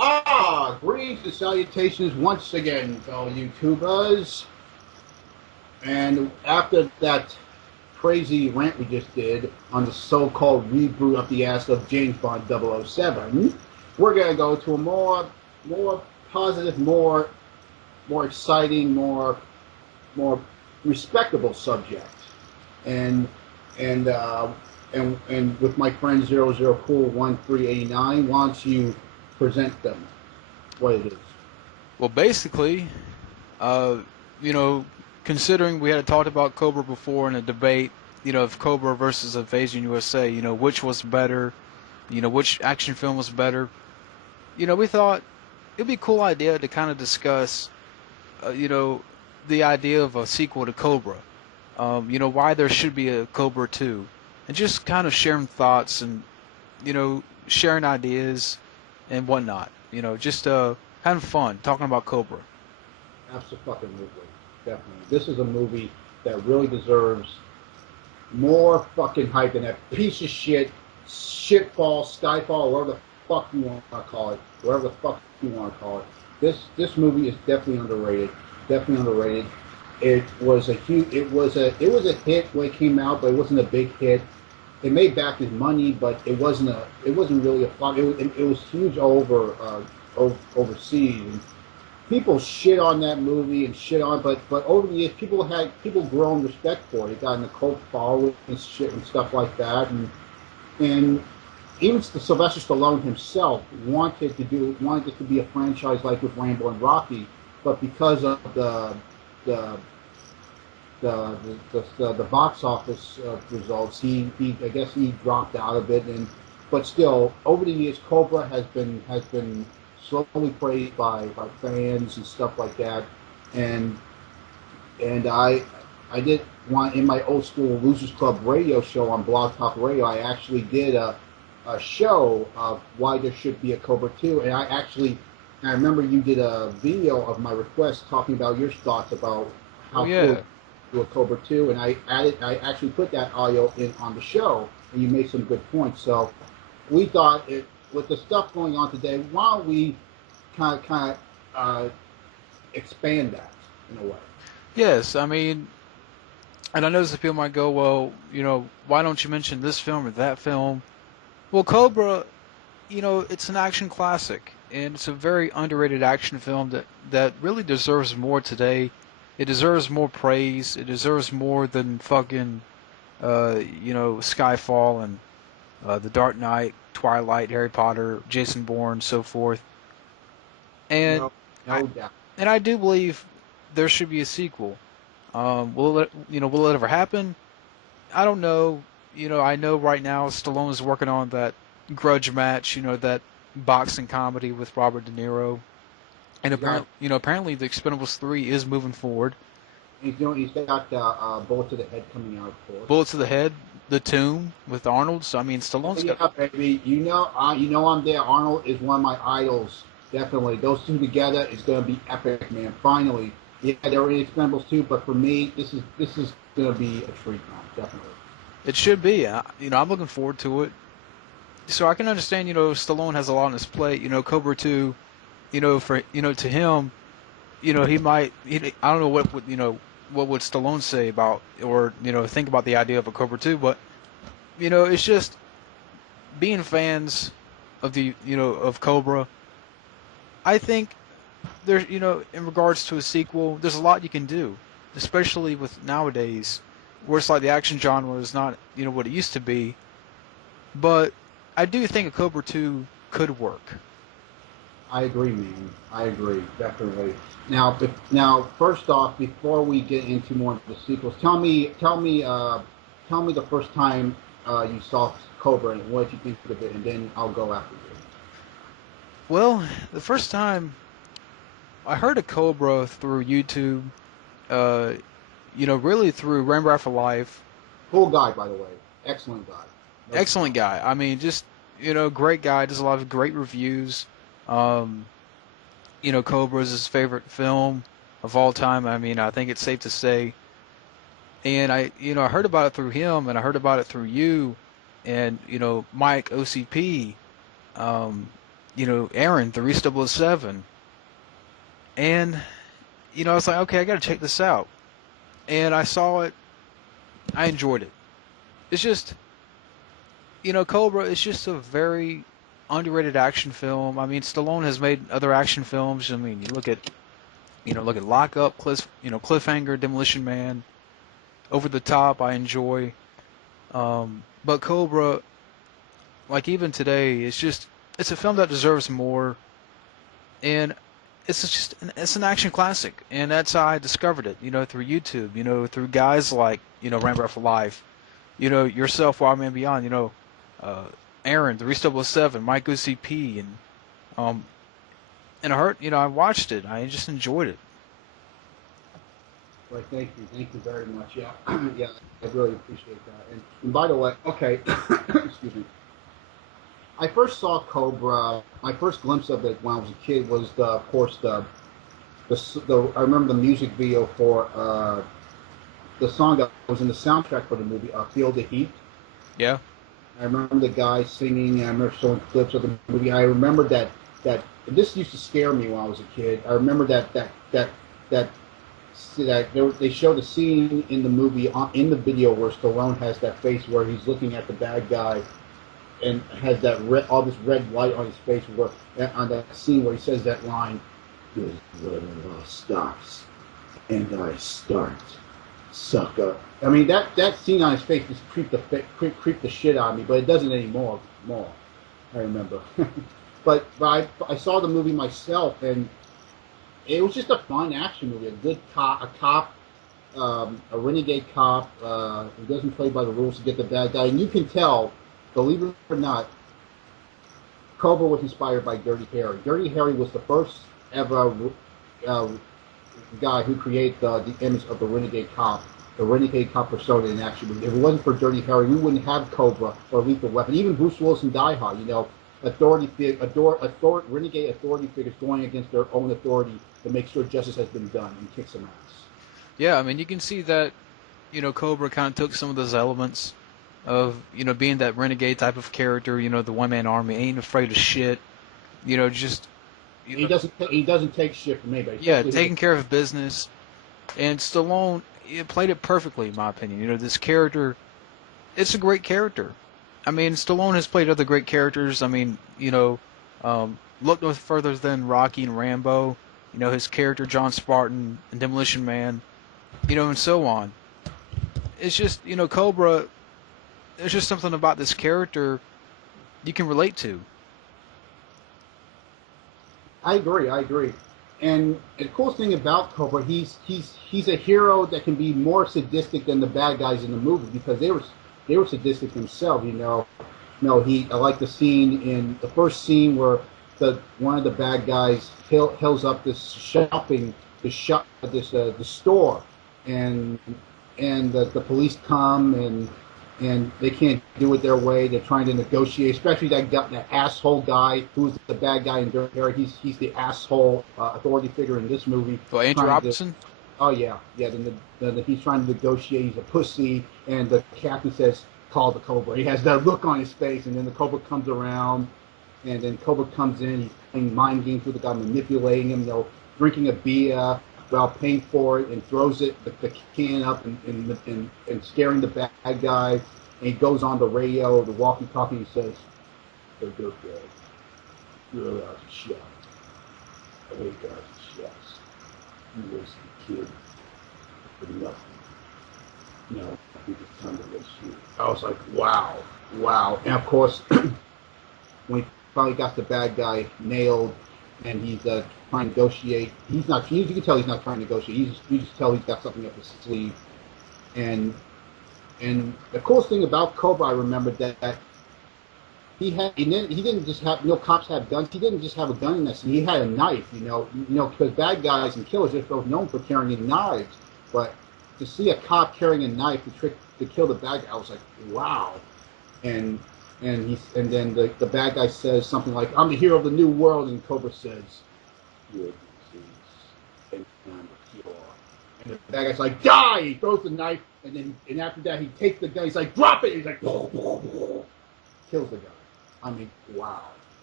Greetings and salutations once again, fellow YouTubers. And after that crazy rant we just did on the so-called reboot up the ass of James Bond 007, we're gonna go to a more positive, more exciting, more respectable subject. And and and with my friend 00Cool1389, why don't you present them what it is? Well, basically, uh, you know, considering we had talked about Cobra before in a debate, of Cobra versus Invasion USA, which was better, which action film was better, we thought it'd be a cool idea to kind of discuss, the idea of a sequel to Cobra, why there should be a Cobra 2, and just kind of sharing thoughts and, sharing ideas and whatnot, just having fun talking about Cobra. Absolutely, definitely. This is a movie that really deserves more fucking hype than that piece of shitfall, skyfall, whatever the fuck you want to call it, whatever the fuck you want to call it. This movie is definitely underrated. Definitely underrated. It was a hit when it came out, but it wasn't a big hit. It made back his money, but it wasn't really a flop. It was huge overseas. And people shit on that movie and shit on, but over the years, people grown respect for it. It got in the cult following and shit and stuff like that, and even Sylvester Stallone himself wanted it to be a franchise like with Rambo and Rocky, but because of the the box office results, he I guess he dropped out of it, and but still over the years, Cobra has been slowly praised by fans and stuff like that, and and I did one in my old school Losers Club radio show on Blog Talk Radio. I actually did a show of why there should be a Cobra 2, and I remember you did a video of my request talking about your thoughts about Oh how cool yeah. to a Cobra 2, and I actually put that audio in on the show, and you made some good points. So we thought with the stuff going on today, why don't we kind of expand that in a way? Yes, I mean, and I know some people might go, well, why don't you mention this film or that film? Well, Cobra, it's an action classic, and it's a very underrated action film that really deserves more today. It deserves more praise. It deserves more than fucking, Skyfall and The Dark Knight, Twilight, Harry Potter, Jason Bourne, so forth. And No, I no doubt. and I do believe there should be a sequel. Will it ever happen? I don't know. I know right now Stallone is working on that grudge match, that boxing comedy with Robert De Niro. And He's got apparently the Expendables 3 is moving forward. he's got bullet to the head coming out, of course. Bullet to the Head, The Tomb with Arnold. So I mean, Oh Stallone's got. yeah, baby. You know I'm there. Arnold is one of my idols. Definitely, those two together is going to be epic, man. Finally, yeah, they're in Expendables too, but for me, this is going to be a treat, man. Definitely. It should be. I'm looking forward to it. So I can understand, Stallone has a lot on his plate. Cobra 2, for to him, he might. I don't know what would what would Stallone say about or think about the idea of a Cobra 2, but it's just being fans of the of Cobra. I think there's in regards to a sequel, there's a lot you can do, especially with nowadays, where it's like the action genre is not what it used to be. But I do think a Cobra 2 could work. I agree, man. I agree, definitely. Now, first off, before we get into more of the sequels, tell me the first time you saw Cobra and what you think of it, and then I'll go after you. Well, the first time I heard of Cobra through YouTube, uh, really through Rainbow for Life. Cool guy, by the way. Excellent guy. No Excellent guy. I mean, just great guy. Does a lot of great reviews. Um, Cobra is his favorite film of all time. I mean, I think it's safe to say. And I heard about it through him, and I heard about it through you, and Mike OCP. Um, Aaron 3007, and I was like, okay, I got to check this out, and I saw it. I enjoyed it. It's just, Cobra is just a very underrated action film. I mean, Stallone has made other action films. I mean, look at Lock Up, Cliffhanger, Demolition Man, Over the Top. I enjoy, but Cobra, like even today, it's a film that deserves more, and it's an action classic, and that's how I discovered it. Through YouTube. Through guys like Rambo for Life. Yourself, Wildman Beyond. Uh, Aaron, 3007, Mike OCP, um, and I heard. I watched it. I just enjoyed it. Right, thank you very much. Yeah, yeah, I really appreciate that. And by the way, okay, excuse me. I first saw Cobra. My first glimpse of it when I was a kid was, of course, the I remember the music video for the song that was in the soundtrack for the movie, "Feel the Heat." Yeah. I remember the guy singing. I remember showing clips of the movie. I remember that this used to scare me when I was a kid. I remember that they showed a scene in the movie, in the video, where Stallone has that face where he's looking at the bad guy and has all this red light on his face, on that scene where he says that line, "Good love stops and I start, sucker." I mean, that scene on his face just creeped the shit out of me, but it doesn't anymore. I remember. but I saw the movie myself, and it was just a fun action movie. A good cop, a renegade cop who doesn't play by the rules to get the bad guy. And you can tell, believe it or not, Cobra was inspired by Dirty Harry. Dirty Harry was the first ever guy who created the image of the renegade cop persona in action movie. If it wasn't for Dirty Harry, we wouldn't have Cobra or Lethal Weapon. Even Bruce Willis and Die Hard, renegade authority figures going against their own authority to make sure justice has been done and kick some ass. Yeah, I mean, you can see that, Cobra kind of took some of those elements of, being that renegade type of character, the one-man army, ain't afraid of shit, just... He doesn't take shit from anybody. Yeah, taking care of business. And Stallone played it perfectly, in my opinion. This character, it's a great character. I mean, Stallone has played other great characters. I mean, look no further than Rocky and Rambo. His character John Spartan and Demolition Man, and so on. It's just, Cobra, there's just something about this character you can relate to. I agree. And the cool thing about Cobra, he's a hero that can be more sadistic than the bad guys in the movie, because they were sadistic themselves. I like the scene in the first scene where one of the bad guys hills up the store, and the police come, and they can't do it their way. They're trying to negotiate, especially that asshole guy who's the bad guy in Dirty Harry. He's the asshole authority figure in this movie. Well, Andrew Robinson? Oh, yeah. Then he's trying to negotiate. He's a pussy, and the captain says, "Call the Cobra." He has that look on his face, and then the Cobra comes around, and then Cobra comes in. He's playing mind games with the guy, manipulating him, drinking a beer while paying for it, and throws the can up and scaring the bad guy. And he goes on the radio, the walkie-talkie, and says, "Hey, good guy, you're allowed to shout. Hey, guys, shots. You wasted the kid for nothing. Now, I think it's time to let you." I was like, wow. And of course, when he finally got the bad guy nailed, and he's trying to negotiate, you can tell he's not trying to negotiate. You just tell he's got something up his sleeve. And the coolest thing about Cobra, I remember that he didn't just have, cops have guns. He didn't just have a gun in that scene. He had a knife, because bad guys and killers are known for carrying knives. But to see a cop carrying a knife to kill the bad guy, I was like, wow. And then the bad guy says something like, "I'm the hero of the new world," and Cobra says, "You're a disease, and I'm a cure." And the bad guy's like, "Die!" He throws the knife, and after that he takes the gun. He's like, "Drop it!" He's like, kills the guy. I mean, wow.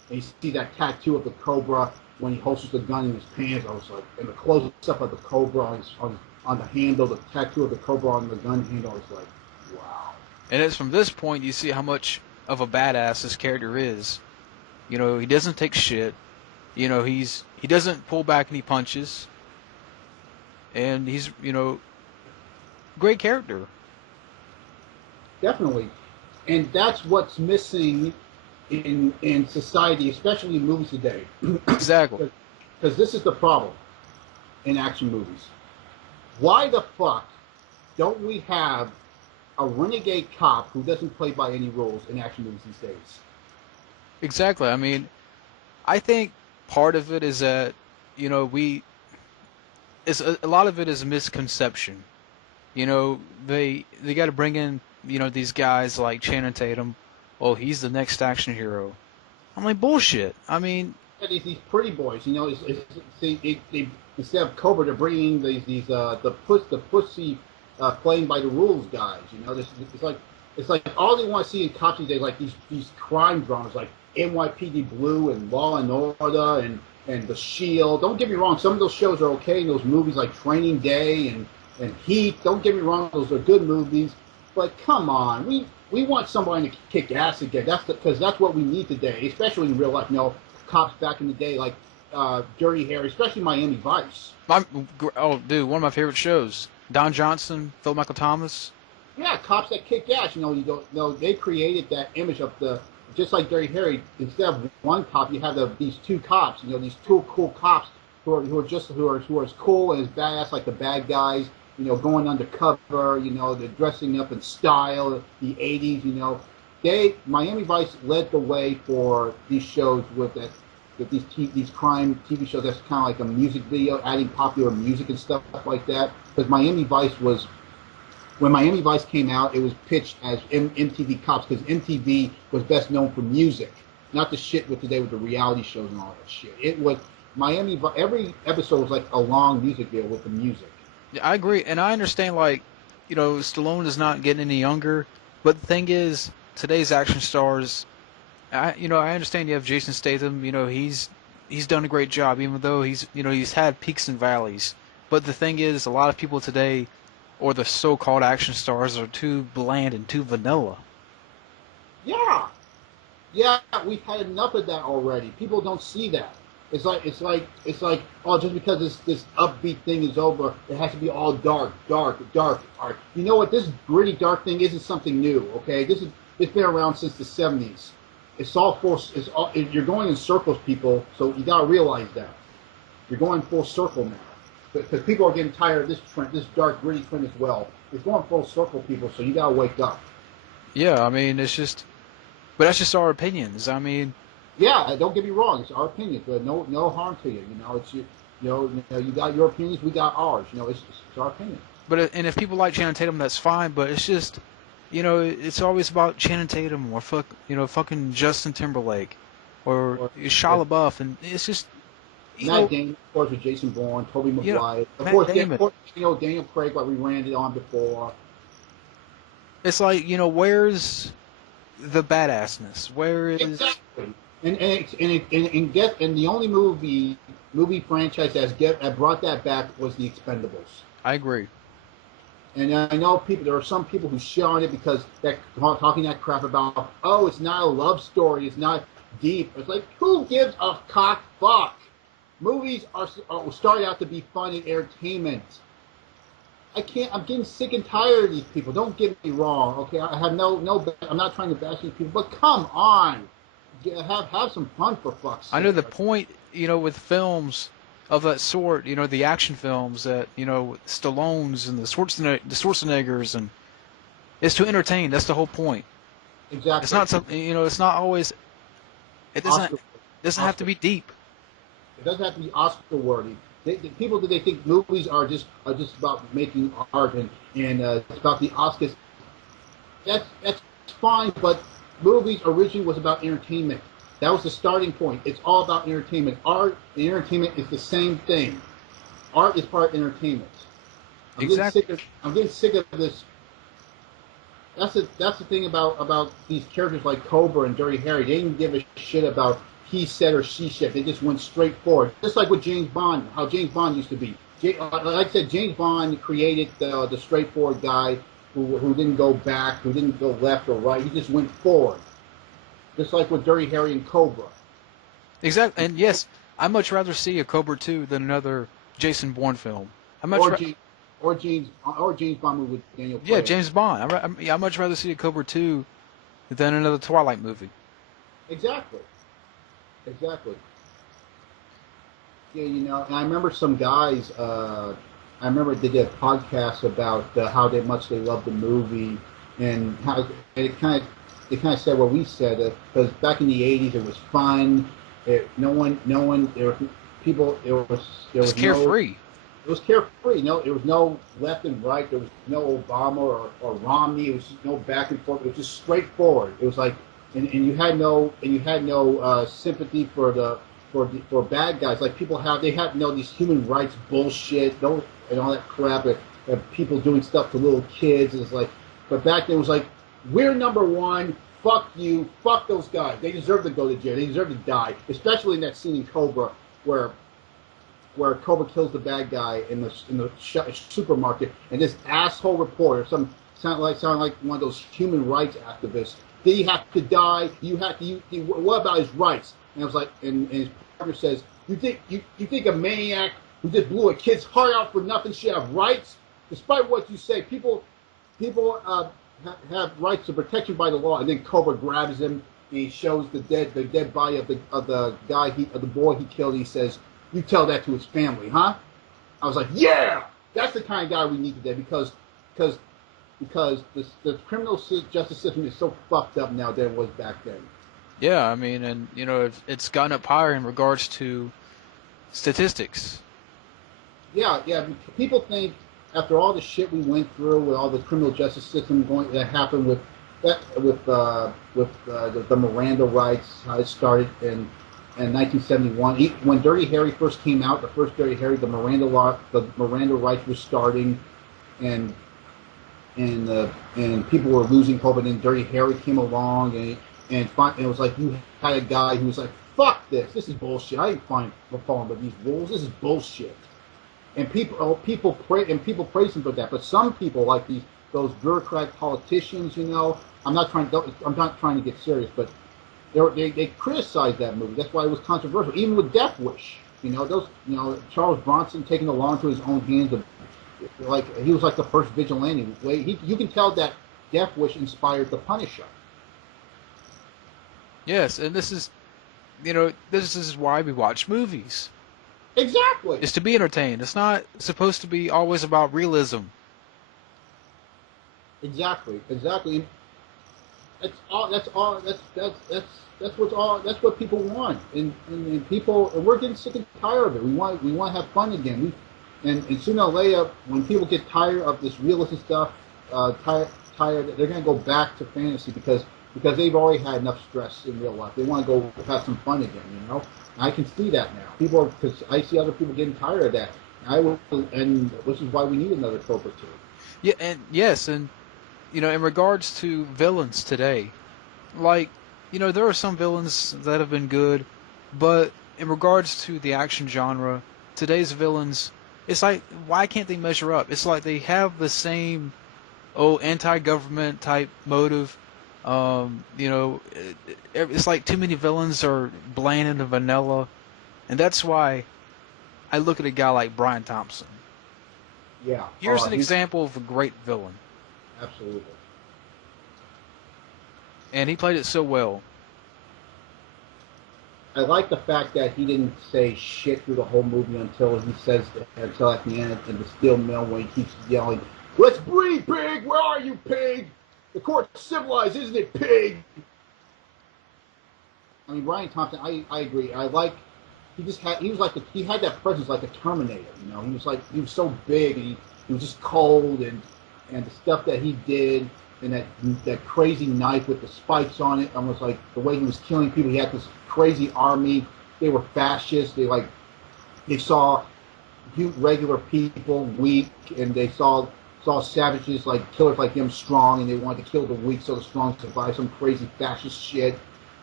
and you see that tattoo of the Cobra when he holsters the gun in his pants. I was like, and the close up of the Cobra on the handle, the tattoo of the Cobra on the gun handle. I was like, wow. And it's from this point you see how much of a badass this character is. You know, he doesn't take shit. You know, he doesn't pull back any punches, and he's, you know, great character. Definitely, and that's what's missing in society, especially in movies today. Exactly. Because this is the problem in action movies. Why the fuck don't we have a renegade cop who doesn't play by any rules in action movies these days? Exactly. I mean, I think part of it is that, you know, it's a lot of it is misconception. You know, they got to bring in, you know, these guys like Channing Tatum. Oh, he's the next action hero. I'm like, bullshit. I mean, These pretty boys, you know, they instead of Cobra, they're bringing the pussy playing by the rules guys. You know, it's like all they want to see in cops these days, like these crime dramas, like NYPD Blue and Law and Order and The Shield. Don't get me wrong, some of those shows are okay, and those movies like Training Day and Heat. Don't get me wrong, those are good movies. But come on, we want somebody to kick ass again. Because that's what we need today, especially in real life. You know, cops back in the day, like Dirty Harry, especially Miami Vice. oh, dude, one of my favorite shows. Don Johnson, Phil Michael Thomas. Yeah, cops that kick ass. You know, they created that image of just like Dirty Harry. Instead of one cop, you have these two cops. You know, these two cool cops who are as cool and as badass like the bad guys. You know, going undercover. You know, they're dressing up in style. The '80s. You know, Miami Vice led the way for these shows with these crime TV shows. That's kind of like a music video, adding popular music and stuff like that. Because when Miami Vice came out, it was pitched as MTV Cops because MTV was best known for music, not the shit with today with the reality shows and all that shit. It was every episode was like a long music video with the music. Yeah, I agree, and I understand. Like, you know, Stallone is not getting any younger, but the thing is, today's action stars. I understand you have Jason Statham. You know, he's done a great job, even though he's had peaks and valleys. But the thing is, a lot of people today, or the so-called action stars, are too bland and too vanilla. Yeah, we've had enough of that already. People don't see that. It's like oh, just because this upbeat thing is over, it has to be all dark. You know what? This gritty dark thing isn't something new. Okay, it's been around since the '70s. You're going in circles, people. So you gotta realize that you're going full circle now, because people are getting tired of this trend, this dark, gritty trend as well. It's going full circle, people. So you gotta wake up. Yeah, I mean, but that's just our opinions. I mean, yeah, don't get me wrong. It's our opinions, but no harm to you. You know, you got your opinions, we got ours. You know, it's our opinion. But and if people like Channing Tatum, that's fine. But it's just, you know, it's always about Channing Tatum or fucking Justin Timberlake or Shia LaBeouf, and it's just, Matt Damon, of course, with Jason Bourne, Tobey Maguire, of course, Daniel Craig, like we ran it on before. It's like, you know, where's the badassness? Where is exactly? And the only movie franchise that brought that back was The Expendables. I agree. And I know there are some people who shit on it because they're talking that crap about, oh, it's not a love story, it's not deep. It's like, who gives a cock fuck? Movies are started out to be fun and entertainment. I'm getting sick and tired of these people. Don't get me wrong, okay? I have I'm not trying to bash these people, but come on. Have some fun, for fuck's sake. I know the point, you know, with films of that sort, you know, the action films that, you know, Stallones and the Schwarzeneggers, and it's to entertain. That's the whole point. Exactly. It's not something, you know, it's not always, it doesn't have to be deep. It doesn't have to be Oscar worthy. People they think movies are just about making art and it's about the Oscars. That's fine, but movies originally was about entertainment. That was the starting point. It's all about entertainment. Art and entertainment is the same thing. Art is part of entertainment. I'm getting sick of this. That's the thing about these characters like Cobra and Dirty Harry. They didn't give a shit about he said or she said. They just went straight forward. Just like with James Bond, how James Bond used to be. Like I said, James Bond created the straightforward guy who didn't go back, who didn't go left or right. He just went forward. Just like with Dirty Harry and Cobra. Exactly. And yes, I'd much rather see a Cobra 2 than another Jason Bourne film. Or James Bond movie with Daniel Craig. Yeah, James Bond. I'd much rather see a Cobra 2 than another Twilight movie. Exactly. Yeah, and I remember some guys. I remember they did a podcast about how much they loved the movie, and how it kind of said what we said, because back in the '80s it was fun. No one. There was people. There was carefree. It was carefree. No, there was no left and right. There was no Obama or Romney. It was just no back and forth. It was just straightforward. It was like, and you had no sympathy for bad guys. Like they have these human rights bullshit, and all that crap. That people doing stuff to little kids. It's like, but back then it was like, we're number one. Fuck you. Fuck those guys. They deserve to go to jail. They deserve to die. Especially in that scene in Cobra where Cobra kills the bad guy in the supermarket, and this asshole reporter, sounded like one of those human rights activists. Did he have to die? What about his rights? And I was like, and his partner says, you think a maniac who just blew a kid's heart out for nothing should have rights? Despite what you say, people have rights to protection by the law. And then Cobra grabs him and he shows the dead body of the guy of the boy he killed. And he says, "You tell that to his family, huh?" I was like, "Yeah, that's the kind of guy we need today because the criminal justice system is so fucked up now than it was back then." Yeah, I mean, and it's gone up higher in regards to statistics. Yeah. People think after all the shit we went through with all the criminal justice system that happened with the Miranda rights, how it started in 1971. When Dirty Harry first came out, the first Dirty Harry, the Miranda rights were starting, and people were losing hope. And then Dirty Harry came along, and it was like you had a guy who was like, "Fuck this! This is bullshit. I ain't following by these rules. This is bullshit." And people praise him for that. But some people, like those bureaucratic politicians, I'm not trying to get serious, but they criticized that movie. That's why it was controversial. Even with Death Wish, Charles Bronson taking the law into his own hands. Like he was like the first vigilante. You can tell that Death Wish inspired The Punisher. Yes, and this is why we watch movies. Exactly. It's to be entertained. It's not supposed to be always about realism. Exactly. That's what people want, and we're getting sick and tired of it. We want to have fun again. And sooner or later, when people get tired of this realistic stuff, tired, they're going to go back to fantasy because they've already had enough stress in real life. They want to go have some fun again. I can see that now. Because I see other people getting tired of that. And which is why we need another Cobra 2. Yeah, and yes, and in regards to villains today, like, there are some villains that have been good, but in regards to the action genre, today's villains, it's like, why can't they measure up? It's like they have the same, anti-government type motive. It's like too many villains are bland and vanilla, and that's why I look at a guy like Brian Thompson. Yeah. Here's an example of a great villain. Absolutely. And he played it so well. I like the fact that he didn't say shit through the whole movie until at the end in the steel mill when he keeps yelling, "Let's breathe, pig! Where are you, pig? The court's civilized, isn't it, pig?" I mean, Brian Thompson, I agree. He had that presence like a Terminator. He was so big, and he was just cold, and the stuff that he did, and that crazy knife with the spikes on it, almost like the way he was killing people. He had this crazy army. They were fascists. They saw regular people weak, and they saw savages like killers like him strong, and they wanted to kill the weak so the strong survive. Some crazy fascist shit.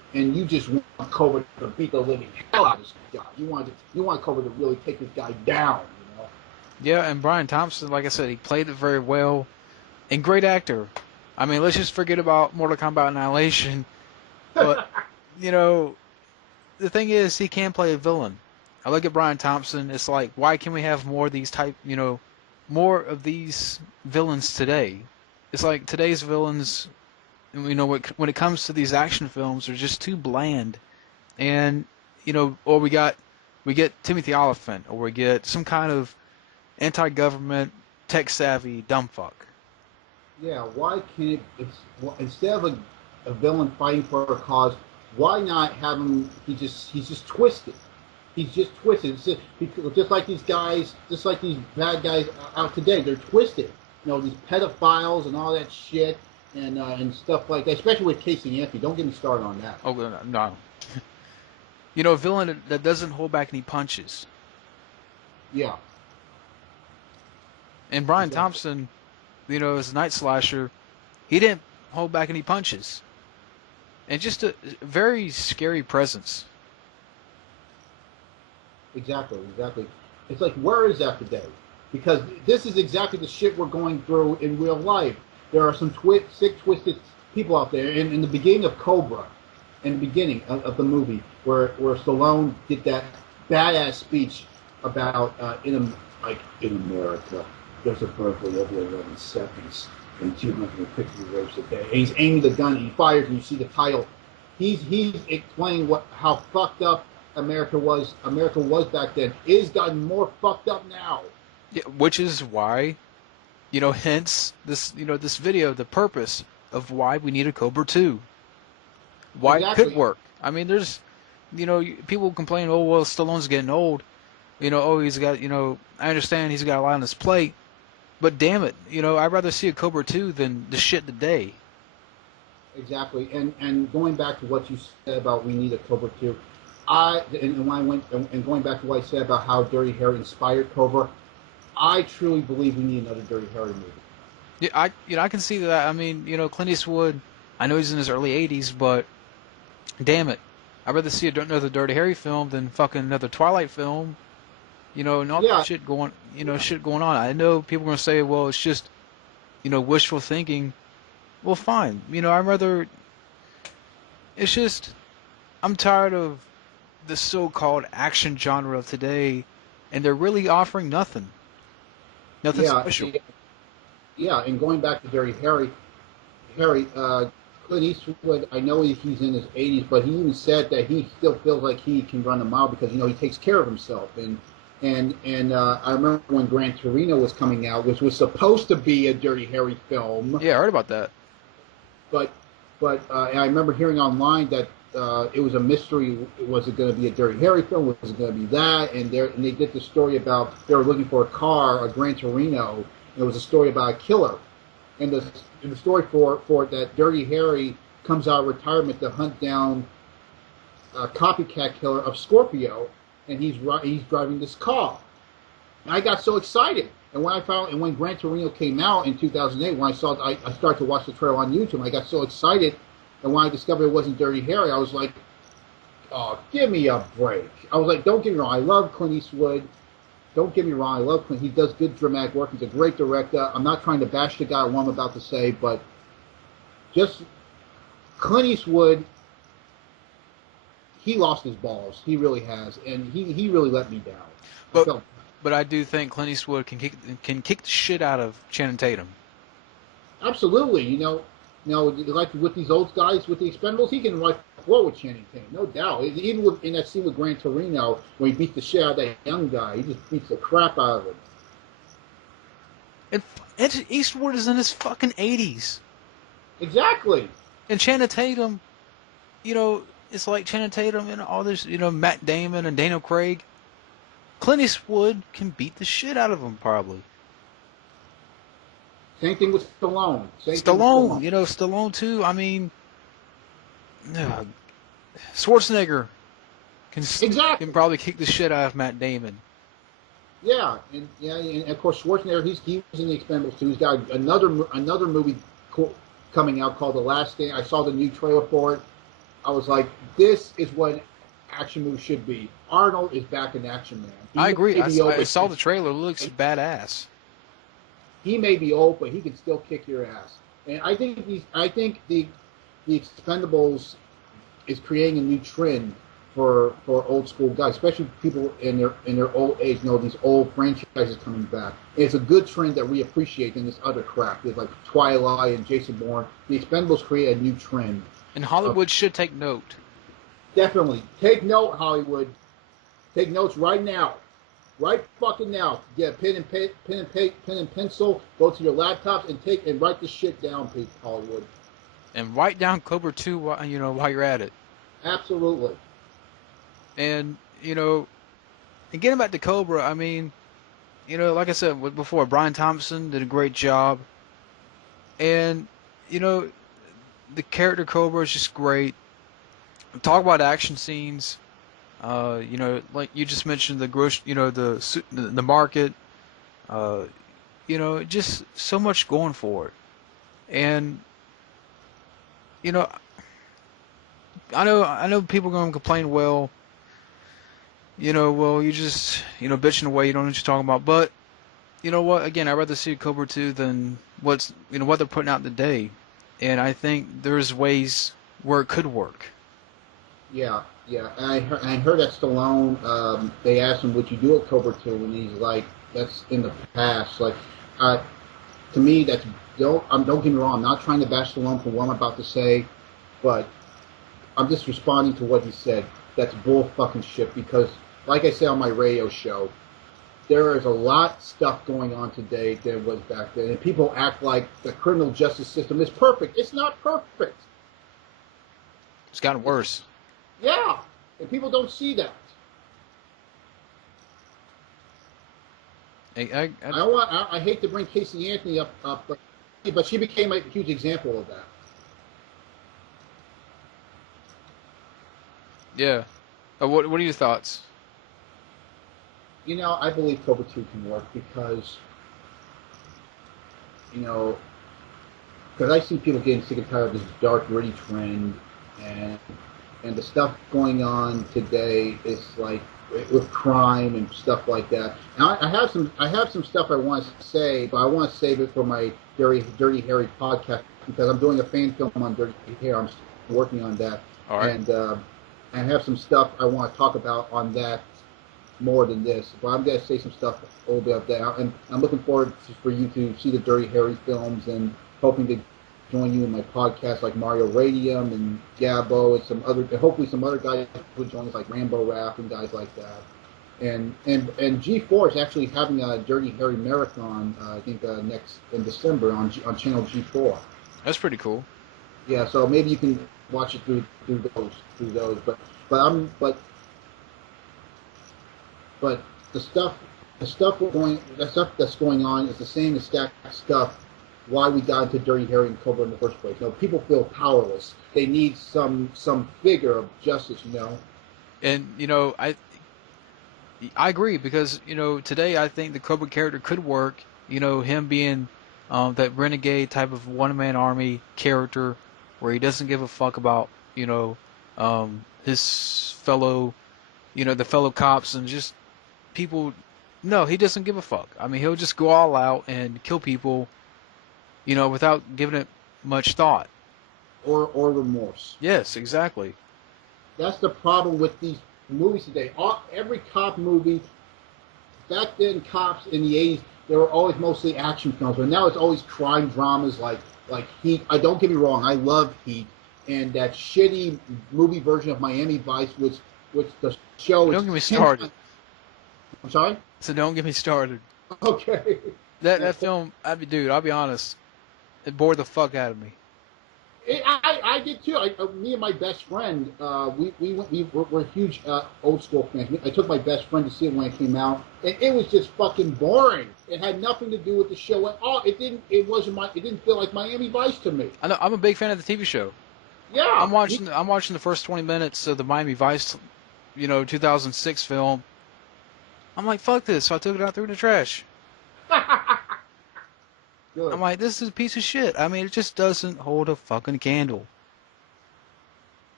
and you just want Cobra to beat the living hell out of this guy. You want Cobra to really take this guy down. You know? Yeah, and Brian Thompson, like I said, he played it very well, and great actor. I mean, let's just forget about Mortal Kombat Annihilation. But you know, the thing is, he can play a villain. I look at Brian Thompson. It's like, why can we have more of these more of these villains today? It's like today's villains, when it comes to these action films, are just too bland. And or we get Timothy Oliphant, or we get some kind of anti-government, tech-savvy dumb fuck. Yeah, why can't instead of a villain fighting for a cause, why not have him? He's just twisted. He's just twisted. Just like these guys, just like these bad guys out today, they're twisted. These pedophiles and all that shit, and stuff like that. Especially with Casey Anthony. Don't get me started on that. Oh no. A villain that doesn't hold back any punches. Yeah. And Brian Thompson, as a night slasher, he didn't hold back any punches. And just a very scary presence. Exactly. It's like, where is that today? Because this is exactly the shit we're going through in real life. There are some sick, twisted people out there. In the beginning of Cobra, in the beginning of the movie, where Stallone did that badass speech about in America, there's a birthday every 11 seconds and 250 rapes a day. And he's aiming the gun and he fires, and you see the title. He's explaining how fucked up America was back then. It has gotten more fucked up now. Yeah, which is why, hence this video, the purpose of why we need a Cobra 2. Why it could work. I mean, there's, people complain, oh, well, Stallone's getting old. He's got, I understand he's got a lot on his plate. But damn it, I'd rather see a Cobra 2 than the shit today. Exactly. And going back to what you said about we need a Cobra 2, going back to what I said about how Dirty Harry inspired Cobra, I truly believe we need another Dirty Harry movie. Yeah, I can see that. I mean, Clint Eastwood, I know he's in his early 80s, but damn it, I'd rather see another Dirty Harry film than fucking another Twilight film. And all that shit going, shit going on. I know people are gonna say, well, it's just, wishful thinking. Well, fine. I'd rather. It's just, I'm tired of the so-called action genre of today, and they're really offering nothing. Nothing special. Yeah, and going back to Dirty Harry, Clint Eastwood, I know he's in his 80s, but he even said that he still feels like he can run a mile because, he takes care of himself. And I remember when Gran Torino was coming out, which was supposed to be a Dirty Harry film. Yeah, I heard about that. But and I remember hearing online that it was a mystery. Was it going to be a Dirty Harry film? Was it going to be that? And they did the story about they were looking for a car, a Gran Torino. And it was a story about a killer. And the story for that Dirty Harry comes out of retirement to hunt down a copycat killer of Scorpio, and he's driving this car. And I got so excited. And when Gran Torino came out in 2008, when I started to watch the trailer on YouTube, I got so excited. And when I discovered it wasn't Dirty Harry, I was like, oh, give me a break. I was like, don't get me wrong, I love Clint Eastwood. Don't get me wrong, I love Clint. He does good dramatic work. He's a great director. I'm not trying to bash the guy on what I'm about to say, but just Clint Eastwood, he lost his balls. He really has, and he really let me down. But I do think Clint Eastwood can kick the shit out of Channing Tatum. Absolutely, like with these old guys with the Expendables, he can wipe the floor with Channing Tatum, no doubt. Even in that scene with Gran Torino, when he beat the shit out of that young guy, he just beats the crap out of him. And Eastwood is in his fucking 80s. Exactly. And Channing Tatum, it's like Channing Tatum and all this, Matt Damon and Daniel Craig. Clint Eastwood can beat the shit out of him, probably. Same thing with Stallone. Stallone too. I mean, Schwarzenegger can probably kick the shit out of Matt Damon. Yeah, and of course Schwarzenegger. He was in the Expendables too. He's got another movie coming out called The Last Stand. I saw the new trailer for it. I was like, this is what action movie should be. Arnold is back in Action Man. I agree. May be old, I saw the trailer. It looks badass. he may be old, but he can still kick your ass. And I think the Expendables is creating a new trend for old school guys, especially people in their old age. You know, these old franchises coming back. And it's a good trend that we appreciate in this other crap. There's like Twilight and Jason Bourne. The Expendables create a new trend. And Hollywood should take note. Definitely take note, Hollywood. Take notes right now. Right fucking now. Get a pen and pencil. Go to your laptops and write this shit down, please, Hollywood. And write down Cobra 2 while you're at it. Absolutely. And, and getting back to Cobra, I mean, like I said before, Brian Thompson did a great job. And, the character Cobra is just great. Talk about action scenes. Like you just mentioned the the market. Just so much going for it. And, I know people are going to complain, well, you just, bitching away, you don't know what you're talking about. But, you know what, again, I'd rather see Cobra 2 than what they're putting out today. And I think there's ways where it could work. Yeah. And I heard that Stallone, they asked him, would you do a Cobra 2? And he's like, that's in the past. Like, to me, don't get me wrong, I'm not trying to bash Stallone for what I'm about to say, but I'm just responding to what he said. That's bull fucking shit, because, like I said on my radio show, there is a lot of stuff going on today that was back then, and people act like the criminal justice system is perfect. It's not perfect. It's gotten worse. Yeah, and people don't see that. I hate to bring Casey Anthony up, but she became a huge example of that. Yeah. What are your thoughts? I believe Cobra 2 can work because I see people getting sick and tired of this dark, gritty trend, and the stuff going on today is like with crime and stuff like that. Now I have some stuff I want to say, but I want to save it for my Dirty Harry podcast, because I'm doing a fan film on Dirty Harry. I'm working on that. All right. And I have some stuff I want to talk about on that more than this, but I'm going to say some stuff a little bit of that. And I'm looking forward for you to see the Dirty Harry films, and hoping to join you in my podcast like Mario Radium and Gabbo and hopefully some other guys will join us like Rambo Rap and guys like that. And G4 is actually having a Dirty Harry marathon, I think next in December on channel G4. That's pretty cool. Yeah, so maybe you can watch it through those. But the stuff that's going on is the same exact stuff why we got into Dirty Harry and Cobra in the first place. People feel powerless. They need some figure of justice, And I agree, because today I think the Cobra character could work. Him being that renegade type of one-man army character, where he doesn't give a fuck about his fellow the fellow cops and just people. No, he doesn't give a fuck. I mean, he'll just go all out and kill people, without giving it much thought or remorse. Yes, exactly. That's the problem with these movies today. Every cop movie, back then, cops in the 80s, they were always mostly action films, but now it's always crime dramas like Heat. Don't get me wrong, I love Heat, and that shitty movie version of Miami Vice, which the show is... Don't get me started. I'm sorry? So don't get me started. Okay. That film, I'll be honest, it bored the fuck out of me. I did too. Me and my best friend, we're huge old school fans. I took my best friend to see it when it came out, and it was just fucking boring. It had nothing to do with the show at all. It didn't feel like Miami Vice to me. I know, I'm a big fan of the TV show. Yeah. I'm watching the first 20 minutes of the Miami Vice, 2006 film. I'm like, fuck this. So I took it out through the trash. Good. I'm like, this is a piece of shit. I mean, it just doesn't hold a fucking candle.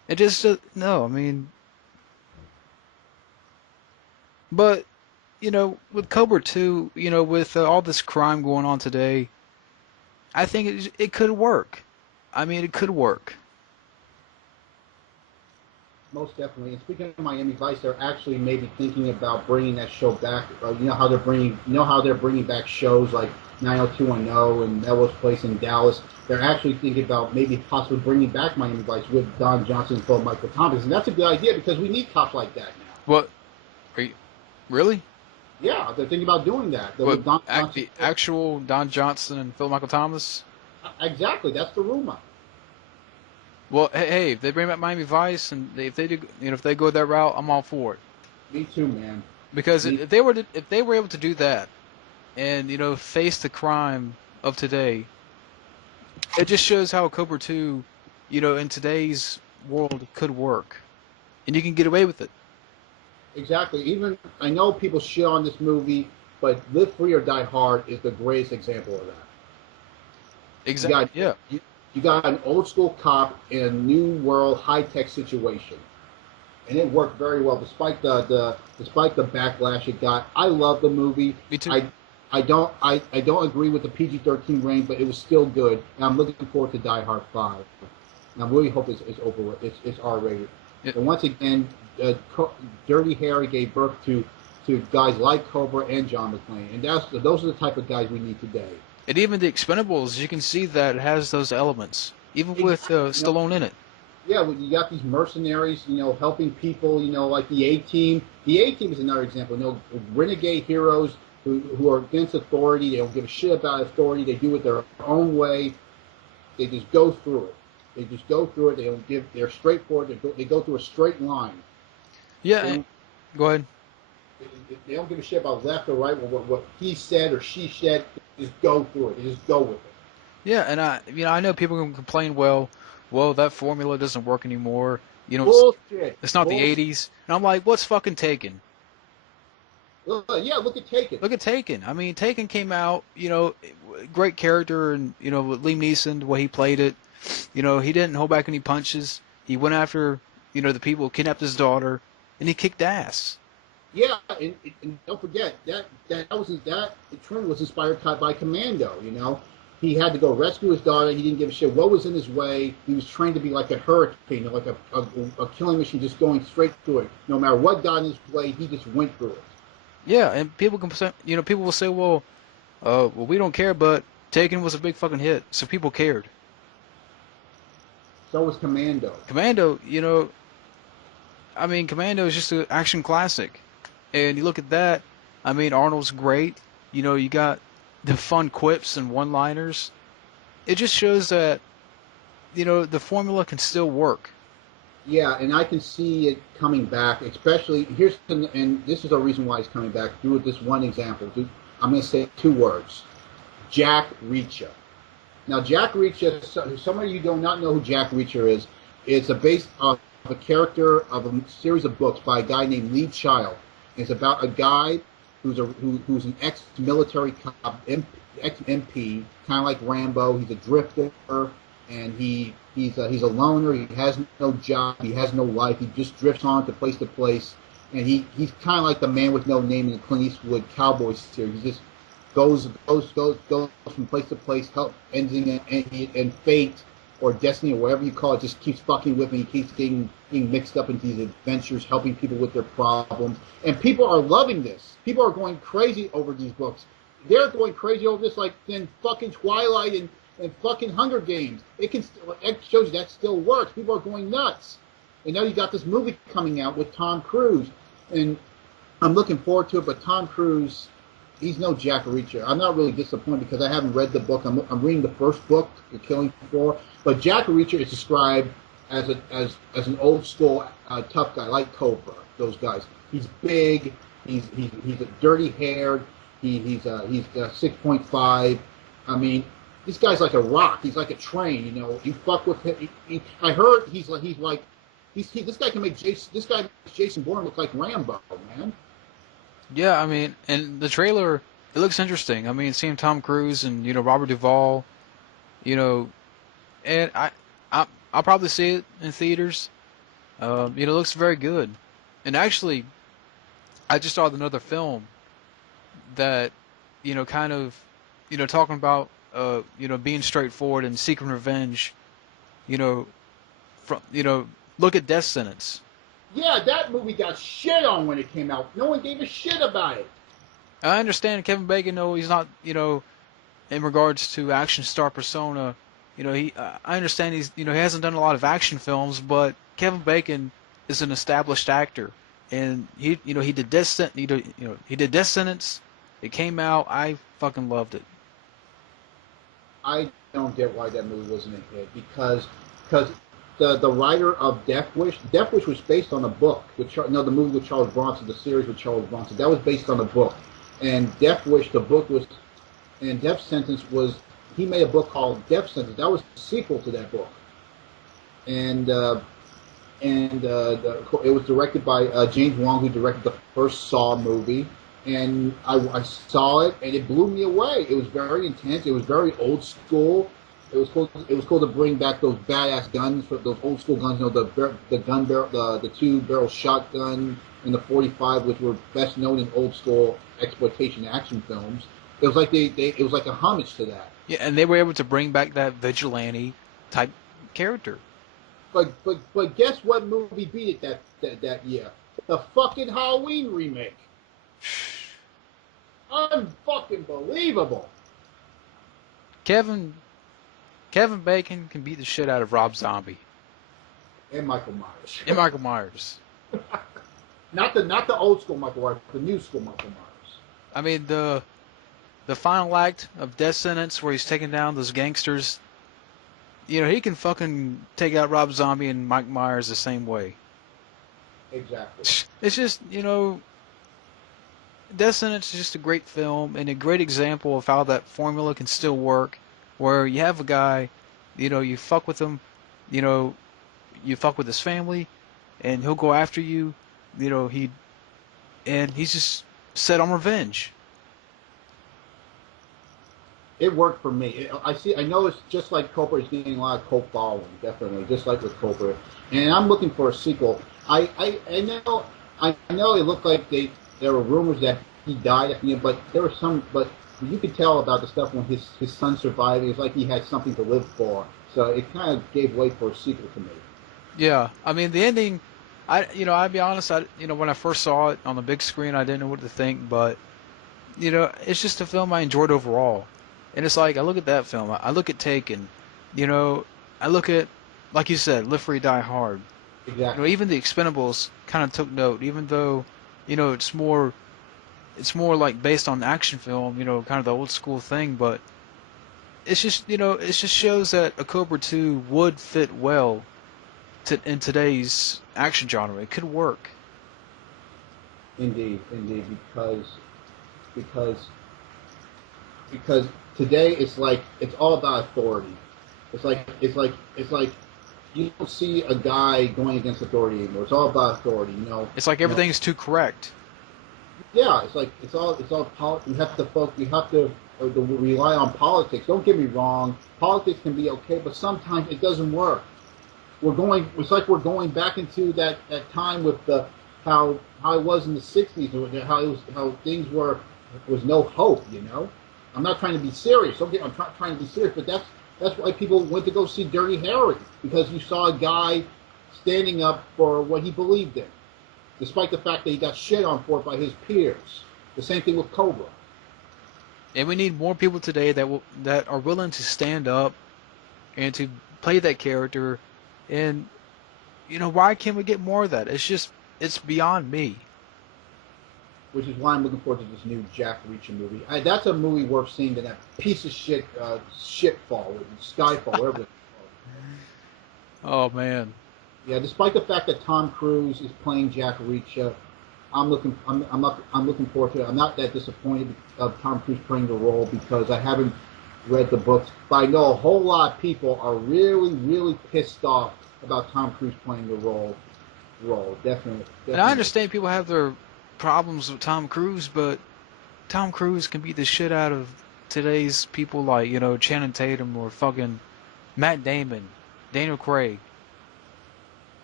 It just no. I mean, but with Cobra 2, with all this crime going on today, I think it could work. I mean, it could work. Most definitely. And speaking of Miami Vice, they're actually maybe thinking about bringing that show back. How they're bringing back shows like 90210 and Melrose Place in Dallas. They're actually thinking about maybe possibly bringing back Miami Vice with Don Johnson and Phil Michael Thomas, and that's a good idea because we need cops like that now. What? Are you really? Yeah, they're thinking about doing that. What? With Don Johnson. The actual Don Johnson and Phil Michael Thomas? Exactly, that's the rumor. Well, hey, if they bring back Miami Vice and if they do, if they go that route, I'm all for it. Me too, man. Because if they were able to do that, and face the crime of today, it just shows how Cobra 2, in today's world could work, and you can get away with it. Exactly. Even I know people shit on this movie, but Live Free or Die Hard is the greatest example of that. Exactly. Yeah. You got an old school cop in a new world high tech situation, and it worked very well despite the backlash it got. I love the movie. Me too. I don't agree with the PG-13 rating, but it was still good, and I'm looking forward to Die Hard 5. And I really hope it's R-rated. Yeah. And once again, Dirty Harry gave birth to guys like Cobra and John McClane, and those are the type of guys we need today. And even the Expendables, you can see that it has those elements, even with Stallone in it. Yeah, well, you got these mercenaries, helping people, like the A-Team. The A-Team is another example. Renegade heroes who are against authority. They don't give a shit about authority. They do it their own way. They just go through it. They don't give. They're straightforward. They go through a straight line. Yeah. Go ahead. They don't give a shit about left or right. What he said or she said. Just go through it. Just go with it. Yeah, and I know people can complain. Well, that formula doesn't work anymore. Bullshit. It's not the '80s. And I'm like, what's fucking Taken? Yeah, look at Taken. Look at Taken. I mean, Taken came out, great character, and with Liam Neeson, the way he played it. He didn't hold back any punches. He went after, the people who kidnapped his daughter, and he kicked ass. Yeah, and don't forget that trend was inspired by Commando. He had to go rescue his daughter. He didn't give a shit what was in his way. He was trained to be like a hurricane, like a killing machine, just going straight through it. No matter what got in his way, he just went through it. Yeah, and people people will say, well, we don't care, but Taken was a big fucking hit, so people cared. So was Commando. Commando, Commando is just an action classic. And you look at that, Arnold's great. You got the fun quips and one-liners. It just shows that, the formula can still work. Yeah, and I can see it coming back, especially, and this is a reason why it's coming back, through this one example. I'm going to say two words. Jack Reacher. Now, Jack Reacher, some of you do not know who Jack Reacher is. It's based on a character of a series of books by a guy named Lee Child. It's about a guy who's an ex-military cop, ex-MP, kind of like Rambo. He's a drifter, and he's a loner. He has no job. He has no life. He just drifts on to place, and he's kind of like the man with no name in the Clint Eastwood Cowboy series. He just goes from place to place, ending and fate or destiny or whatever you call it just keeps fucking with me. He keeps getting mixed up into these adventures, helping people with their problems, and people are loving this. People are going crazy over these books. They're going crazy over this like in fucking Twilight and fucking Hunger Games. It shows you that still works. People are going nuts. And now you got this movie coming out with Tom Cruise, and I'm looking forward to it. But Tom Cruise, he's no Jack Reacher. I'm not really disappointed because I haven't read the book. I'm reading the first book, The Killing Floor. But Jack Reacher is described as an old school tough guy like Cobra. Those guys. He's big. He's a dirty haired. He's 6.5. I mean, this guy's like a rock. He's like a train. You fuck with him. I heard this guy can make Jason Bourne look like Rambo, man. Yeah, and the trailer, it looks interesting. Seeing Tom Cruise and Robert Duvall, and I'll probably see it in theaters, It looks very good. And actually, I just saw another film that, kind of, talking about, being straightforward and seeking revenge. You know, from, look at Death Sentence. Yeah, that movie got shit on when it came out. No one gave a shit about it. I understand Kevin Bacon, though he's not, in regards to action star persona, I understand he hasn't done a lot of action films, but Kevin Bacon is an established actor, and he did Death Sentence, he did Death Sentence. It came out, I fucking loved it. I don't get why that movie wasn't a hit because the writer of Death Wish was based on a book with no, the movie with Charles Bronson, the series with Charles Bronson, that was based on a book, and Death Wish, the book was, and Death Sentence was, he made a book called Death Sentence. That was a sequel to that book, and it was directed by James Wong, who directed the first Saw movie. And I saw it, and it blew me away. It was very intense. It was very old school. It was cool. It was cool to bring back those badass guns, those old school guns. The gun barrel, the 2-barrel shotgun, and the 45, which were best known in old school exploitation action films. It was like it was like a homage to that. Yeah, and they were able to bring back that vigilante type character. But guess what movie beat it that year? The fucking Halloween remake. Unfucking believable. Kevin Bacon can beat the shit out of Rob Zombie And Michael Myers. and Michael Myers. Not the old school Michael Myers, the new school Michael Myers. I mean the final act of Death Sentence where he's taking down those gangsters. He can fucking take out Rob Zombie and Mike Myers the same way. Exactly. It's just, Death Sentence is just a great film and a great example of how that formula can still work, where you have a guy, you fuck with him, you fuck with his family, and he'll go after you, he's just set on revenge. It worked for me. I know it's just like Cobra is getting a lot of cult following, definitely, just like with Cobra. And I'm looking for a sequel. I know it looked like there were rumors that he died at the end, but but you could tell about the stuff when his son survived. It was like he had something to live for. So it kind of gave way for a sequel to me. Yeah, I mean the ending. I'll be honest. When I first saw it on the big screen, I didn't know what to think, but it's just a film I enjoyed overall. And it's like I look at that film, I look at Taken, I look at, like you said, Live Free Die Hard. Exactly. Even the Expendables kind of took note, even though it's more like based on action film, kind of the old school thing, but it's just it just shows that a Cobra 2 would fit well in today's action genre. It could work. Indeed, because today it's all about authority. It's like you don't see a guy going against authority anymore. It's all about authority. It's like everything's too correct. Yeah, it's all we have to rely on politics. Don't get me wrong, politics can be okay, but sometimes it doesn't work. It's like we're going back into that time with how it was in the '60s, how things was no hope. I'm not trying to be serious. I'm trying to be serious, but that's why people went to go see Dirty Harry, because you saw a guy standing up for what he believed in, despite the fact that he got shit on for it by his peers. The same thing with Cobra. And we need more people today that are willing to stand up and to play that character. And why can't we get more of that? It's beyond me. Which is why I'm looking forward to this new Jack Reacher movie. That's a movie worth seeing than that piece of shit, Shitfall, or Skyfall, whatever it's Oh called. man. Yeah, despite the fact that Tom Cruise is playing Jack Reacher, I'm looking forward to it. I'm not that disappointed of Tom Cruise playing the role because I haven't read the books, but I know a whole lot of people are really, really pissed off about Tom Cruise playing the role. Definitely. And I understand people have their problems with Tom Cruise, but Tom Cruise can beat the shit out of today's people like, Channing Tatum or fucking Matt Damon, Daniel Craig.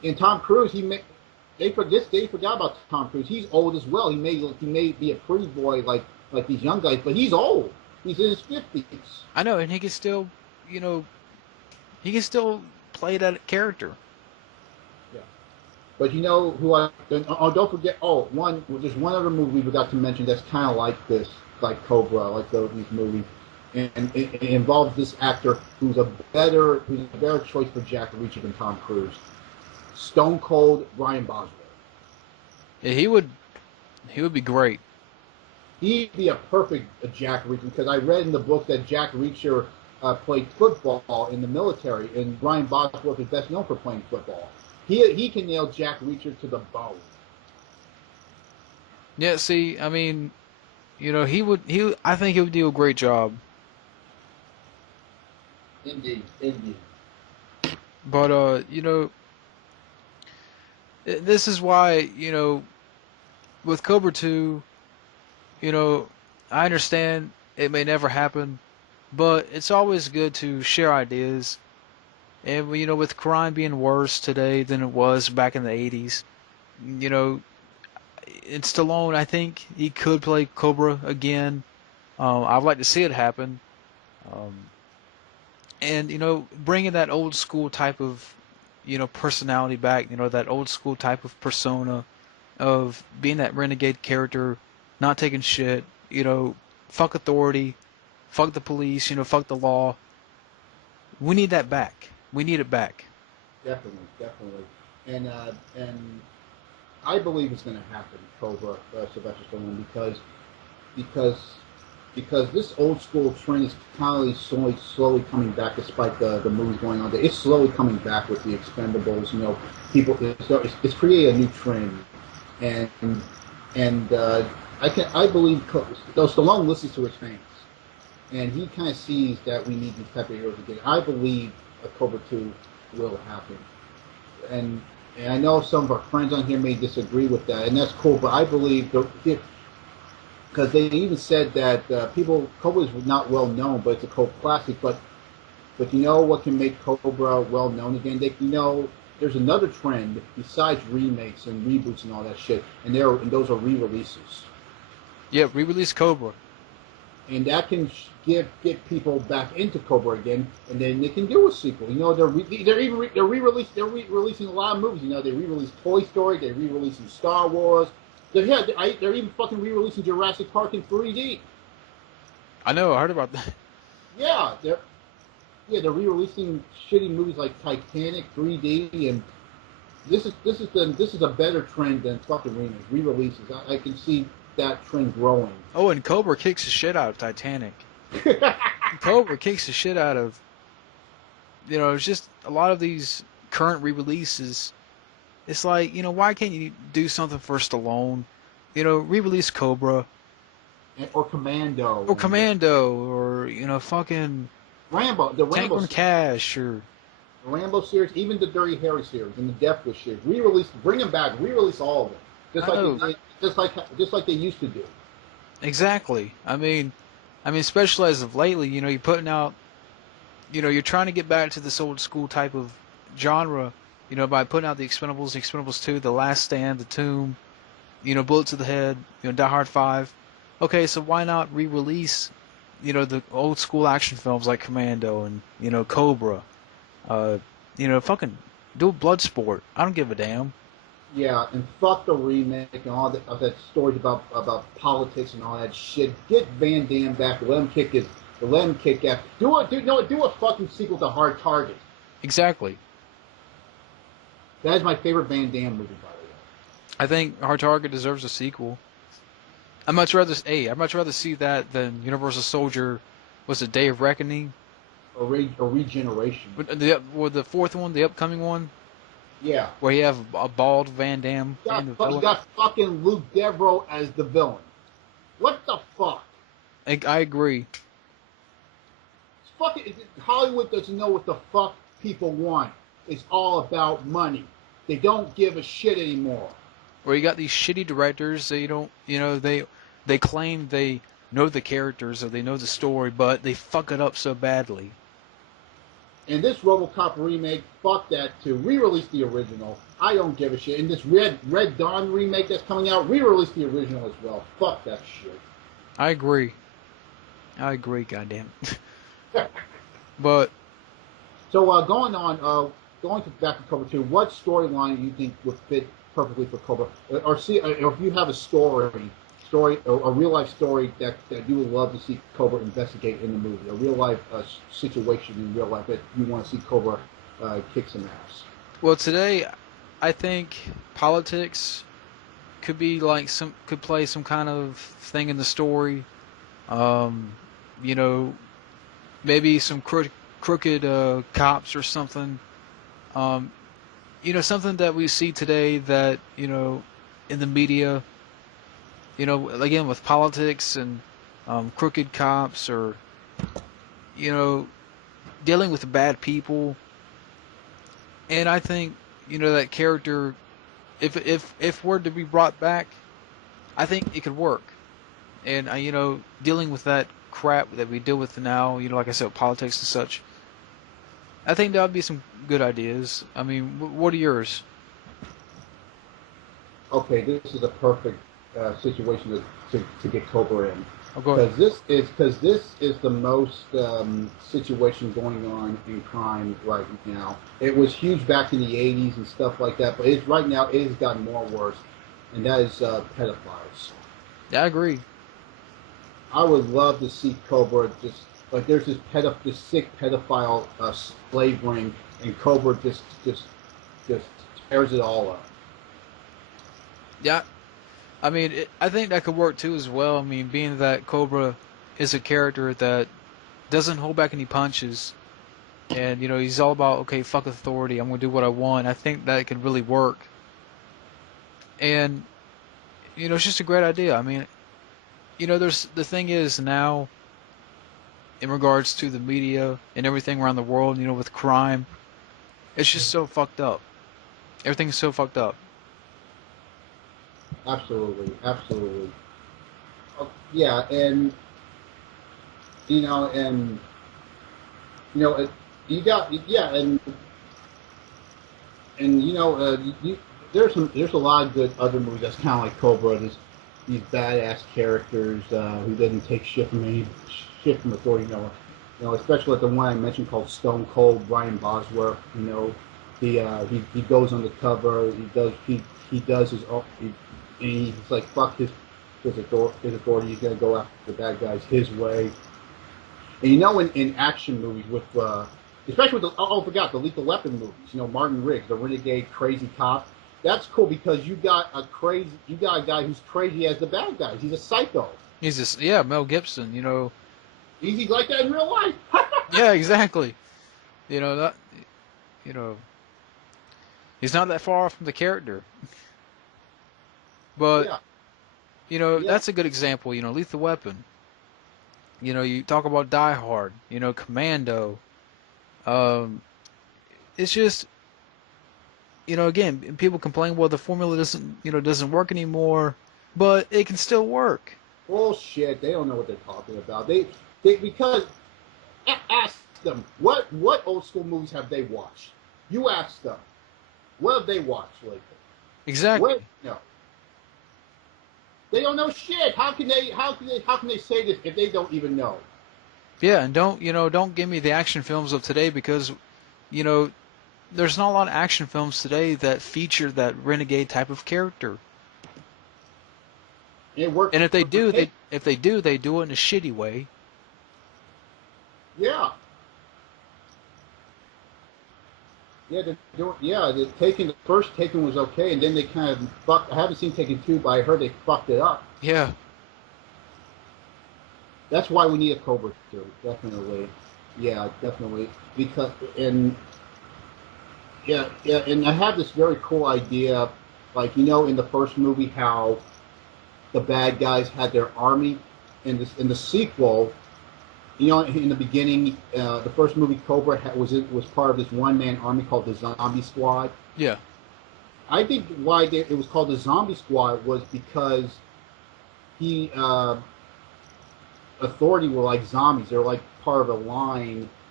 And Tom Cruise, they forgot about Tom Cruise. He's old as well. He may be a pretty boy like these young guys, but he's old. He's in his 50s. I know, and he can still, you know, he can still play that character. Yeah. But you know who I? Oh, don't forget. Oh, there's one other movie we forgot to mention that's kind of like this, like Cobra, like these movies, and it involves this actor who's a better choice for Jack Reacher than Tom Cruise. Stone Cold Ryan Boswell. Yeah, he would be great. He'd be a perfect Jack Reacher because I read in the book that Jack Reacher played football in the military, and Ryan Bosworth is best known for playing football. He can nail Jack Reacher to the bone. Yeah, see, I mean, you know, I think he would do a great job. Indeed, indeed. But you know, this is why, you know, with Cobra 2, you know, I understand it may never happen, but it's always good to share ideas. And you know, with crime being worse today than it was back in the 80s, you know, in Stallone, I think he could play Cobra again. I'd like to see it happen. Um, and you know, bringing that old school type of, you know, personality back. You know, that old school type of persona of being that renegade character, not taking shit. You know, fuck authority, fuck the police. You know, fuck the law. We need that back. We need it back. Definitely, definitely. And I believe it's going to happen, Cobra, Sylvester Stallone, because because this old school trend is kind of slowly coming back, despite the movies going on there. It's slowly coming back with the Expendables. You know, people it's created a new trend, and and I believe though Stallone listens to his fans, and he kind of sees that we need these type of heroes again. I believe a Cobra 2 will happen, and and I know some of our friends on here may disagree with that, and that's cool. But I believe because they even said that Cobra is not well known, but it's a cult classic. But you know what can make Cobra well known again? There's another trend besides remakes and reboots and all that shit, and those are re-releases. Yeah, re-release Cobra. And that can get people back into Cobra again, and then they can do a sequel. You know, they're re-releasing a lot of movies. You know, they re-released Toy Story, they're re-releasing Star Wars. They're even fucking re-releasing Jurassic Park in 3D. I know. I heard about that. Yeah, they're re-releasing shitty movies like Titanic 3D, and this is a better trend than fucking remakes, re-releases. I can see that trend growing. Oh, and Cobra kicks the shit out of Titanic. Cobra kicks the shit out of, you know, it's just a lot of these current re-releases. It's like, you know, why can't you do something for Stallone? You know, re-release Cobra. Or Commando. Or Commando, or, you know, fucking The Tango Rambo and Cash, or... The Rambo series, even the Dirty Harry series and the Death Wish series. Re-release, bring them back, re-release all of them. Just like they used to do. Exactly. I mean, especially as of lately, you know, you're putting out, you know, you're trying to get back to this old school type of genre, you know, by putting out the Expendables 2, The Last Stand, The Tomb, you know, Bullet to the Head, you know, Die Hard 5. Okay, so why not re-release, you know, the old school action films like Commando and, you know, Cobra? You know, fucking do a Bloodsport. I don't give a damn. Yeah, and fuck the remake and all that stories about politics and all that shit. Get Van Damme back. Let him kick ass. Do a fucking sequel to Hard Target. Exactly. That is my favorite Van Damme movie, by the way. I think Hard Target deserves a sequel. I'd much rather see that than Universal Soldier. Was it Day of Reckoning? Or Regeneration. The fourth one, the upcoming one. Yeah. Where you have a bald Van Damme. You got fucking Luke Devereaux as the villain. What the fuck? I agree. Hollywood doesn't know what the fuck people want. It's all about money. They don't give a shit anymore. Where you got these shitty directors, they don't, you know, they claim they know the characters or they know the story, but they fuck it up so badly. And this RoboCop remake, fuck that too. Re-release the original. I don't give a shit. And this Red Dawn remake that's coming out, re-release the original as well. Fuck that shit. I agree. I agree. Goddamn. But So going back to Cobra 2, what storyline do you think would fit perfectly for Cobra? Or if you have a a real life story that you would love to see Cobra investigate in the movie, a real life situation in real life that you want to see Cobra kick some ass. well, today I think politics could play some kind of thing in the story. Um, you know, maybe some crooked cops or something. Um, something that we see today that in the media. Again with politics and crooked cops or you know dealing with bad people. And I think that character, if were to be brought back, I think it could work. And dealing with that crap that we deal with now, like I said, politics and such. I think that would be some good ideas. I mean, what are yours? Okay, this is a perfect situation to get Cobra in. Oh, go ahead. Because this is the most situation going on in crime right now. It was huge back in the '80s and stuff like that, but right now it has gotten more worse, and that is pedophiles. Yeah, I agree. I would love to see Cobra just like there's this sick pedophile slave ring, and Cobra just tears it all up. Yeah, I mean, I think that could work too as well. I mean, being that Cobra is a character that doesn't hold back any punches, and he's all about okay, fuck authority. I'm gonna do what I want. I think that could really work, and it's just a great idea. I mean, there's the thing is now in regards to the media and everything around the world, with crime, it's just so fucked up. Everything's so fucked up. Absolutely, absolutely. Yeah, and and you know, it, you got yeah, and there's a lot of good other movies that's kind of like Cobra. There's these badass characters who doesn't take shit from authority. Especially like the one I mentioned called Stone Cold, Brian Bosworth. He goes on the cover. He does his own. He's like fuck his authority. He's gonna go after the bad guys his way. And in action movies with especially with I forgot the Lethal Weapon movies. Martin Riggs, the renegade crazy cop. That's cool because you got a guy who's crazy as the bad guys. He's a psycho. He's just yeah, Mel Gibson. He's like that in real life. Yeah, exactly. That you know he's not that far off from the character. But Yeah. Yeah. that's a good example. Lethal Weapon. You talk about Die Hard. Commando. Um, it's just again, people complain, well, the formula doesn't work anymore, but it can still work. Bullshit. They don't know what they're talking about. They because ask them what old school movies have they watched. You ask them what have they watched lately. Exactly. No. They don't know shit. How can they say this if they don't even know? Yeah, and don't give me the action films of today because there's not a lot of action films today that feature that renegade type of character. It works. And if they do, they do it in a shitty way. Yeah. Yeah, the first Taken was okay, and then they kind of fucked. I haven't seen Taken 2, but I heard they fucked it up. Yeah. That's why we need a Cobra 2, definitely. Yeah, definitely. Because and and I have this very cool idea, like in the first movie how the bad guys had their army, in the sequel. In the beginning, the first movie Cobra was part of this one-man army called the Zombie Squad. Yeah. I think why it was called the Zombie Squad was because Authority were like zombies. They're like part of a line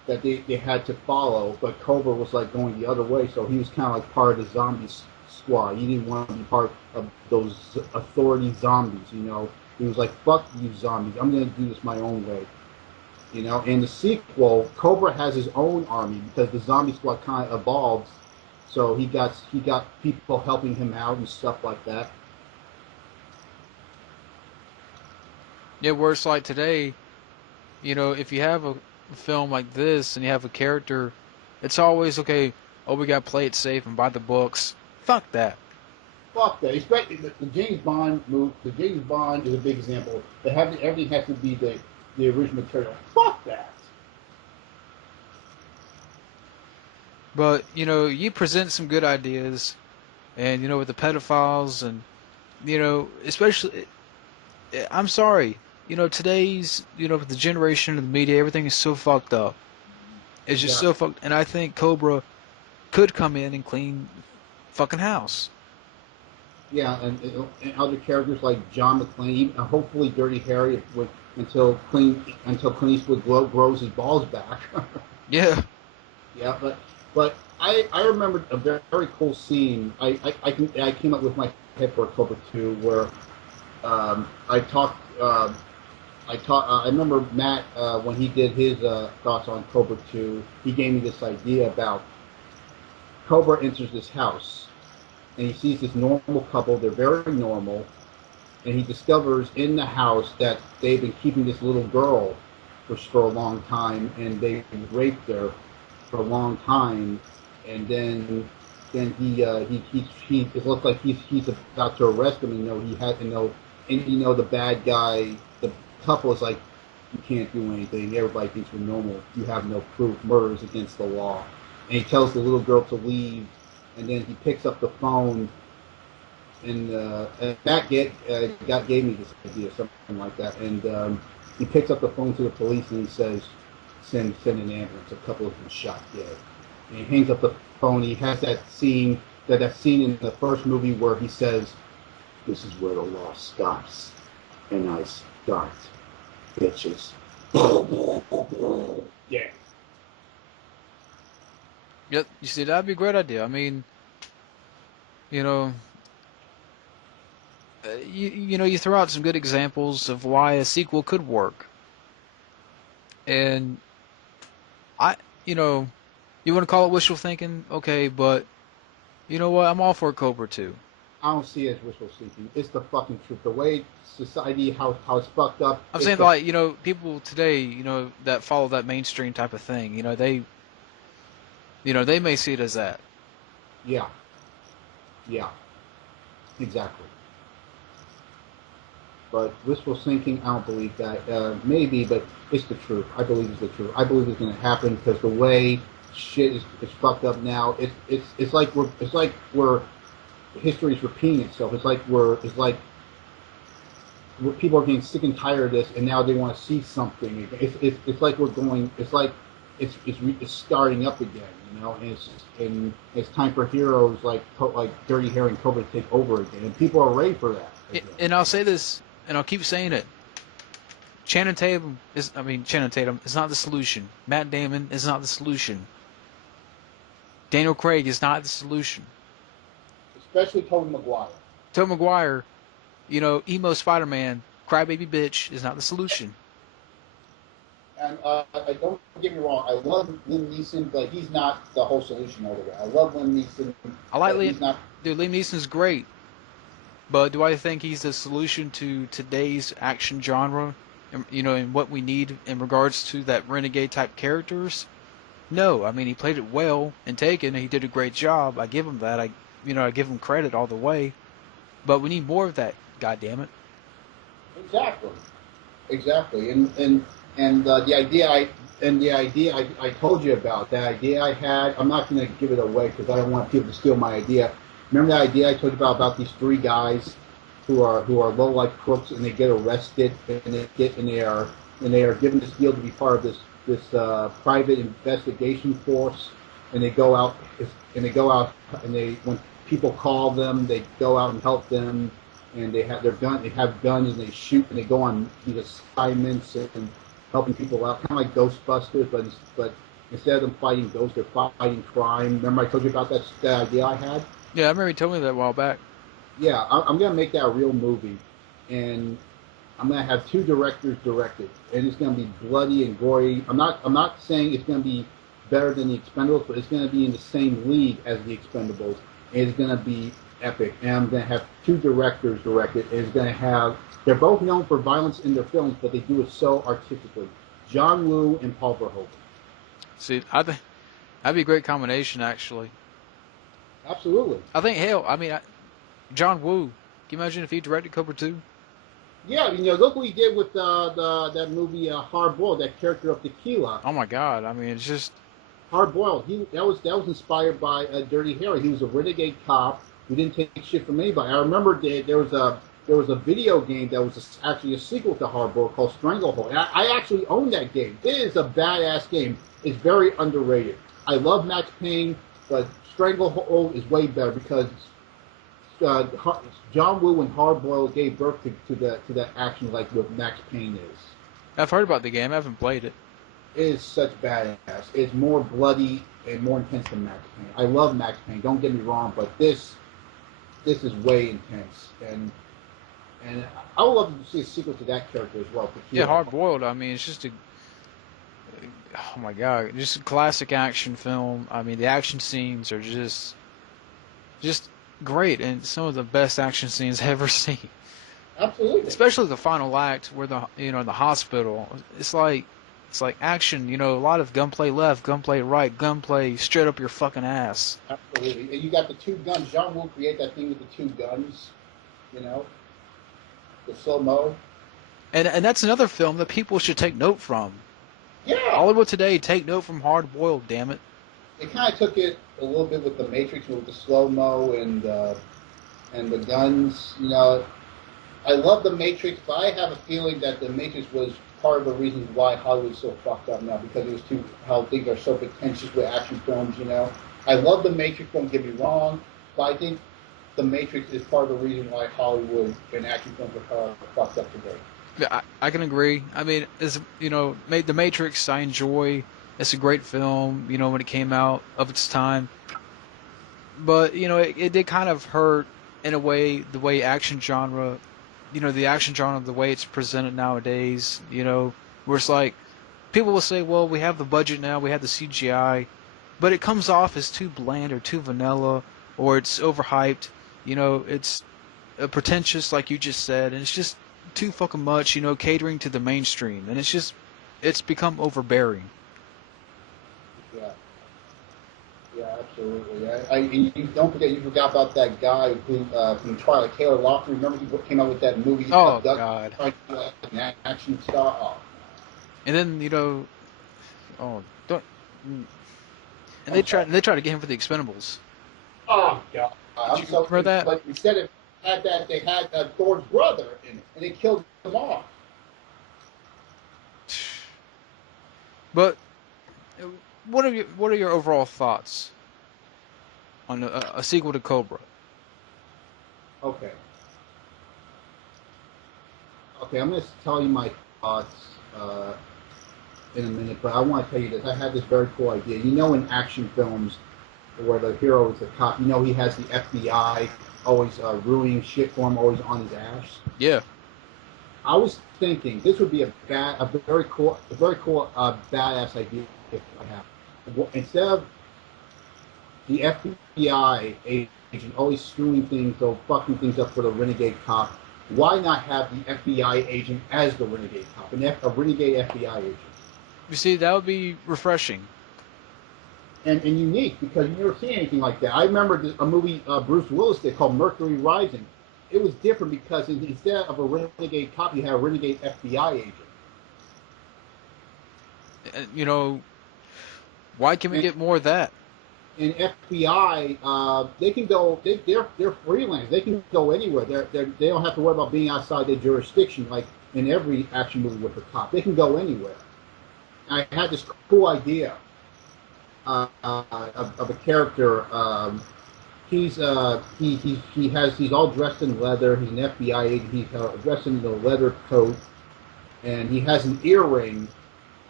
that they had to follow, but Cobra was like going the other way, so he was kind of like part of the zombie squad. He didn't want to be part of those authority zombies, you know. He was like, "Fuck you, zombies! I'm gonna do this my own way." You know, in the sequel, Cobra has his own army because the zombie squad kind of evolved, so he got people helping him out and stuff like that. Yeah, where it's like today, if you have a film like this and you have a character, it's always okay. Oh, we got to play it safe and buy the books. Fuck that. Fuck that. Especially the James Bond move. The James Bond is a big example. Everything has to be the original material. Fuck that. But you present some good ideas, and with the pedophiles and especially, I'm sorry, today's with the generation of the media, everything is so fucked up. It's just Yeah. so fucked, and I think Cobra could come in and clean fucking house. Yeah, and other characters like John McClane, hopefully Dirty Harry until Clint Eastwood grows his balls back. Yeah. Yeah, but I remember a very, very cool scene. I came up with my head for October 2 where I talked. I remember Matt when he did his thoughts on Cobra 2. He gave me this idea about Cobra enters this house and he sees this normal couple. They're very normal, and he discovers in the house that they've been keeping this little girl for a long time, and they raped her for a long time, and then he it looks like he's about to arrest him, and he had to know, and the bad guy, the couple is like, you can't do anything. Everybody thinks we're normal. You have no proof. Murder is against the law. And he tells the little girl to leave, and then he picks up the phone, and Matt gave me this idea, something like that, and he picks up the phone to the police and he says, "Send an ambulance. A couple have been shot dead." And he hangs up the phone. He has that scene in the first movie where he says, "This is where the law stops, and I start, bitches." Yeah. Yep. You see, that'd be a great idea. I mean, you know, you throw out some good examples of why a sequel could work, and I, you know, you want to call it wishful thinking, okay, but you know what? I'm all for Cobra too. I don't see it as wishful thinking. It's the fucking truth. The way society, how it's fucked up. I'm It's saying the like people today that follow that mainstream type of thing. They may see it as that. Yeah, yeah, exactly. But wishful thinking, I don't believe that. Maybe, but it's the truth. I believe it's the truth. I believe it's going to happen because the way shit is fucked up now. It's like we're history's repeating itself. People are getting sick and tired of this, and now they want to see something. It's like we're going. It's like it's starting up again, and it's time for heroes like Dirty Harry and Cobra to take over again, and people are ready for that again. And I'll say this, and I'll keep saying it. Channing Tatum is not the solution. Matt Damon is not the solution. Daniel Craig is not the solution. Especially Tobey Maguire. Tobey Maguire, emo Spider-Man, crybaby bitch is not the solution. And I don't get me wrong, I love Liam Neeson, but he's not the whole solution all the way. I love Liam Neeson, I like but he's Liam. not. Dude, Liam Neeson's great, but do I think he's the solution to today's action genre? And what we need in regards to that renegade type characters? No, I mean he played it well in Taken, and he did a great job. I give him that. I give him credit all the way. But we need more of that. God damn it! Exactly, exactly, and the idea I told you about, that idea I had. I'm not going to give it away because I don't want people to steal my idea. Remember that idea I told you about these three guys who are low life crooks, and they get arrested, and they are given this deal to be part of this private investigation force, and they go out when people call them, they go out and help them, and they have guns, and they shoot, and they go on these assignments and helping people out, kind of like Ghostbusters, but Instead of them fighting ghosts, they're fighting crime. Remember I told you about that idea I had? Yeah, I remember you told me that a while back. Yeah, I'm gonna make that a real movie, and I'm gonna have two directors direct it, and it's gonna be bloody and gory. I'm not saying it's gonna be better than the Expendables, but it's gonna be in the same league as the Expendables, and it's gonna be epic. And I'm gonna have two directors direct it, and it's gonna have. They're both known for violence in their films, but they do it so artistically. John Woo and Paul Verhoeven. See, I think that'd be a great combination, actually. Absolutely. I think, hell, I mean, John Woo. Can you imagine if he directed Cobra 2? Yeah, look what he did with that movie Hard Boiled, that character of Tequila. Oh my God! I mean, it's just Hard Boiled. That was inspired by Dirty Harry. He was a renegade cop who didn't take shit from anybody. I remember there was a video game that was actually a sequel to Hard Boiled called Stranglehold. And I actually own that game. It is a badass game. It's very underrated. I love Max Payne, but Stranglehold is way better because uh, John Woo and Hard Boiled gave birth to that action like what Max Payne is. I've heard about the game. I haven't played it. It is such badass. It's more bloody and more intense than Max Payne. I love Max Payne. Don't get me wrong, but this is way intense, and I would love to see a sequel to that character as well. Yeah, Hard Boiled. I mean, it's just oh my God, just a classic action film. I mean, the action scenes are just great, and some of the best action scenes I've ever seen. Absolutely. Especially the final act where in the hospital. It's like action. A lot of gunplay left, gunplay right, gunplay straight up your fucking ass. Absolutely. And you got the two guns. John will create that thing with the two guns. The slow mo. And that's another film that people should take note from. Yeah. Hollywood today, take note from Hard Boiled. Damn it. They kind of took it a little bit with the Matrix, with the slow mo and the guns. I love the Matrix, but I have a feeling that the Matrix was part of the reasons why Hollywood's so fucked up now, because it was how things are so pretentious with action films. I love the Matrix. Don't get me wrong, but I think the Matrix is part of the reason why Hollywood and action films are fucked up today. Yeah, I can agree. I mean, The Matrix, I enjoy. It's a great film, when it came out of its time. But, it did kind of hurt, in a way, the way action genre, the action genre, the way it's presented nowadays, where it's like, people will say, well, we have the budget now, we have the CGI, but it comes off as too bland or too vanilla, or it's overhyped, it's pretentious, like you just said, and it's just too fucking much, catering to the mainstream, and it's become overbearing. Yeah, absolutely. And you don't forget, you forgot about that guy who from Twilight, Taylor Lautner. Remember he came out with that movie? Oh God! An action star. Oh. And then don't. And they try to get him for the Expendables. Oh God! Did you remember that? But instead of that, they had Thor's brother in it, and they killed him off. But what are your overall thoughts on a sequel to Cobra? Okay, I'm going to tell you my thoughts in a minute, but I want to tell you this. I had this very cool idea. In action films where the hero is a cop, he has the FBI always ruining shit for him, always on his ass. Yeah. I was thinking this would be a very cool badass idea if I have. Instead of the FBI agent always screwing things or fucking things up for the renegade cop, why not have the FBI agent as the renegade cop, a renegade FBI agent? You see, that would be refreshing. And unique, because you never see anything like that. I remember a movie Bruce Willis did called Mercury Rising. It was different because instead of a renegade cop, you had a renegade FBI agent. Why can we get more of that? And FBI, they can go. They're freelance. They can go anywhere. They don't have to worry about being outside their jurisdiction, like in every action movie with a cop. They can go anywhere. I had this cool idea of a character. He's all dressed in leather. He's an FBI agent. He's dressed in the leather coat, and he has an earring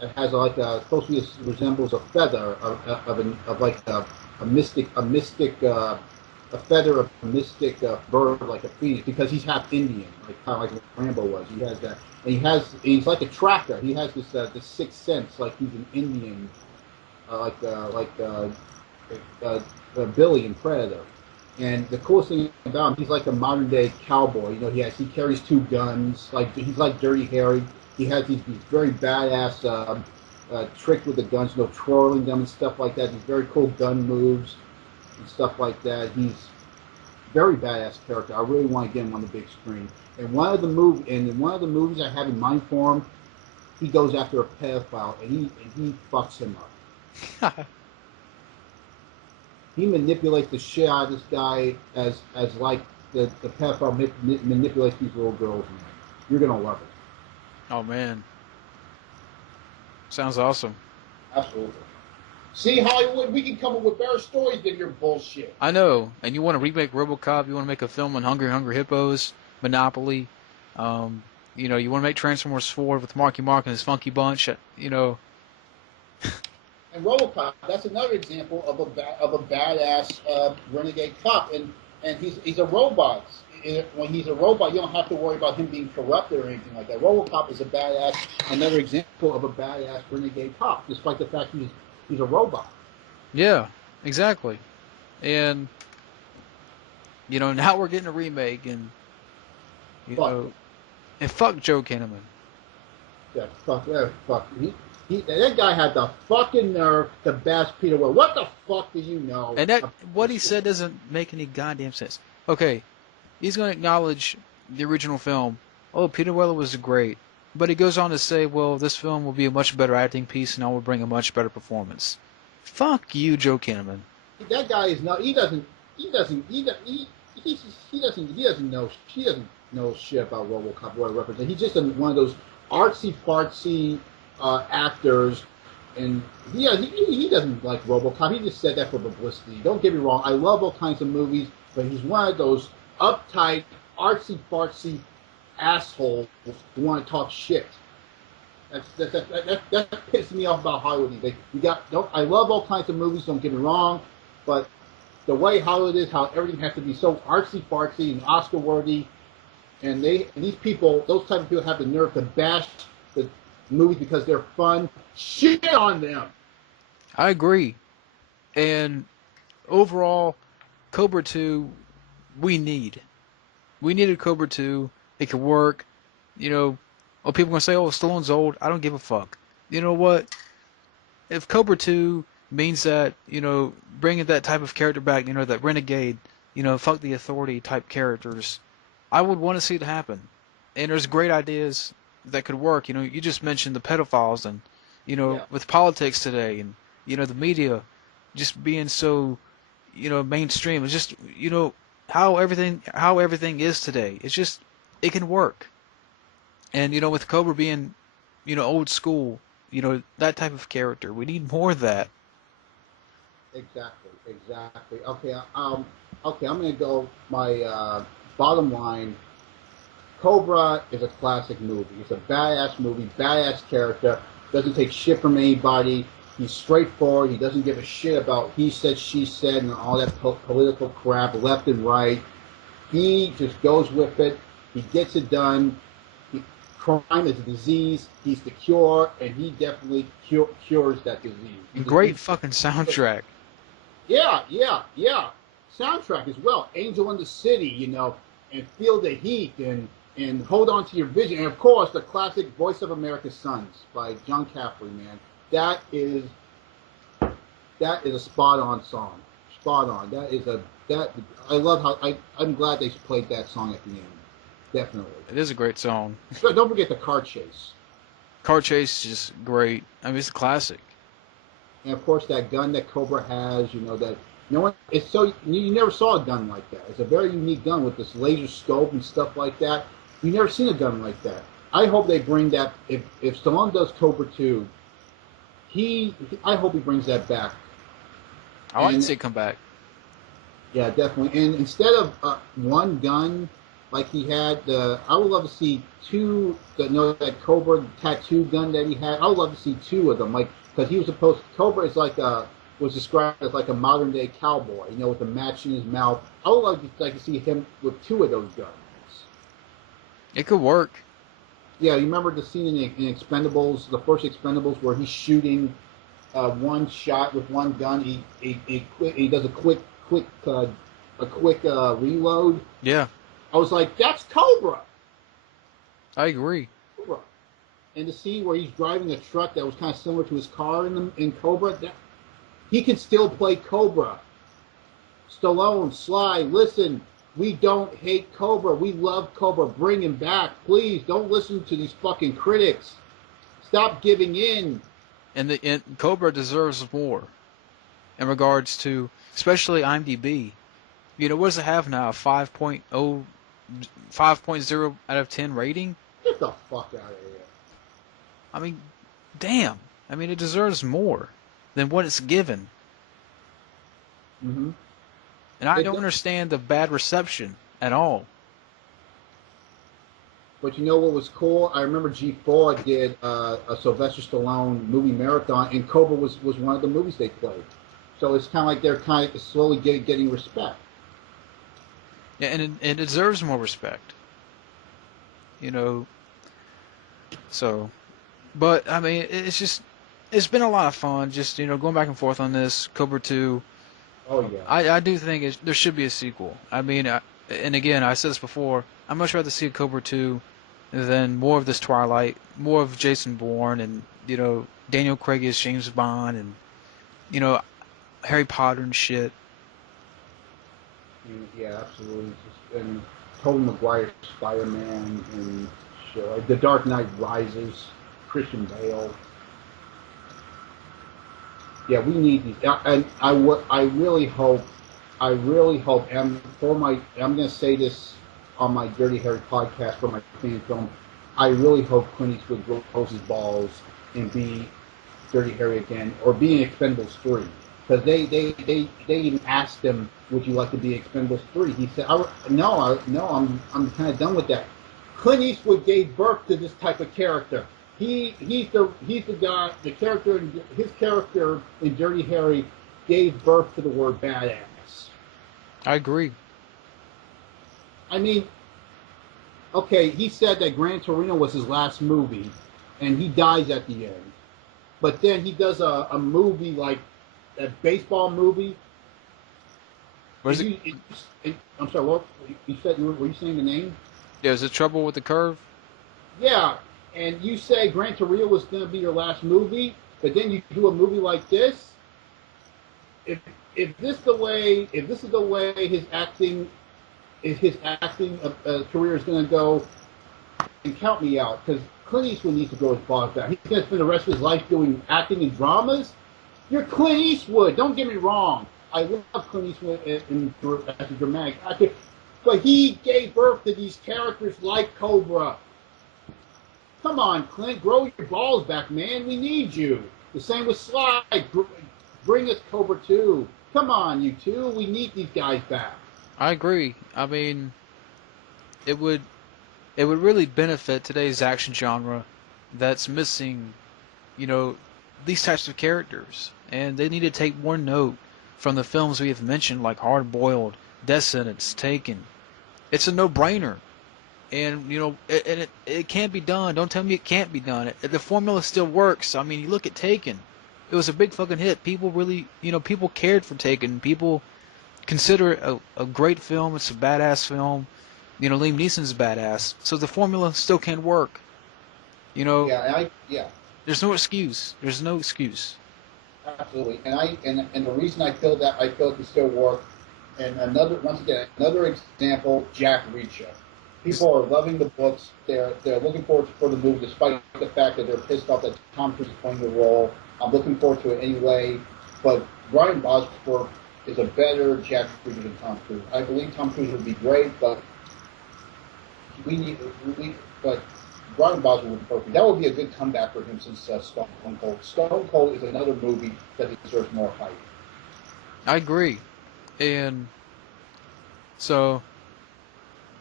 It has like supposed to be resembles a feather of like a feather of a mystic bird like a phoenix because he's half Indian, like kind of like Rambo was. He has that, and he's like a tracker. He has this sixth sense, like he's an Indian, like Billy in Predator. And the coolest thing about him, he's like a modern day cowboy. You know, he carries two guns. Like he's like Dirty Harry. He has these very badass tricks with the guns, you know, twirling them and stuff like that. These very cool gun moves and stuff like that. He's very badass character. I really want to get him on the big screen. And in one of the movies I have in mind for him, he goes after a pedophile and he fucks him up. He manipulates the shit out of this guy as like the pedophile manipulates these little girls. Man. You're gonna love it. Oh man, sounds awesome. Absolutely. See, Hollywood, we can come up with better stories than your bullshit. I know. And you want to remake RoboCop? You want to make a film on Hungry Hippos, Monopoly? You know, you want to make Transformers 4 with Marky Mark and his Funky Bunch? You know. And RoboCop, that's another example of a badass renegade cop, and he's a robot. When he's a robot, you don't have to worry about him being corrupted or anything like that. RoboCop is another example of a badass renegade cop, despite the fact he's a robot. Yeah, exactly. And you know, now we're getting a remake, and you know, and fuck Joe Kinnaman. Yeah, fuck. That guy had the fucking nerve to bash Peter Weller. What the fuck do you know? And what he said doesn't make any goddamn sense. Okay, he's going to acknowledge the original film. Oh, Peter Weller was great. But he goes on to say, well, this film will be a much better acting piece and I will bring a much better performance. Fuck you, Joe Kinnaman. That guy is not. He doesn't know shit about RoboCop, what it represents. He's just one of those artsy fartsy actors, and he doesn't like RoboCop. He just said that for publicity. Don't get me wrong. I love all kinds of movies, but he's one of those uptight, artsy fartsy assholes who want to talk shit. That pisses me off about Hollywood. I love all kinds of movies. Don't get me wrong, but the way Hollywood is, how everything has to be so artsy fartsy and Oscar worthy, and these people, those type of people, have the nerve to bash the movies because they're fun. Shit on them. I agree. And overall, Cobra 2, we needed Cobra 2. It could work. You know, people are going to say, oh, Stallone's old. I don't give a fuck. You know what? If Cobra 2 means that, you know, bringing that type of character back, you know, that renegade, you know, fuck the authority type characters, I would want to see it happen. And there's great ideas that could work. You know, you just mentioned the pedophiles and, you know, with politics today and, you know, the media just being so, you know, mainstream. It's just, you know, how everything is today. It's just, it can work. And, you know, with Cobra being, you know, old school, you know, that type of character, we need more of that. Exactly. Okay, I'm going to go, my bottom line, Cobra is a classic movie. It's a badass movie, badass character, doesn't take shit from anybody. He's straightforward. He doesn't give a shit about he said, she said, and all that political crap, left and right. He just goes with it. He gets it done. Crime is a disease. He's the cure, and he definitely cures that disease. Great fucking soundtrack. Yeah. Soundtrack as well. Angel in the City, you know, and Feel the Heat, and Hold On to Your Vision, and of course the classic Voice of America's Sons by John Caffrey, man. That is a spot on song. Spot on. I love how I'm glad they played that song at the end. Definitely. It is a great song. So don't forget the car chase. Car chase is just great. I mean, it's a classic. And of course that gun that Cobra has, you know, that no one, it's so, you never saw a gun like that. It's a very unique gun with this laser scope and stuff like that. You've never seen a gun like that. I hope they bring that, if Stallone does Cobra 2, I hope he brings that back. I like to see it come back. Yeah, definitely. And instead of one gun, Like he had the. I would love to see two. That Cobra tattoo gun that he had. I would love to see two of them. Like because he was supposed. Cobra is like a was described as like a modern day cowboy. With a match in his mouth. I would like to see him with two of those guns. It could work. Yeah, you remember the scene in Expendables, the first Expendables, where he's shooting one shot with one gun. He does a quick reload. Yeah, I was like, that's Cobra. I agree. Cobra. And the scene where he's driving a truck that was kind of similar to his car in Cobra, he can still play Cobra. Stallone, Sly, listen, we don't hate Cobra. We love Cobra. Bring him back. Please don't listen to these fucking critics. Stop giving in. And Cobra deserves more in regards to, especially IMDb. What does it have now? 5.0 out of 10 rating? Get the fuck out of here. I mean, damn. I mean, it deserves more than what it's given. Mm-hmm. And I don't understand the bad reception at all. But you know what was cool? I remember G4 did a Sylvester Stallone movie marathon, and Cobra was one of the movies they played. So it's kind of like they're kind of slowly getting respect. Yeah, and it deserves more respect. So, but I mean, it's been a lot of fun. Just going back and forth on this Cobra 2. Oh yeah. I do think there should be a sequel. I mean, and again, I said this before. I'd much rather see a Cobra 2 than more of this Twilight, more of Jason Bourne, and Daniel Craig as James Bond, and Harry Potter and shit. Yeah, absolutely. And Tobey Maguire, Spider-Man, and shit. Like The Dark Knight Rises, Christian Bale. Yeah, we need these. And I really hope, and I'm going to say this on my Dirty Harry podcast for my fan film. I really hope Clint Eastwood grows his balls and be Dirty Harry again, or be in Expendables 3. Because they even asked him, "Would you like to be Expendables 3?" He said, "No, I'm kind of done with that." Clint Eastwood gave birth to this type of character. He's the guy. His character in Dirty Harry gave birth to the word badass. I agree. I mean, okay, he said that Gran Torino was his last movie, and he dies at the end. But then he does a movie like a baseball movie. What is it? I'm sorry. What you said? Were you saying the name? Yeah, is it Trouble with the Curve? Yeah, and you say Gran Torino was going to be your last movie, but then you do a movie like this. If this is the way his acting career is going to go, and count me out, because Clint Eastwood needs to grow his balls back. He's going to spend the rest of his life doing acting in dramas. You're Clint Eastwood. Don't get me wrong. I love Clint Eastwood as a dramatic actor, but he gave birth to these characters like Cobra. Come on, Clint, grow your balls back, man. We need you. The same with Sly. Bring us Cobra 2. Come on, you two. We need these guys back. I agree. I mean, it would really benefit today's action genre that's missing, these types of characters. And they need to take more note from the films we have mentioned, like Hard Boiled, Death Sentence, Taken. It's a no-brainer. And, it can't be done. Don't tell me it can't be done. The formula still works. I mean, you look at Taken. It was a big fucking hit. People really, people cared for Taken. People consider it a great film. It's a badass film. Liam Neeson's badass. So the formula still can work. Yeah. There's no excuse. There's no excuse. Absolutely, and the reason I feel it can still work. And another example, Jack Reacher. People are loving the books. They're looking forward for the movie, despite the fact that they're pissed off that Tom Cruise is playing the role. I'm looking forward to it anyway. But Brian Bosworth is a better Jack Reacher than Tom Cruise. I believe Tom Cruise would be great, but but Brian Bosworth would be perfect. That would be a good comeback for him since Stone Cold. Stone Cold is another movie that deserves more hype. I agree. And so,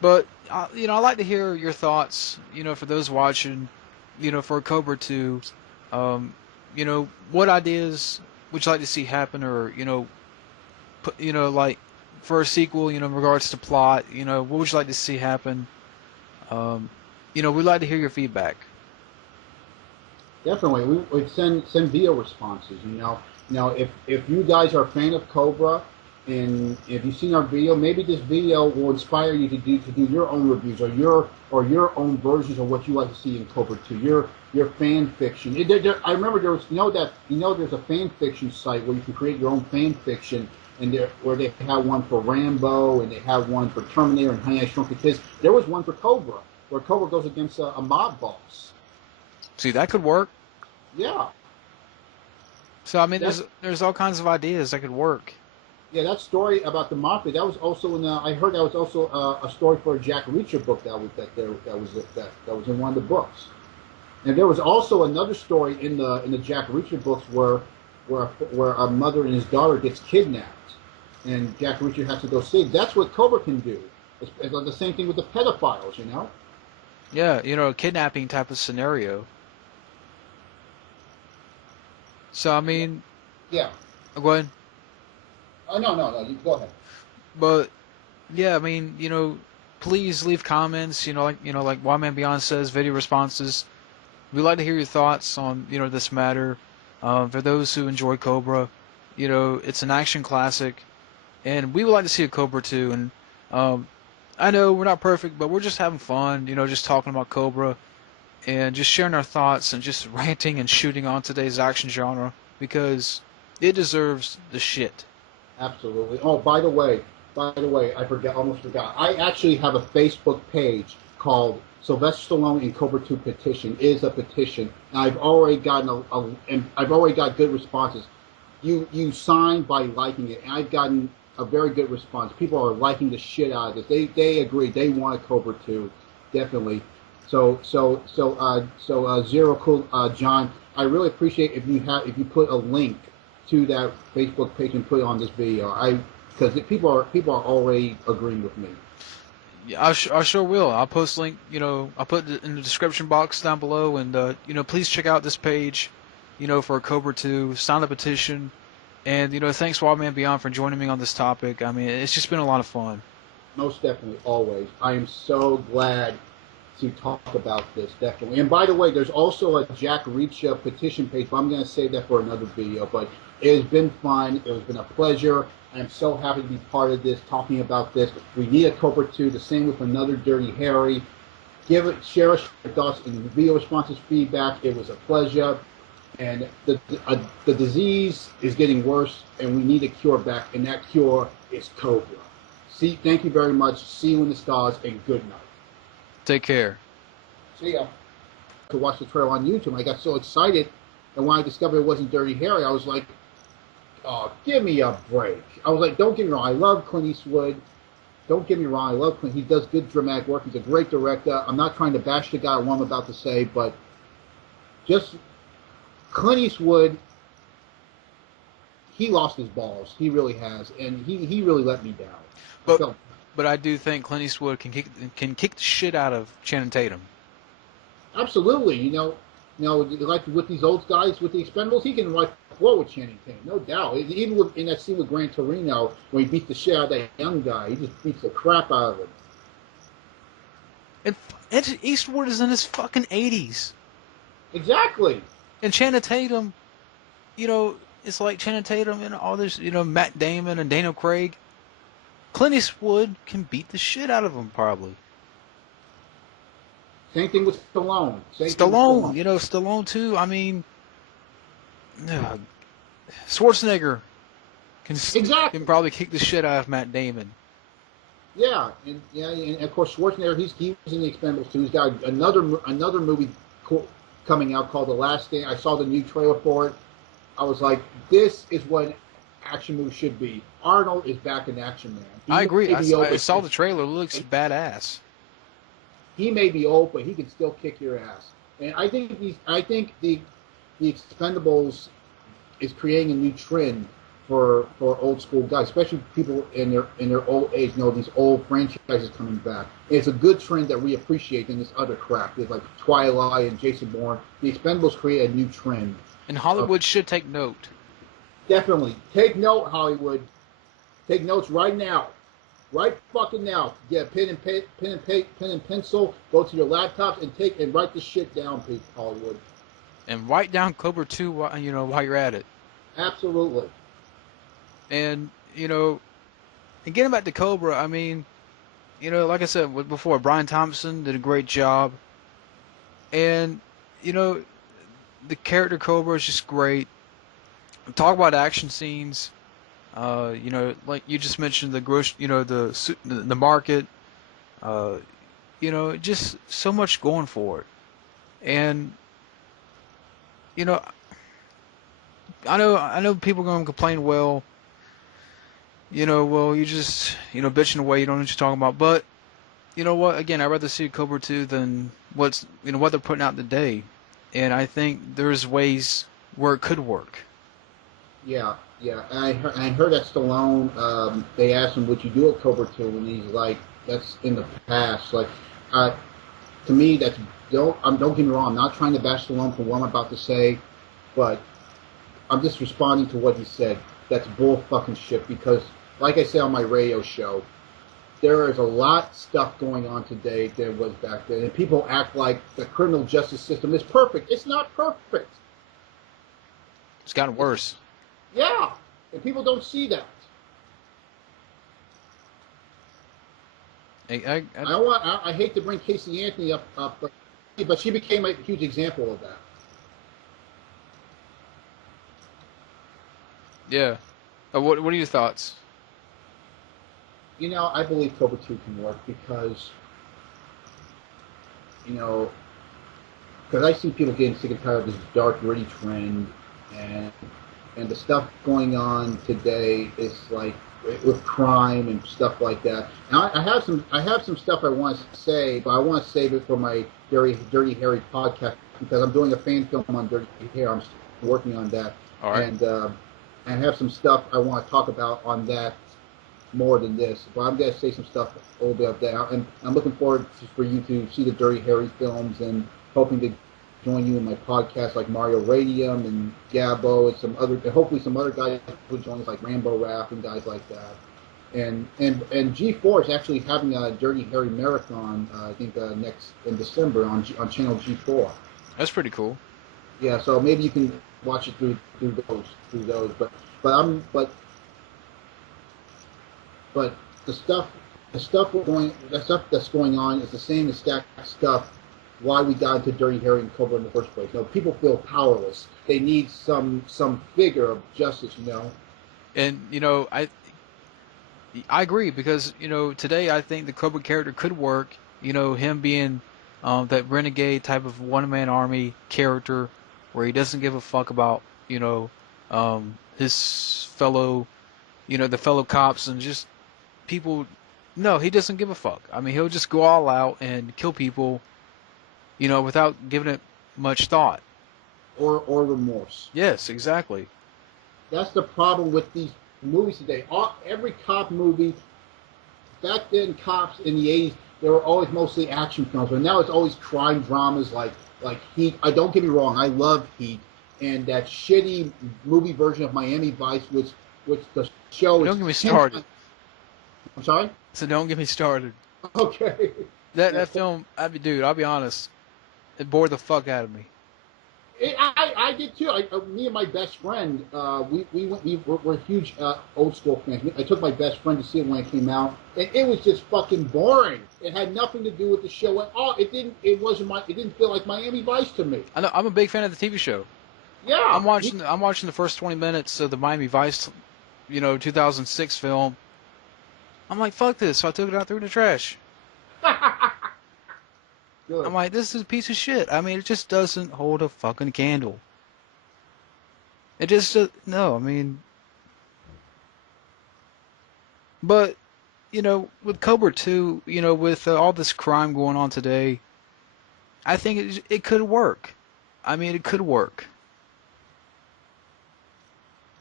But I like to hear your thoughts. For those watching, for Cobra 2, what ideas would you like to see happen, or like for a sequel, in regards to plot, what would you like to see happen? Um, we'd like to hear your feedback. Definitely, we would send video responses. If you guys are a fan of Cobra, and if you've seen our video, maybe this video will inspire you to do your own reviews or your own versions of what you like to see in Cobra 2. Your fan fiction. I remember there was there's a fan fiction site where you can create your own fan fiction, and where they have one for Rambo and they have one for Terminator and Honey I Shrunk the Kids. There was one for Cobra where Cobra goes against a mob boss. See, that could work. Yeah. So I mean, That's there's all kinds of ideas that could work. Yeah, that story about the mafia, that was also in. I heard that was also a story for a Jack Reacher book that was in one of the books. And there was also another story in the Jack Reacher books where a mother and his daughter gets kidnapped, and Jack Reacher has to go save. That's what Cobra can do. It's like the same thing with the pedophiles. Yeah, a kidnapping type of scenario. So I mean, Yeah. go ahead. Oh no, you go ahead. But yeah, I mean, please leave comments. Like Wildman Beyond says, video responses. We'd like to hear your thoughts on this matter. For those who enjoy Cobra, it's an action classic, and we would like to see a Cobra 2. And I know we're not perfect, but we're just having fun. Just talking about Cobra and just sharing our thoughts and just ranting and shooting on today's action genre because it deserves the shit. Absolutely. Oh, by the way, almost forgot. I actually have a Facebook page called Sylvester Stallone and Cobra 2 Petition. It is a petition, and I've already gotten and I've already got good responses. You sign by liking it, and I've gotten a very good response. People are liking the shit out of this. They agree. They want a Cobra 2, definitely. Zero Cool John, I really appreciate if you put a link to that Facebook page and put it on this video. Because people are already agreeing with me. Yeah, I sure will. I'll post link. I'll put it in the description box down below, and please check out this page. For Cobra 2, sign the petition, and thanks Wildman Beyond for joining me on this topic. I mean, it's just been a lot of fun. Most definitely, always. I am so glad to talk about this, definitely. And by the way, there's also a Jack Reacher petition page, but I'm going to save that for another video. But it has been fun. It has been a pleasure. I'm so happy to be part of this, talking about this. We need a Cobra 2. The same with another Dirty Harry. Share us your thoughts in video responses, feedback. It was a pleasure. And the disease is getting worse, and we need a cure back, and that cure is Cobra. Thank you very much. See you in the stars, and good night. Take care. See ya. To watch the trailer on YouTube, I got so excited, and when I discovered it wasn't Dirty Harry, I was like, "Oh, give me a break!" I was like, "Don't get me wrong, I love Clint Eastwood. Don't get me wrong, I love Clint. He does good dramatic work. He's a great director. I'm not trying to bash the guy. What I'm about to say, but just Clint Eastwood, he lost his balls. He really has, and he really let me down. But I do think Clint Eastwood can kick the shit out of Channing Tatum. Absolutely, like with these old guys with the Expendables, he can wipe the floor with Channing Tatum, no doubt. Even in that scene with Gran Torino, when he beats the shit out of that young guy, he just beats the crap out of him. And Eastwood is in his fucking 80s. Exactly. And Channing Tatum, it's like Channing Tatum and all this, Matt Damon and Daniel Craig. Clint Eastwood can beat the shit out of him, probably. Same thing with Stallone. Stallone too. I mean, Schwarzenegger can probably kick the shit out of Matt Damon. Yeah, and of course Schwarzenegger. He was in the Expendables too. He's got another movie coming out called The Last Stand. I saw the new trailer for it. I was like, this is what action movie should be. Arnold is back in Action Man. I agree. I saw the trailer. It looks badass. He may be old, but he can still kick your ass. And I think the Expendables is creating a new trend for old school guys, especially people in their old age. You know, these old franchises coming back. It's a good trend that we appreciate in this other crap. There's like Twilight and Jason Bourne. The Expendables create a new trend. And Hollywood should take note. Definitely take note, Hollywood. Take notes right now. Right fucking now. Get a pen and pencil. Go to your laptops and write this shit down, people. Hollywood. And write down Cobra 2 while you're at it. Absolutely. And and getting back to Cobra, I mean, like I said before, Brian Thompson did a great job. And the character Cobra is just great. Talk about action scenes. Like you just mentioned, the market. Just so much going for it. And I know people are going to complain. Well, you just bitching away. You don't know what you're talking about. But you know what? Again, I'd rather see Cobra 2 than what they're putting out today. And I think there's ways where it could work. Yeah. I heard that Stallone. They asked him, "Would you do a Cobra 2?" And he's like, "That's in the past." Like, to me, don't get me wrong. I'm not trying to bash Stallone for what I'm about to say, but I'm just responding to what he said. That's bull fucking shit. Because, like I said on my radio show, there is a lot of stuff going on today than was back then, and people act like the criminal justice system is perfect. It's not perfect. It's gotten worse. Yeah, and people don't see that. I hate to bring Casey Anthony up, but she became a huge example of that. Yeah. What are your thoughts? I believe Cobra 2 can work because I see people getting sick and tired of this dark, gritty trend, and the stuff going on today is like with crime and stuff like that. Now I have some stuff I want to say, but I want to save it for my Dirty Harry podcast because I'm doing a fan film on Dirty Harry. I'm still working on that, all right. And I have some stuff I want to talk about on that more than this. But I'm going to say some stuff a little bit of that, and I'm looking forward for you to see the Dirty Harry films and hoping to join you in my podcast like Mario Radium and Gabbo and hopefully some other guys will join us like Rambo Rap and guys like that. And G4 is actually having a Dirty Harry marathon. I think next in December on channel G4. That's pretty cool. Yeah, so maybe you can watch it through those. But the stuff that's going on is the same exact stuff. Why we got into Dirty Harry and Cobra in the first place. People feel powerless. They need some figure of justice. And I agree because today I think the Cobra character could work. Him being that renegade type of one-man army character where he doesn't give a fuck about his fellow the fellow cops and just people. No, he doesn't give a fuck. I mean, he'll just go all out and kill people, without giving it much thought or remorse. Yes, exactly. That's the problem with these movies today. Every cop movie back then, cops in the 80s, they were always mostly action films, but now it's always crime dramas like Heat. Don't get me wrong, I love Heat, and that shitty movie version of Miami Vice, which the show. Don't get me started. I'm sorry. So don't get me started. Okay. That film, I'll be honest, it bored the fuck out of me. I did too. Me and my best friend, we're huge old school fans. I took my best friend to see it when it came out, and it was just fucking boring. It had nothing to do with the show at all. It didn't feel like Miami Vice to me. I know, I'm a big fan of the TV show. Yeah. I'm watching the first 20 minutes of the Miami Vice, 2006 film. I'm like, fuck this. So I took it out through the trash. Good. I'm like, this is a piece of shit. I mean, it just doesn't hold a fucking candle. It just, no, I mean. But, with Cobra 2, with all this crime going on today, I think it could work. I mean, it could work.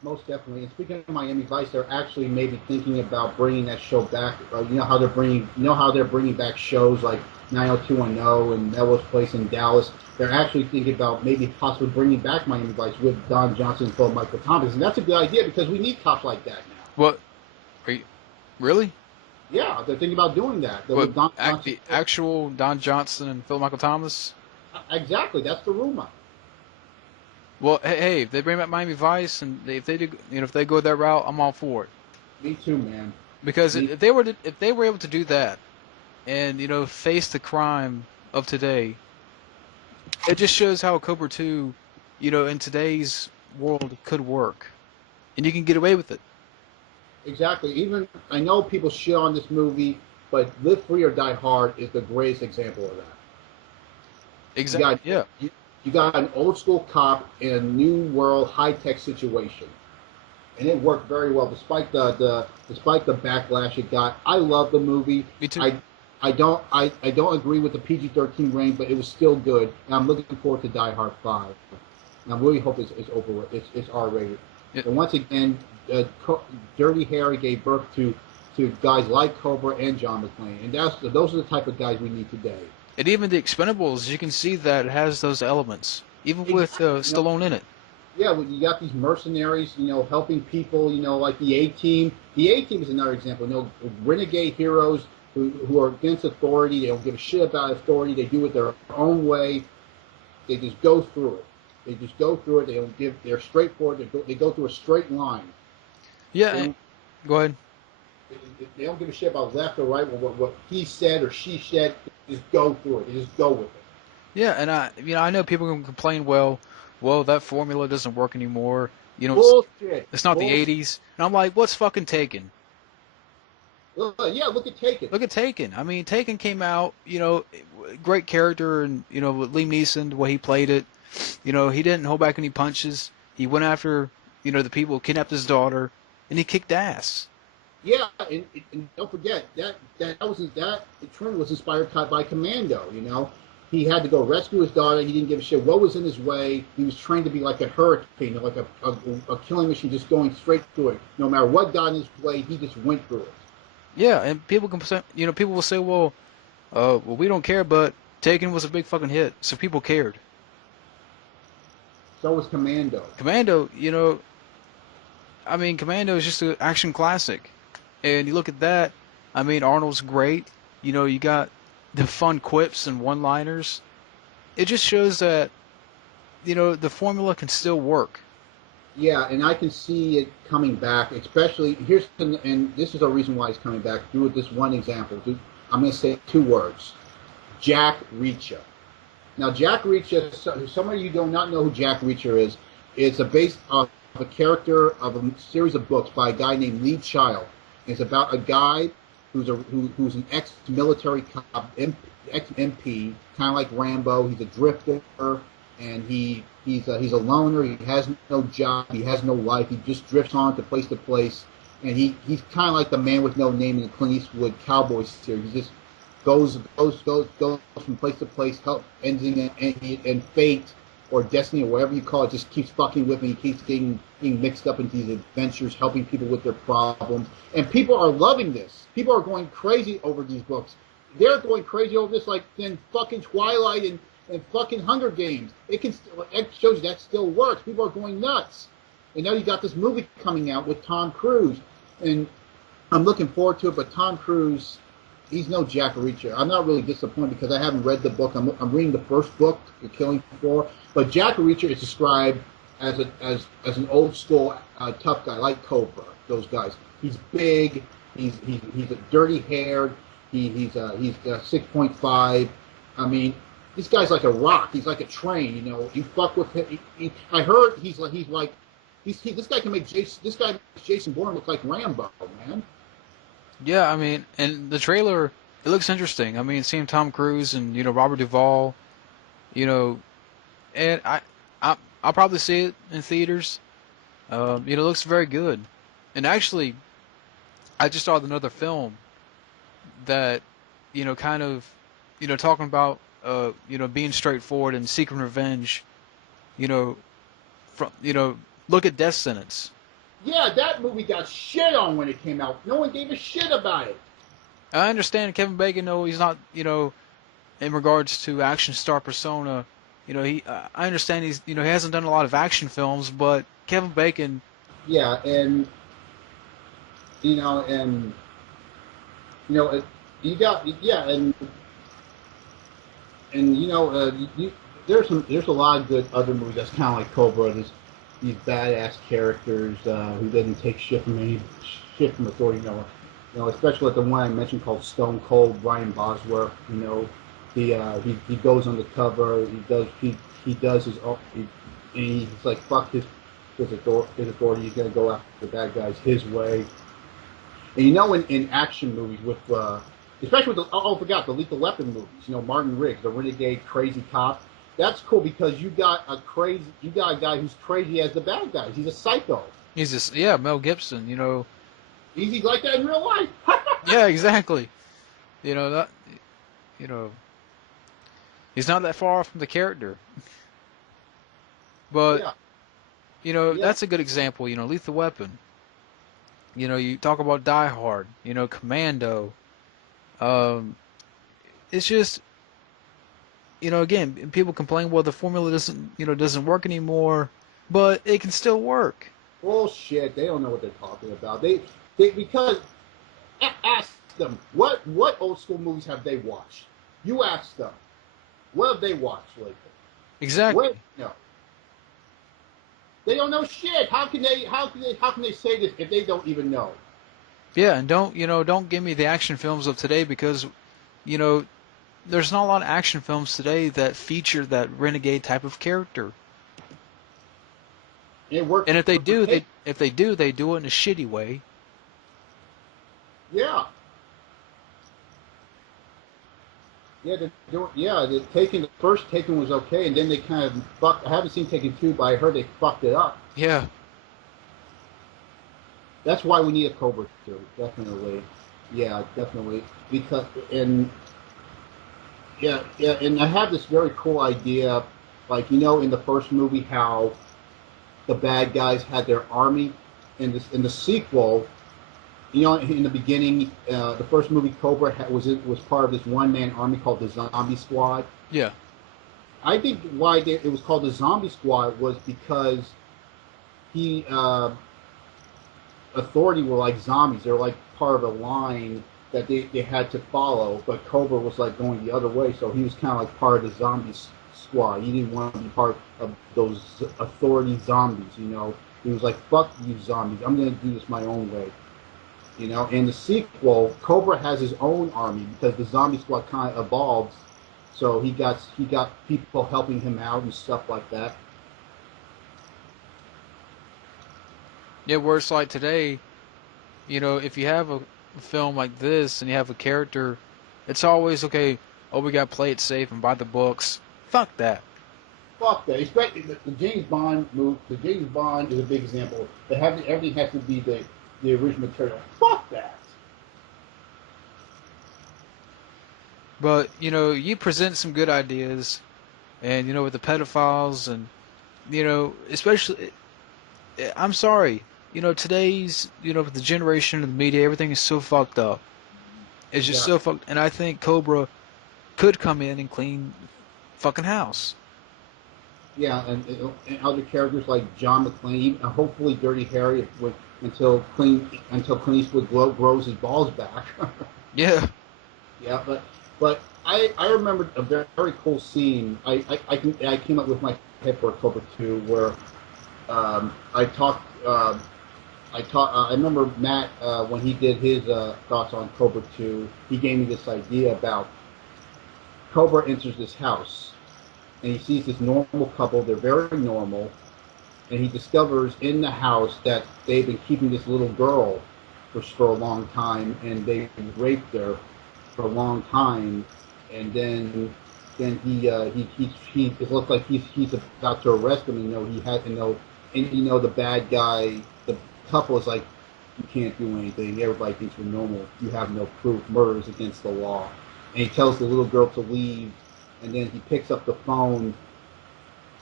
Most definitely. And speaking of Miami Vice, they're actually maybe thinking about bringing that show back. You know how they're bringing back shows like 90210 and Melrose Place in Dallas. They're actually thinking about maybe possibly bringing back Miami Vice with Don Johnson and Phil Michael Thomas, and that's a good idea because we need cops like that now. What? Are you really? Yeah, they're thinking about doing that. They're What? with Don Johnson. The actual Don Johnson and Phil Michael Thomas? Exactly, that's the rumor. Well, hey, if they bring back Miami Vice and if they do, if they go that route, I'm all for it. Me too, man. Because Me, if they were able to do that and face the crime of today, it just shows how Cobra 2, in today's world could work, and you can get away with it. exactly. Even I know people shit on this movie, but Live Free or Die Hard is the greatest example of that. Exactly. Yeah. You got an old school cop in a new world high tech situation, and it worked very well despite the backlash it got. I love the movie. Me too. I don't agree with the PG-13 rating, but it was still good, and I'm looking forward to Die Hard 5. And I really hope it's over. It's R-rated. Yeah. And once again, Dirty Harry gave birth to guys like Cobra and John McClane, and those are the type of guys we need today. And even the Expendables, you can see that it has those elements, even with Stallone in it. Yeah, well, you got these mercenaries, helping people, like the A-Team. The A-Team is another example. Renegade heroes who are against authority. They don't give a shit about authority. They do it their own way. They just go through it. They don't give. They're straightforward. They go through a straight line. Yeah. Go ahead. They don't give a shit about left or right. What he said or she said. They just go through it. They just go with it. Yeah, and I know people can complain. Well, that formula doesn't work anymore. Bullshit. It's not Bullshit. the '80s. And I'm like, what's fucking Taken? Yeah, look at Taken. Look at Taken. I mean, Taken came out, great character, and with Liam Neeson, the way he played it, he didn't hold back any punches. He went after, the people who kidnapped his daughter, and he kicked ass. Yeah, and don't forget that trend was inspired by Commando. He had to go rescue his daughter. He didn't give a shit what was in his way. He was trained to be like a hurricane, like a killing machine, just going straight through it. No matter what got in his way, he just went through it. Yeah, and people can say, people will say, well, we don't care, but Taken was a big fucking hit, so people cared. So was Commando. Commando, Commando is just an action classic. And you look at that, Arnold's great. You got the fun quips and one-liners. It just shows that, the formula can still work. Yeah, and I can see it coming back, especially, and this is a reason why it's coming back, through this one example. I'm going to say two words. Jack Reacher. Now, Jack Reacher, some of you do not know who Jack Reacher is. It's based off of a character of a series of books by a guy named Lee Child. It's about a guy who's an ex-military cop, ex-MP, kind of like Rambo. He's a drifter, and he's a loner. He has no job. He has no life. He just drifts on to place, and he's kind of like the man with no name in the Clint Eastwood Cowboy series. He just goes from place to place, ending and fate or destiny or whatever you call it, just keeps fucking with me. He keeps getting mixed up into these adventures, helping people with their problems. And people are loving this. People are going crazy over these books. They're going crazy over this like in fucking Twilight and fucking Hunger Games. It shows you that still works. People are going nuts. And now you got this movie coming out with Tom Cruise. And I'm looking forward to it, but Tom Cruise, he's no Jack Reacher. I'm not really disappointed because I haven't read the book. I'm reading the first book, The Killing Floor. But Jack Reacher is described as an old school tough guy like Cobra. Those guys. He's big. He's a dirty haired. He's 6.5. I mean, this guy's like a rock. He's like a train. You fuck with him. I heard this guy can make Jason Bourne look like Rambo, man. Yeah, and the trailer, it looks interesting. Seeing Tom Cruise and Robert Duvall, and I'll probably see it in theaters. It looks very good. And actually, I just saw another film that kind of talking about being straightforward and seeking revenge. From look at Death Sentence. Yeah, that movie got shit on when it came out. No one gave a shit about it. I understand Kevin Bacon, though he's not, in regards to action star persona, I understand he's, he hasn't done a lot of action films, but Kevin Bacon, Yeah, and you know, and you know, you got yeah, and there's a lot of good other movies that's kind of like Cobra. There's these badass characters who doesn't take shit from authority. Especially like the one I mentioned called Stone Cold, Brian Bosworth. He goes on the cover. He does his own. And he's like fuck his authority. He's gonna go after the bad guys his way. And in action movies with especially with I forgot the Lethal Weapon movies. Martin Riggs, the renegade crazy cop. That's cool because you got a guy who's crazy as the bad guys. He's a psycho. he's just, yeah, Mel Gibson, Easy like that in real life. yeah, exactly. That, you know, he's not that far from the character. But, Yeah, yeah, that's a good example, Lethal Weapon. You talk about Die Hard, Commando. Um, it's just, again, people complain, well, the formula doesn't work anymore, but it can still work. bullshit. They don't know what they're talking about. They because ask them what old school movies have they watched. You ask them what have they watched lately. What Exactly. no. They don't know shit. How can they say this if they don't even know? Yeah, and don't give me the action films of today because, you know, there's not a lot of action films today that feature that renegade type of character. It works And if they for do, kids. they do it in a shitty way. Yeah, yeah, they're doing. Yeah, the first Taken was okay, and then they kind of fucked. I haven't seen Taken 2, but I heard they fucked it up. Yeah. That's why we need a Cobra 2, definitely. Yeah, definitely. Because and yeah, and I have this very cool idea, like in the first movie how the bad guys had their army. In the sequel, in the beginning, the first movie Cobra was part of this one man army called the Zombie Squad. Yeah. I think why it was called the Zombie Squad was because he Authority were like zombies. They were like part of a line that they had to follow. But Cobra was like going the other way, so he was kind of like part of the Zombie Squad. He didn't want to be part of those Authority zombies. He was like, "Fuck you, zombies! I'm gonna do this my own way." In the sequel, Cobra has his own army because the Zombie Squad kind of evolves. So he got people helping him out and stuff like that. Yeah, where it's like today, if you have a film like this and you have a character, it's always okay, oh, we got to play it safe and buy the books. Fuck that. Fuck that. Especially the James Bond move. The James Bond is a big example. Everything has to be the original material. Fuck that. But, you present some good ideas and, with the pedophiles and, especially, I'm sorry, today's, with the generation of the media, everything is so fucked up. It's just Yeah, so fucked. And I think Cobra could come in and clean fucking house. yeah, and other characters like John McClane, hopefully Dirty Harry until Clint Eastwood grows his balls back. Yeah. Yeah, but I remember a very, very cool scene. I came up with my head for October 2 where I talked. I remember Matt when he did his thoughts on Cobra 2. He gave me this idea about Cobra enters this house and he sees this normal couple. They're very normal, and he discovers in the house that they've been keeping this little girl for a long time, and they've raped her for a long time, and then he it looks like he's about to arrest him. He had the bad guy, the couple is like, you can't do anything. Everybody thinks we're normal. You have no proof. Murder is against the law. And he tells the little girl to leave, and then he picks up the phone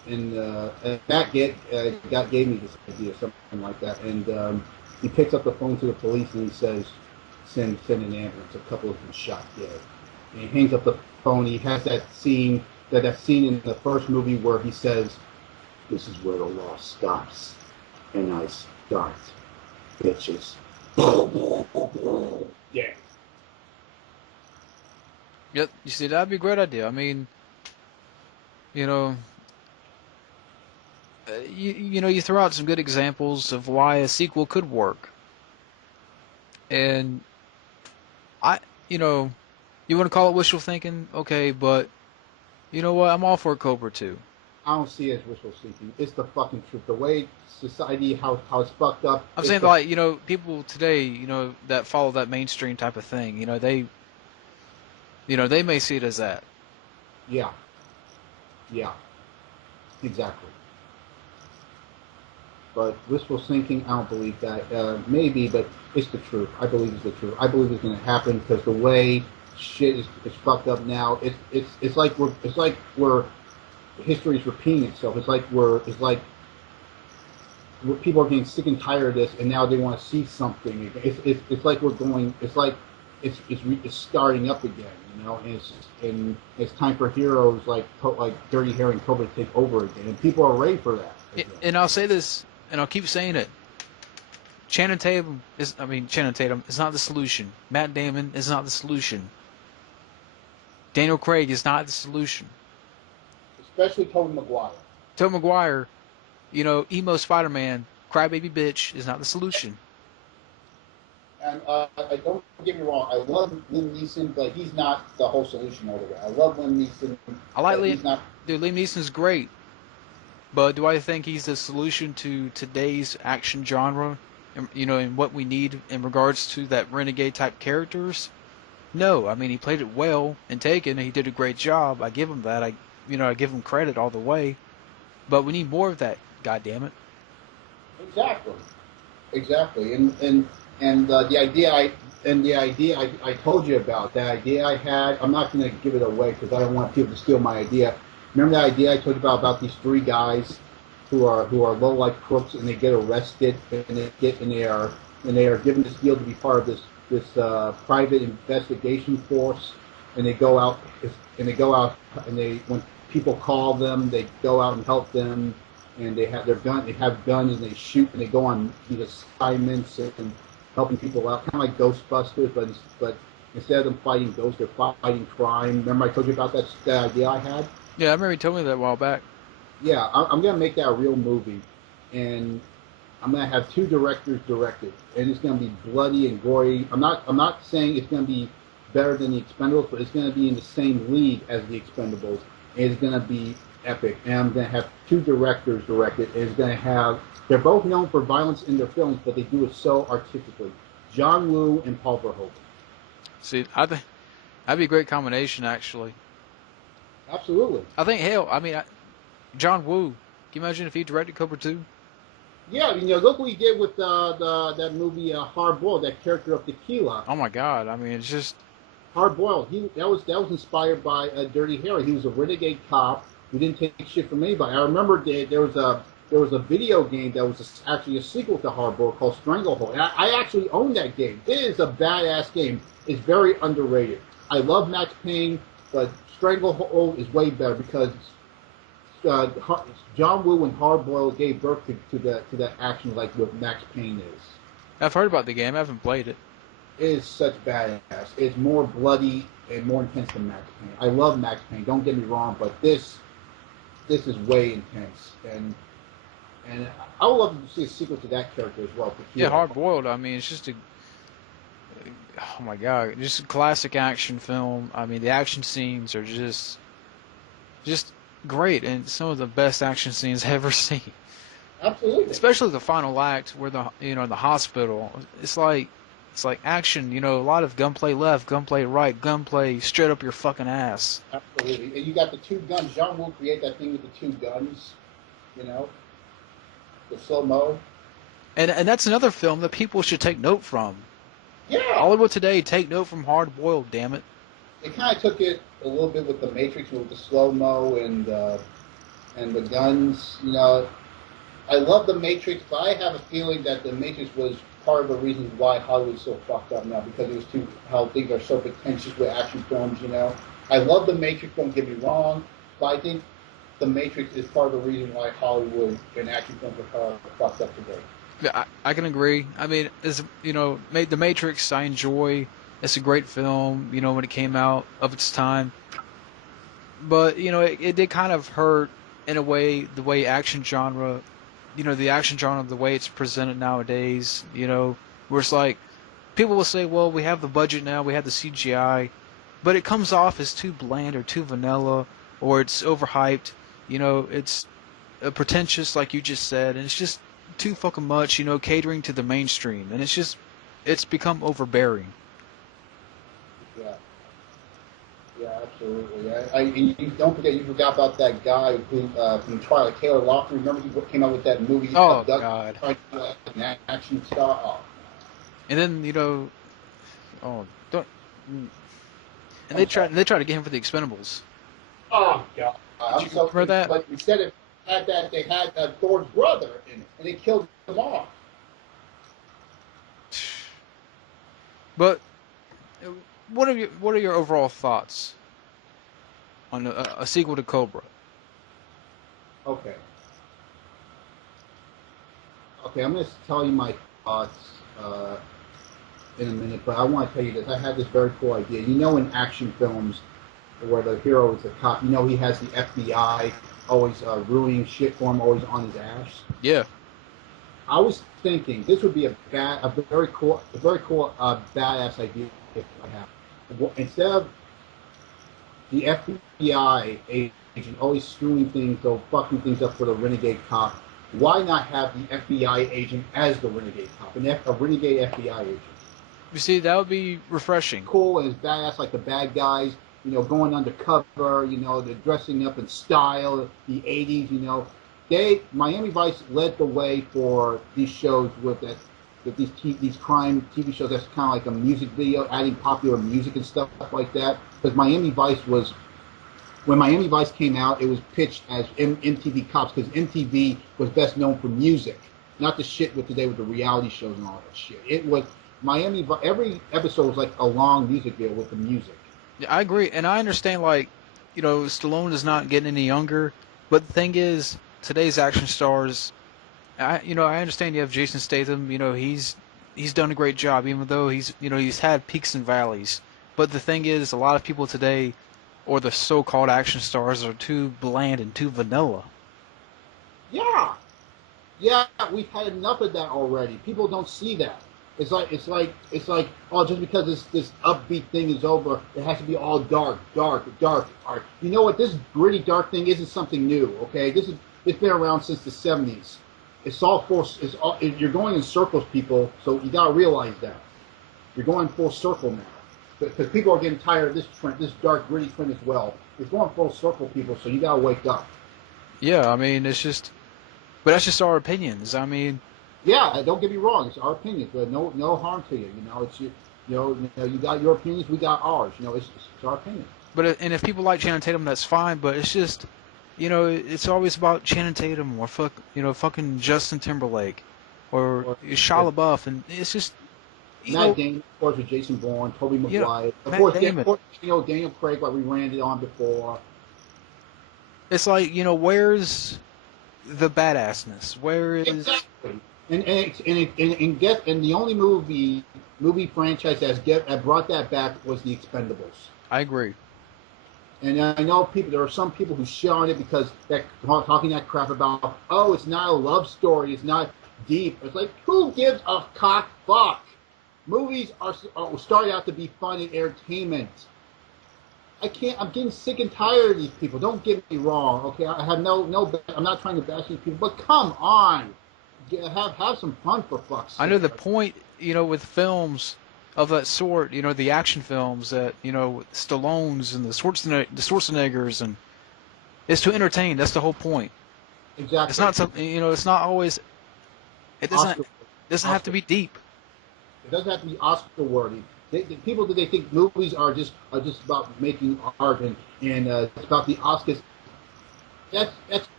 and Matt gave me this idea, something like that, and he picks up the phone to the police and he says, send an ambulance. A couple have been shot dead. And he hangs up the phone. He has that scene in the first movie where he says, "This is where the law stops, and I start, bitches." Yeah. Yep. You see, that'd be a great idea. I mean, you know, you throw out some good examples of why a sequel could work, and I, you know, you want to call it wishful thinking, okay, but you know what? I'm all for Cobra 2. I don't see it as wishful thinking. It's the fucking truth. The way society, how it's fucked up. I'm saying, like, people today, that follow that mainstream type of thing, they may see it as that. Yeah. Yeah. Exactly. But wishful thinking, I don't believe that. Maybe, but it's the truth. I believe it's the truth. I believe it's going to happen because the way shit is fucked up now. It's like we're history is repeating itself. It's like people are getting sick and tired of this, and now they want to see something. It's like we're going. It's like it's starting up again, and it's time for heroes like Dirty Harry and Cobra to take over again, and people are ready for that. Again. And I'll say this, and I'll keep saying it. Channing Tatum is not the solution. Matt Damon is not the solution. Daniel Craig is not the solution. Especially Tobey Maguire. Tobey Maguire, emo Spider-Man, crybaby bitch is not the solution. And I don't get me wrong, I love Liam Neeson, but he's not the whole solution all the way. I love Liam Neeson. I like Liam. Dude, Liam Neeson's great, but do I think he's the solution to today's action genre? And what we need in regards to that renegade type characters? No, I mean he played it well in Taken, and he did a great job. I give him that. I give him credit all the way. But we need more of that. God damn it. Exactly. And the idea I told you about, that idea I had, I'm not going to give it away because I don't want people to steal my idea. Remember that idea I told you about these three guys who are low life crooks, and they get arrested, and they are given this deal to be part of this private investigation force, and they go out and when people call them, they go out and help them, and they have guns, and they shoot, and they go on these assignments and helping people out, kind of like Ghostbusters, but instead of them fighting ghosts, they're fighting crime. Remember I told you about that idea I had? Yeah, I remember you told me that a while back. Yeah, I'm going to make that a real movie, and I'm going to have two directors direct it, and it's going to be bloody and gory. I'm not saying it's going to be better than the Expendables, but it's going to be in the same league as the Expendables, and it's going to be epic. And I'm going to have two directors direct it, and it's going to have, they're both known for violence in their films, but they do it so artistically. John Woo and Paul Verhoeven. See, I think that'd be a great combination, actually. Absolutely. I think, John Woo. Can you imagine if he directed Cobra 2? Yeah, look what he did with that movie Hard Boiled, that character of Tequila. Oh my God! I mean, it's just Hard Boiled. That was inspired by Dirty Harry. He was a renegade cop who didn't take shit from anybody. I remember there was a video game that was actually a sequel to Hard Boiled called Stranglehold. And I actually own that game. It is a badass game. It's very underrated. I love Max Payne, but Stranglehold is way better because John Woo and Hard Boiled gave birth to that action like what Max Payne is. I've heard about the game. I haven't played it. It is such badass. It's more bloody and more intense than Max Payne. I love Max Payne. Don't get me wrong, but this is way intense, and I would love to see a sequel to that character as well. Yeah, Hard Boiled. I mean, it's just oh my God, just a classic action film. I mean, the action scenes are just great, and some of the best action scenes I've ever seen. Absolutely. Especially the final act where the hospital. It's like action. A lot of gunplay left, gunplay right, gunplay straight up your fucking ass. Absolutely. And you got the two guns. John will create that thing with the two guns. The slow-mo. And that's another film that people should take note from. Yeah. Hollywood today, take note from Hard Boiled, damn it. They kind of took it a little bit with The Matrix, with the slow-mo and and the guns. You know, I love the Matrix, but I have a feeling that the Matrix was part of the reason why Hollywood's so fucked up now because it was too how things are so pretentious with action films. You know, I love the Matrix. Don't get me wrong, but I think the Matrix is part of the reason why Hollywood and action films are fucked up today. Yeah, I can agree. I mean, as you know, The Matrix, I enjoy. It's a great film, you know, when it came out of its time. But you know, it did kind of hurt in a way the way action genre, you know, the action genre, the way it's presented nowadays. You know, where it's like people will say, well, we have the budget now, we have the CGI, but it comes off as too bland or too vanilla, or it's overhyped. You know, it's pretentious, like you just said, and it's just too fucking much. You know, catering to the mainstream, and it's become overbearing. Yeah. Yeah, absolutely. You don't forget, you forgot about that guy who from Twilight, Taylor Lautner. Remember he came out with that movie, Oh Duck, God! trying to do an action star. Oh, And then you know, oh don't. And I'm sorry. they try to get him for the Expendables. Oh God, Did I'm you so. remember that? But instead of had that, they had Thor's brother in it, and they killed him off. But what are your overall thoughts on a sequel to Cobra? Okay, okay. I'm going to tell you my thoughts in a minute, but I want to tell you this. I had this very cool idea. You know, in action films, where the hero is a cop. You know, he has the FBI always ruining shit for him, always on his ass. Yeah, I was thinking this would be a very cool, badass idea if I have. Instead of the FBI agent always screwing things, or fucking things up for the renegade cop, why not have the FBI agent as the renegade cop, a renegade FBI agent? you see, that would be refreshing. Cool and as badass like the bad guys, you know, going undercover, you know, they're dressing up in style, the 80s, you know. Miami Vice led the way for these shows with these crime TV shows that's kind of like a music video, adding popular music and stuff like that. Because when Miami Vice came out, it was pitched as MTV Cops because MTV was best known for music, not the shit with today with the reality shows and all that shit. It was every episode was like a long music video with the music. Yeah, I agree, and I understand. Like, you know, Stallone is not getting any younger, but the thing is, today's action stars. I understand you have Jason Statham. You know, he's done a great job, even though he's had peaks and valleys. But the thing is, a lot of people today, or the so-called action stars, are too bland and too vanilla. Yeah, yeah, we've had enough of that already. People don't see that. It's like oh, just because this upbeat thing is over, it has to be all dark, dark, dark. Art. You know what? This gritty dark thing isn't something new. Okay, it's been around since the '70s. It's all full. You're going in circles, people. So you gotta realize that you're going full circle now, because people are getting tired of this trend, this dark gritty trend as well. It's going full circle, people. So you gotta wake up. Yeah, I mean, but that's just our opinions. I mean, Yeah, don't get me wrong. It's our opinions, but no harm to you. You know, you got your opinions, we got ours. You know, it's our opinion. and if people like Channing Tatum, that's fine. But it's just, you know, it's always about Channing Tatum or fucking Justin Timberlake or Or Shia LaBeouf, and it's just, you Matt know, Damon, of course, with Jason Bourne, Tobey you know, Maguire, of Matt course, Damon. Daniel Craig, like we ran it on before. It's like, you know, where's the badassness? Where is? Exactly. And the only movie franchise that brought that back was the Expendables. I agree. And I know there are some people who shit on it because they're talking that crap about, oh, it's not a love story, it's not deep. It's like, who gives a cock fuck? Movies are starting out to be fun and entertainment. I'm getting sick and tired of these people. Don't get me wrong, okay? I have I'm not trying to bash these people, but come on. Have some fun for fuck's sake. I know the point, you know, with films of that sort, you know, the action films that, you know, Stallones and the Schwarzeneggers, and is to entertain. That's the whole point. Exactly. It's not something, you know, it's not always. It doesn't Oscar, doesn't have to be deep. It doesn't have to be Oscar worthy. People they think movies are just about making art and it's about the Oscars. That's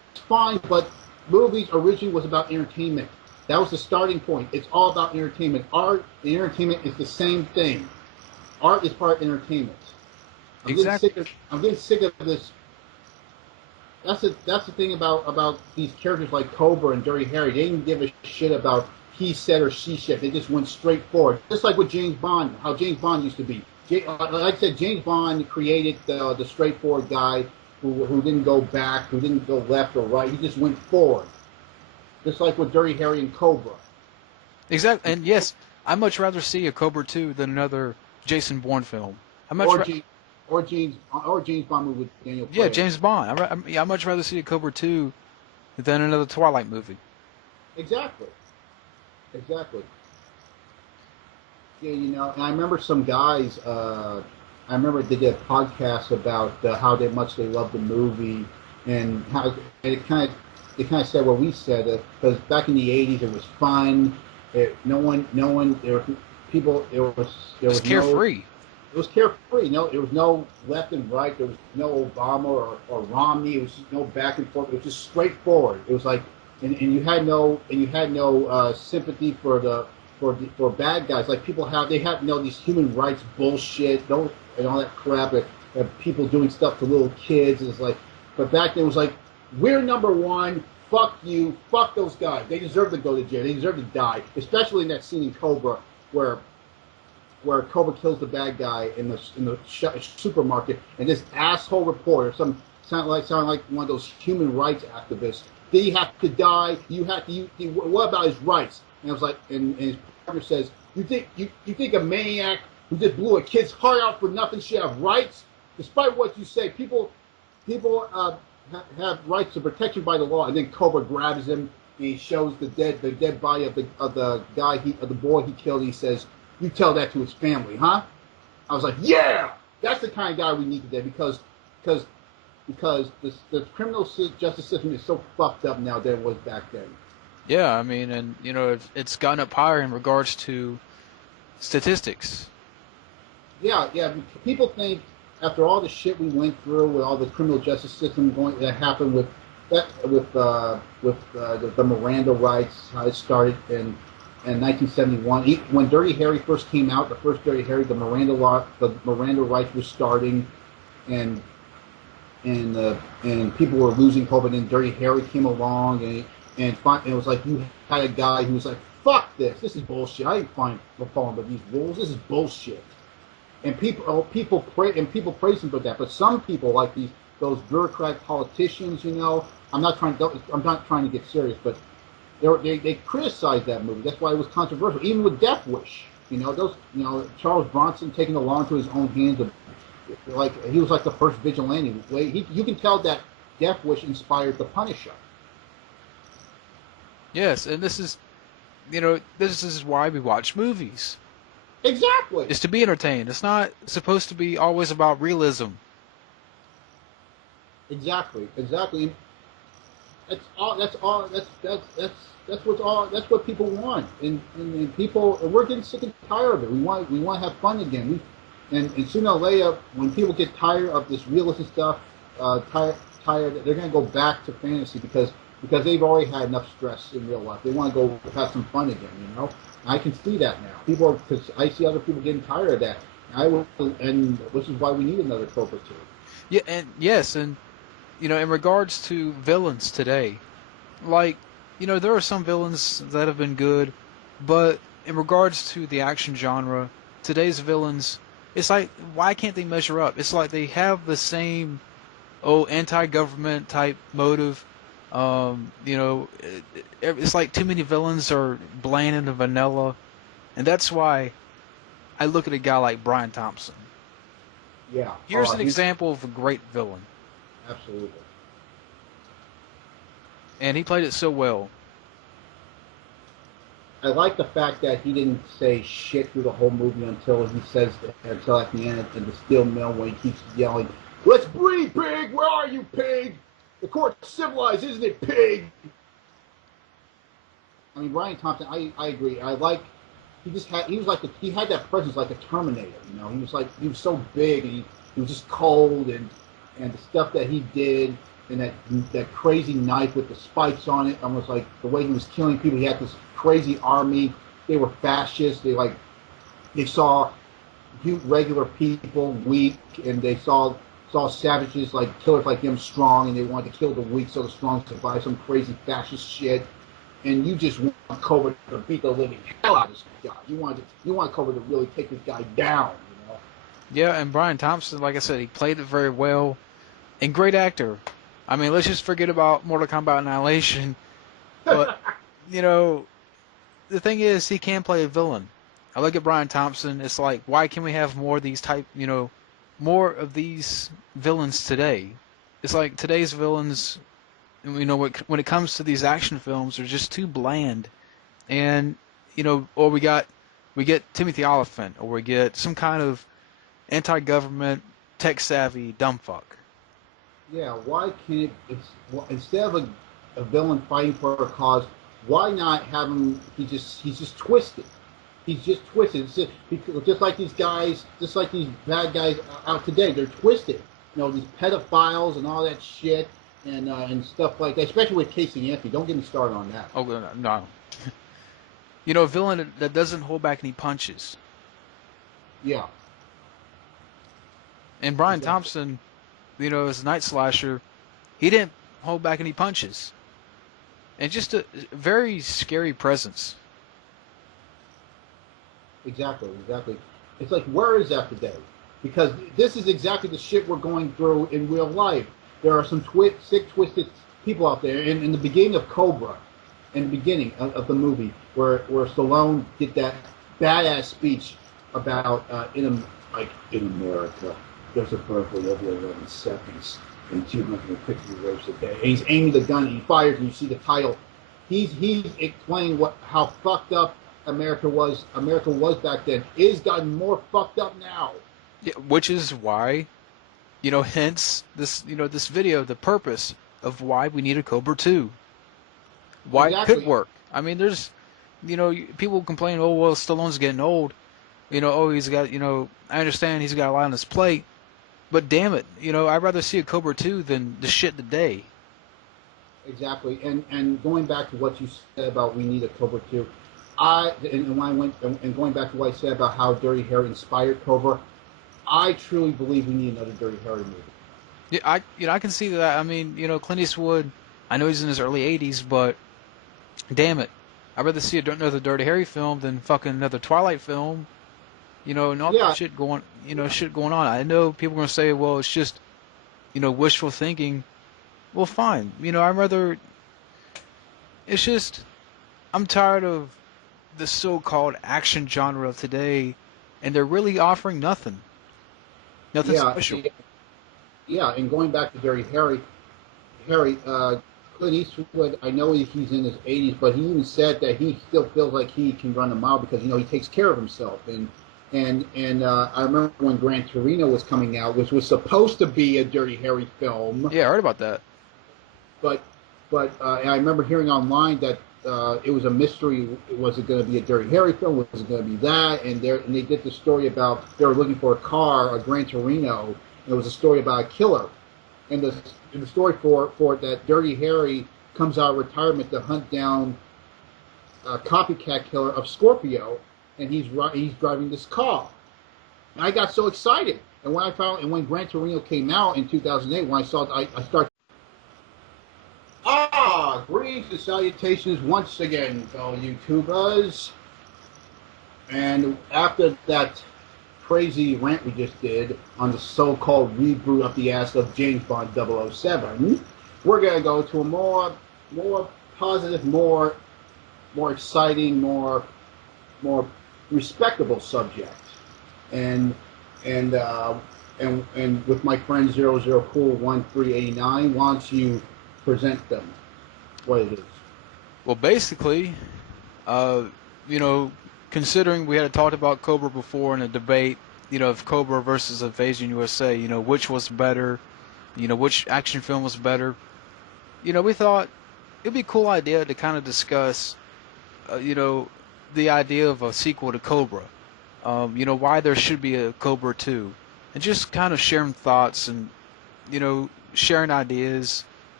fine, but movies originally was about entertainment. That was the starting point. It's all about entertainment. Art and entertainment is the same thing. Art is part of entertainment. Exactly. I'm getting sick of this. That's the thing about these characters like Cobra and Dirty Harry. They didn't give a shit about he said or she said. They just went straight forward. Just like with James Bond, how James Bond used to be. Like I said, James Bond created the straightforward guy who didn't go back, who didn't go left or right. He just went forward. Just like with Dirty Harry and Cobra. Exactly. And yes, I'd much rather see a Cobra 2 than another Jason Bourne film. I much or James Bond movie with Daniel Craig. Yeah, James Bond. I'd much rather see a Cobra 2 than another Twilight movie. Exactly. Yeah, and I remember some guys. I remember they did a podcast about how much they loved the movie, and how and it kind of said what we said, because back in the '80s it was fun. No one. There were people. It was carefree. It was carefree. No, there was no left and right. There was no Obama or Romney. It was just no back and forth. It was just straightforward. It was like, and you had no sympathy for bad guys like people have. They have these human rights bullshit, and all that crap. People doing stuff to little kids. It's like, but back then it was like, we're number one. Fuck you. Fuck those guys. They deserve to go to jail. They deserve to die. Especially in that scene in Cobra where Cobra kills the bad guy in the supermarket, and this asshole reporter, sound like one of those human rights activists. Did he have to die? What about his rights? And I was like, and his partner says, you think a maniac who just blew a kid's heart out for nothing should have rights? Despite what you say, people have rights to protection by the law. And then Cobra grabs him and he shows the dead body of the guy of the boy he killed. He says, "You tell that to his family, huh?" I was like, "Yeah, that's the kind of guy we need today because the criminal justice system is so fucked up now than it was back then." Yeah, I mean, and it's gotten up higher in regards to statistics. Yeah. People think after all the shit we went through with all the criminal justice system that happened with the Miranda rights, how it started in 1971. When Dirty Harry first came out, the first Dirty Harry, the Miranda rights were starting, and people were losing hope. And then Dirty Harry came along, and it was like you had a guy who was like, "Fuck this! This is bullshit. I ain't falling by these rules. This is bullshit." And people praise him for that. But some people, like those bureaucratic politicians, I'm not trying to get serious, but they criticized that movie. That's why it was controversial. Even with Death Wish, Charles Bronson taking the law into his own hands. Like he was like the first vigilante. You can tell that Death Wish inspired The Punisher. Yes, and this is why we watch movies. Exactly. It's to be entertained. It's not supposed to be always about realism. Exactly. That's what people want, and people, we're getting sick and tired of it. We want to have fun again. And sooner or later, when people get tired of this realistic stuff, tired, they're going to go back to fantasy because they've already had enough stress in real life. They want to go have some fun again. I can see that now. Because I see other people getting tired of that. And which is why we need another Cobra 2. Yeah, and yes, and in regards to villains today, like, there are some villains that have been good, but in regards to the action genre, today's villains, it's like, why can't they measure up? It's like they have the same, anti-government type motive. It's like too many villains are bland and vanilla, and that's why I look at a guy like Brian Thompson. Yeah. Here's an example of a great villain. Absolutely. And he played it so well. I like the fact that he didn't say shit through the whole movie until at the end in the steel mill when he keeps yelling, "Let's breathe, pig! Where are you, pig? The court's civilized, isn't it, pig?" I mean, Brian Thompson, I agree. He had that presence like a Terminator. He was so big and he was just cold, and the stuff that he did, and that crazy knife with the spikes on it, almost like the way he was killing people. He had this crazy army. They were fascists. They saw regular people weak, and they saw savages like killers like him strong, and they wanted to kill the weak so the strong survive. Some crazy fascist shit. And you just want Cobra to beat the living hell out of this guy. You want Cobra to really take this guy down. Yeah, and Brian Thompson, like I said, he played it very well, and great actor. I mean, let's just forget about Mortal Kombat Annihilation. But the thing is, he can play a villain. I look at Brian Thompson. It's like, why can we have more of these more of these villains today? It's like today's villains, when it comes to these action films, are just too bland. And or we get Timothy Olyphant, or we get some kind of anti-government, tech-savvy dumbfuck. Yeah, why can't instead of a villain fighting for a cause, why not have him? He's just twisted. He's just twisted. Just like these guys, just like these bad guys out today, they're twisted. These pedophiles and all that shit, and stuff like that. Especially with Casey Anthony. Don't get me started on that. Oh no. A villain that doesn't hold back any punches. Yeah. And Brian Thompson, as a night slasher, he didn't hold back any punches. And just a very scary presence. Exactly. It's like, where is that today? Because this is exactly the shit we're going through in real life. There are some sick, twisted people out there. In the beginning of Cobra, in the beginning of the movie, where Stallone did that badass speech about in America, there's a birth rate every 11 seconds and 250 rapes a day. And he's aiming the gun and he fires, and you see the title. He's explaining how fucked up America was back then. It has gotten more fucked up now. Yeah, which is why, hence this video, the purpose of why we need a Cobra 2. Why exactly. It could work. I mean, there's, people complain, oh, well, Stallone's getting old. He's got, I understand he's got a lot on his plate. But damn it, I'd rather see a Cobra 2 than the shit today. Exactly. And going back to what you said about we need a Cobra 2, going back to what I said about how Dirty Harry inspired Cobra, I truly believe we need another Dirty Harry movie. Yeah, I can see that. I mean, Clint Eastwood, I know he's in his early 80s, but damn it, I'd rather see another Dirty Harry film than fucking another Twilight film. And all that shit going on. I know people are gonna say, well, it's just, wishful thinking. Well, fine. I'd rather. It's just, I'm tired of the so-called action genre of today, and they're really offering nothing. Nothing special. Yeah, and going back to Dirty Harry, Clint Eastwood, I know he's in his 80s, but he even said that he still feels like he can run a mile because he takes care of himself. And I remember when Gran Torino was coming out, which was supposed to be a Dirty Harry film. Yeah, I heard about that. But I remember hearing online that it was a mystery. Was it going to be a Dirty Harry film? Was it going to be that? And they did the story about they were looking for a car, a Gran Torino. And it was a story about a killer. And the story for that Dirty Harry comes out of retirement to hunt down a copycat killer of Scorpio. And he's driving this car. And I got so excited. And when Gran Torino came out in 2008, when I saw it, I started. Greetings and salutations once again, fellow YouTubers. And after that crazy rant we just did on the so-called reboot up the ass of James Bond 007, we're gonna go to a more positive, more exciting, more respectable subject, and with my friend 00Cool1389, why don't you present them what it is? Well, basically, considering we had talked about Cobra before in a debate, of Cobra versus Invasion USA, which was better, which action film was better, we thought it'd be a cool idea to kind of discuss, the idea of a sequel to Cobra, why there should be a Cobra 2, and just kind of sharing thoughts and, sharing ideas,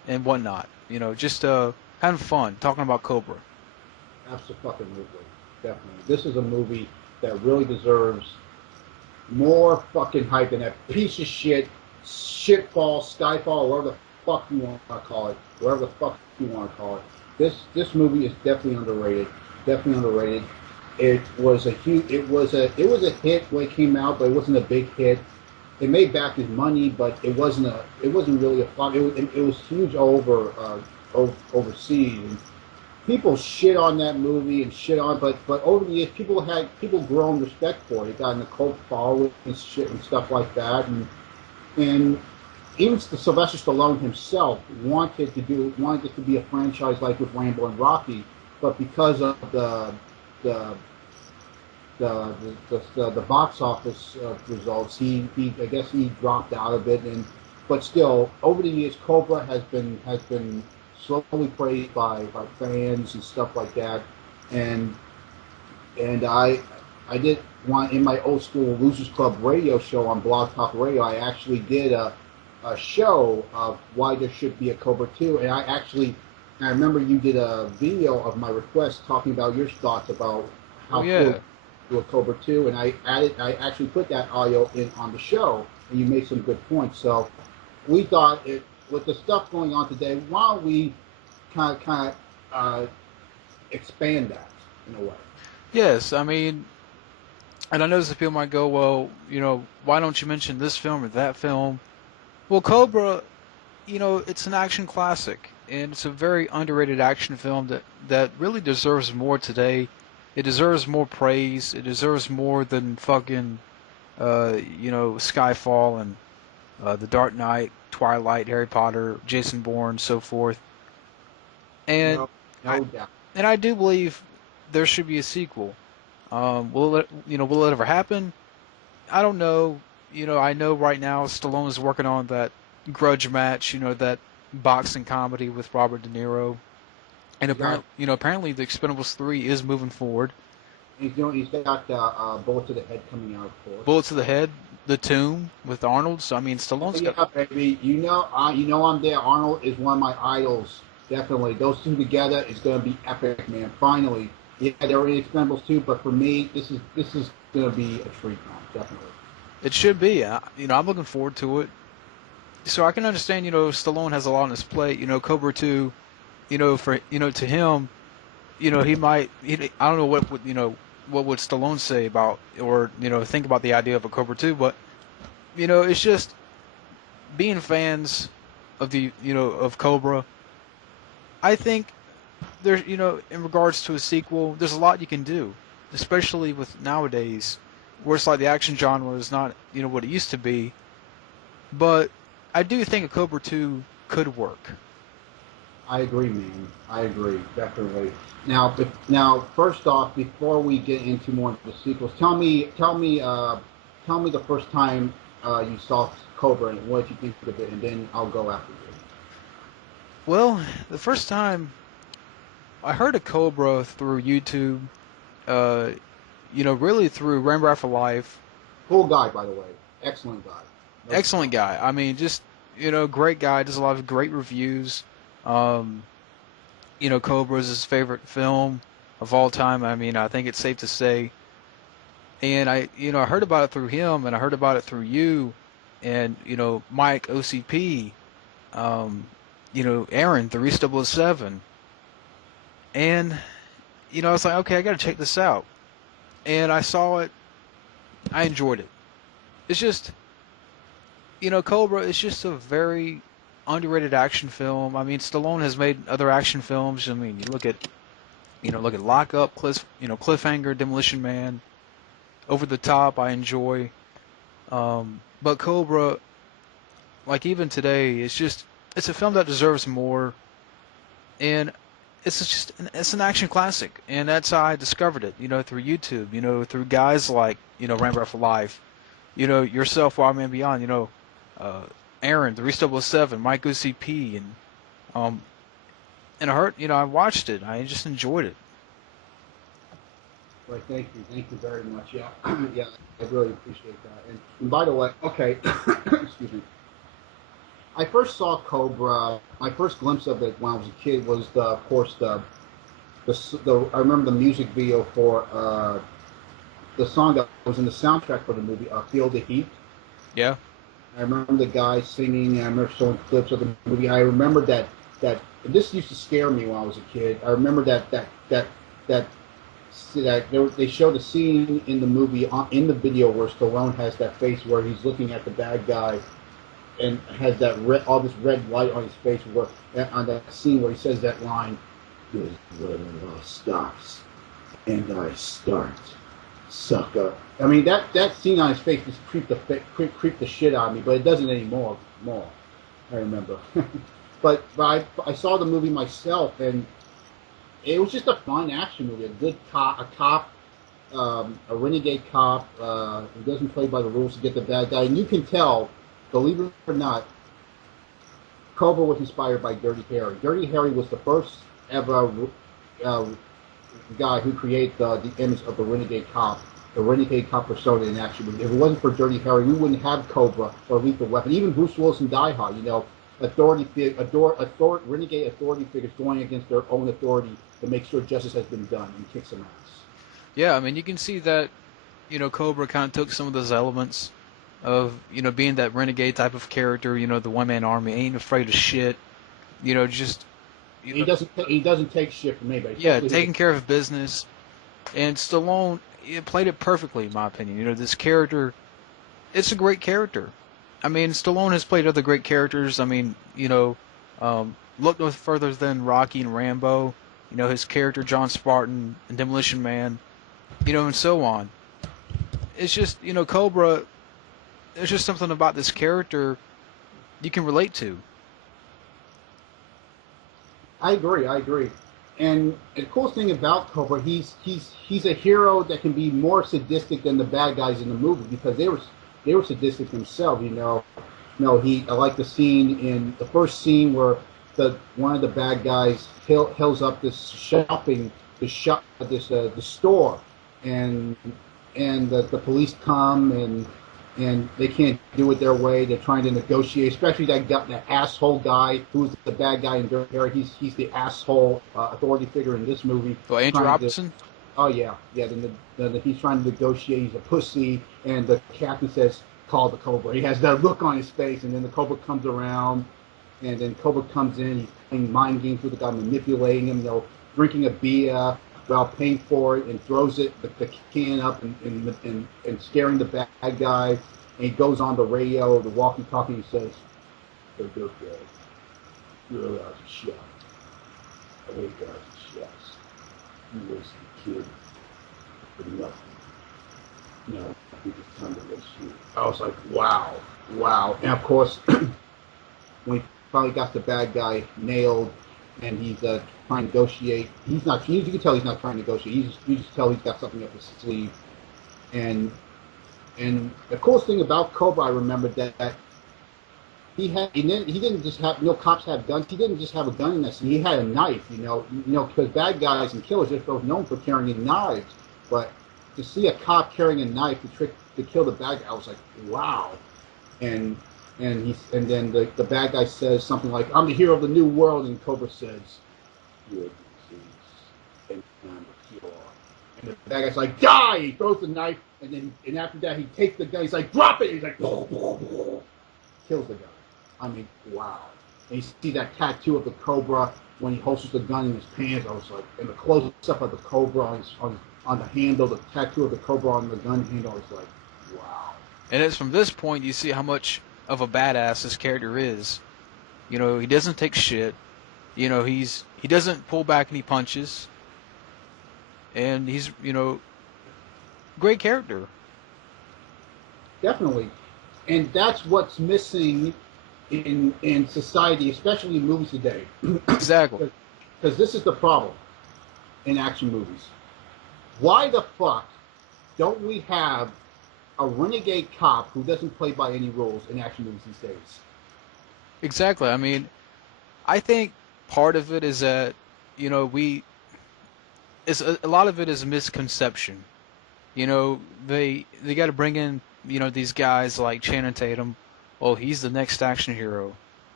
and whatnot. You know, just having fun talking about Cobra. Absolutely, definitely. This is a movie that really deserves more fucking hype than that piece of shit, shitfall, skyfall, whatever the fuck you want to call it, whatever the fuck you want to call it. This movie is definitely underrated. Definitely underrated. It was a hit when it came out, but it wasn't a big hit. It made back his money, but it wasn't really a flop. It was huge overseas. And people shit on that movie and shit on, but over the years, people grown respect for it. It got in a cult following and shit and stuff like that, and even Sylvester Stallone himself wanted it to be a franchise like with Rambo and Rocky, but because of the the box office results, he I guess he dropped out of it, and but still over the years, Cobra has been slowly praised by fans and stuff like that, and and I did one in my old school Losers Club radio show on Blog Talk Radio. I actually did a show of why there should be a Cobra 2, and I remember you did a video of my request talking about your thoughts about Oh how cool yeah. to a Cobra 2, and I actually put that audio in on the show, and you made some good points. So we thought with the stuff going on today, why don't we kind of expand that in a way? Yes, I mean, and I know some people might go, well, why don't you mention this film or that film? Well, Cobra, it's an action classic, and it's a very underrated action film that really deserves more today. It deserves more praise. It deserves more than fucking, Skyfall and The Dark Knight, Twilight, Harry Potter, Jason Bourne, so forth. And No, I no doubt. and I do believe there should be a sequel. Will it ever happen? I don't know. I know right now Stallone is working on that grudge match, that boxing comedy with Robert De Niro. And He's got apparently the Expendables 3 is moving forward. he's got bullet to the head coming out, of course. Bullet to the Head, The Tomb with Arnold. So I mean, Oh Stallone's got. yeah, baby. You know I'm there. Arnold is one of my idols. Definitely, those two together is going to be epic, man. Finally, yeah, they're in Expendables too, but for me, this is going to be a treat, man. Definitely. It should be. I'm looking forward to it. So I can understand, Stallone has a lot on his plate. Cobra 2, for to him, he might. I don't know what would Stallone say about or think about the idea of a Cobra 2, but it's just being fans of of Cobra. I think there's in regards to a sequel, there's a lot you can do, especially with nowadays, where it's like the action genre is not what it used to be. But I do think a Cobra 2 could work. I agree, man. I agree, definitely. Now, first off, before we get into more of the sequels, tell me the first time you saw Cobra and what did you think of it, and then I'll go after you. Well, the first time I heard of Cobra through YouTube, uh, really through Rainbow for Life. Cool guy, by the way. Excellent guy. No Excellent guy. I mean, just great guy. Does a lot of great reviews. Um, Cobra is his favorite film of all time. I mean, I think it's safe to say. And I heard about it through him, and I heard about it through you, and Mike OCP, um, Aaron 3007, and I was like, okay, I got to check this out, and I saw it. I enjoyed it. It's just Cobra is just a very underrated action film. I mean, Stallone has made other action films. I mean, you look at Lock Up, Cliffhanger, Demolition Man, Over the Top. I enjoy, but Cobra, like even today, it's a film that deserves more, and it's an action classic, and that's how I discovered it. Through YouTube. Through guys like Rainbow for Life. Yourself, wildmanbeyond. Uh, Aaron, the 3007, Mike OCP, um, and I heard, I watched it. I just enjoyed it. Right, thank you very much. Yeah, yeah, I really appreciate that. And by the way, okay, excuse me. I first saw Cobra. My first glimpse of it when I was a kid was of course the I remember the music video for the song that was in the soundtrack for the movie, "Feel the Heat." Yeah. I remember the guy singing. And I remember showing clips of the movie. I remember that this used to scare me when I was a kid. I remember that they showed a scene in the movie in the video where Stallone has that face where he's looking at the bad guy and has that all this red light on his face where on that scene where he says that line, "This is where it all stops, and I start, sucker." I mean that scene on his face just creeped the shit out of me, but it doesn't anymore. More, I remember. but I saw the movie myself, and it was just a fun action movie. A good cop, a renegade cop who doesn't play by the rules to get the bad guy. And you can tell, believe it or not, Cobra was inspired by Dirty Harry. Dirty Harry was the first ever uh, guy who created the image of the renegade cop persona in action movie. If it wasn't for Dirty Harry, we wouldn't have Cobra or Lethal Weapon. Even Bruce Willis and Die Hard, renegade authority figures going against their own authority to make sure justice has been done and kick some ass. Yeah, I mean, you can see that, Cobra kind of took some of those elements of, being that renegade type of character, the one-man army, ain't afraid of shit, just, He doesn't take shit from anybody. yeah, taking care of business. And Stallone played it perfectly, in my opinion. This character, it's a great character. I mean, Stallone has played other great characters. I mean, look no further than Rocky and Rambo. His character John Spartan and Demolition Man, and so on. It's just, Cobra. There's just something about this character you can relate to. I agree. And the cool thing about Cobra, he's a hero that can be more sadistic than the bad guys in the movie because they were sadistic themselves. I like the scene in the first scene where one of the bad guys hills up this the store, and the police come and they can't do it their way. They're trying to negotiate, especially that asshole guy who's the bad guy in Dirty Harry. He's the asshole authority figure in this movie. Oh, Andrew Robinson? Oh yeah. Then he's trying to negotiate. He's a pussy, and the captain says, "Call the Cobra." He has that look on his face, and then the Cobra comes around, and then Cobra comes in. He's playing mind games with the guy, manipulating him. Drinking a beer while paying for it, and throws the can up and scaring the bad guy. And he goes on the radio, the walkie-talkie, and he says, "Hey, good guy, you're allowed to shot. I hate guys and shots. You wasted the kid for nothing. Now, I think it's time to let you." I was like, wow. And of course, when he finally got the bad guy nailed, and he's trying to negotiate, he's not. You can tell he's not trying to negotiate. You just tell he's got something up his sleeve. And the coolest thing about Cobra, I remember that he didn't just have cops have guns. He didn't just have a gun in that scene. He had a knife. Because bad guys and killers are known for carrying knives, but to see a cop carrying a knife to kill the bad guy, I was like, wow. And then the bad guy says something like, "I'm the hero of the new world," and Cobra says, "You're the disease, and I'm the cure." And the bad guy's like, "Die!" He throws the knife, and after that he takes the gun. He's like, "Drop it!" He's like, kills the guy. I mean, wow. And you see that tattoo of the Cobra when he holsters the gun in his pants. I was like, and the close up of the Cobra on the handle, the tattoo of the Cobra on the gun handle. I was like, wow. And it's from this point you see how much of a badass this character is. He doesn't take shit. He doesn't pull back any punches. And he's, great character. Definitely. And that's what's missing in society, especially in movies today. Exactly. Because this is the problem in action movies. Why the fuck don't we have a renegade cop who doesn't play by any rules in action movies these days? Exactly. I mean, I think part of it is that, a lot of it is a misconception. They got to bring in, these guys like Channing Tatum. Oh, he's the next action hero.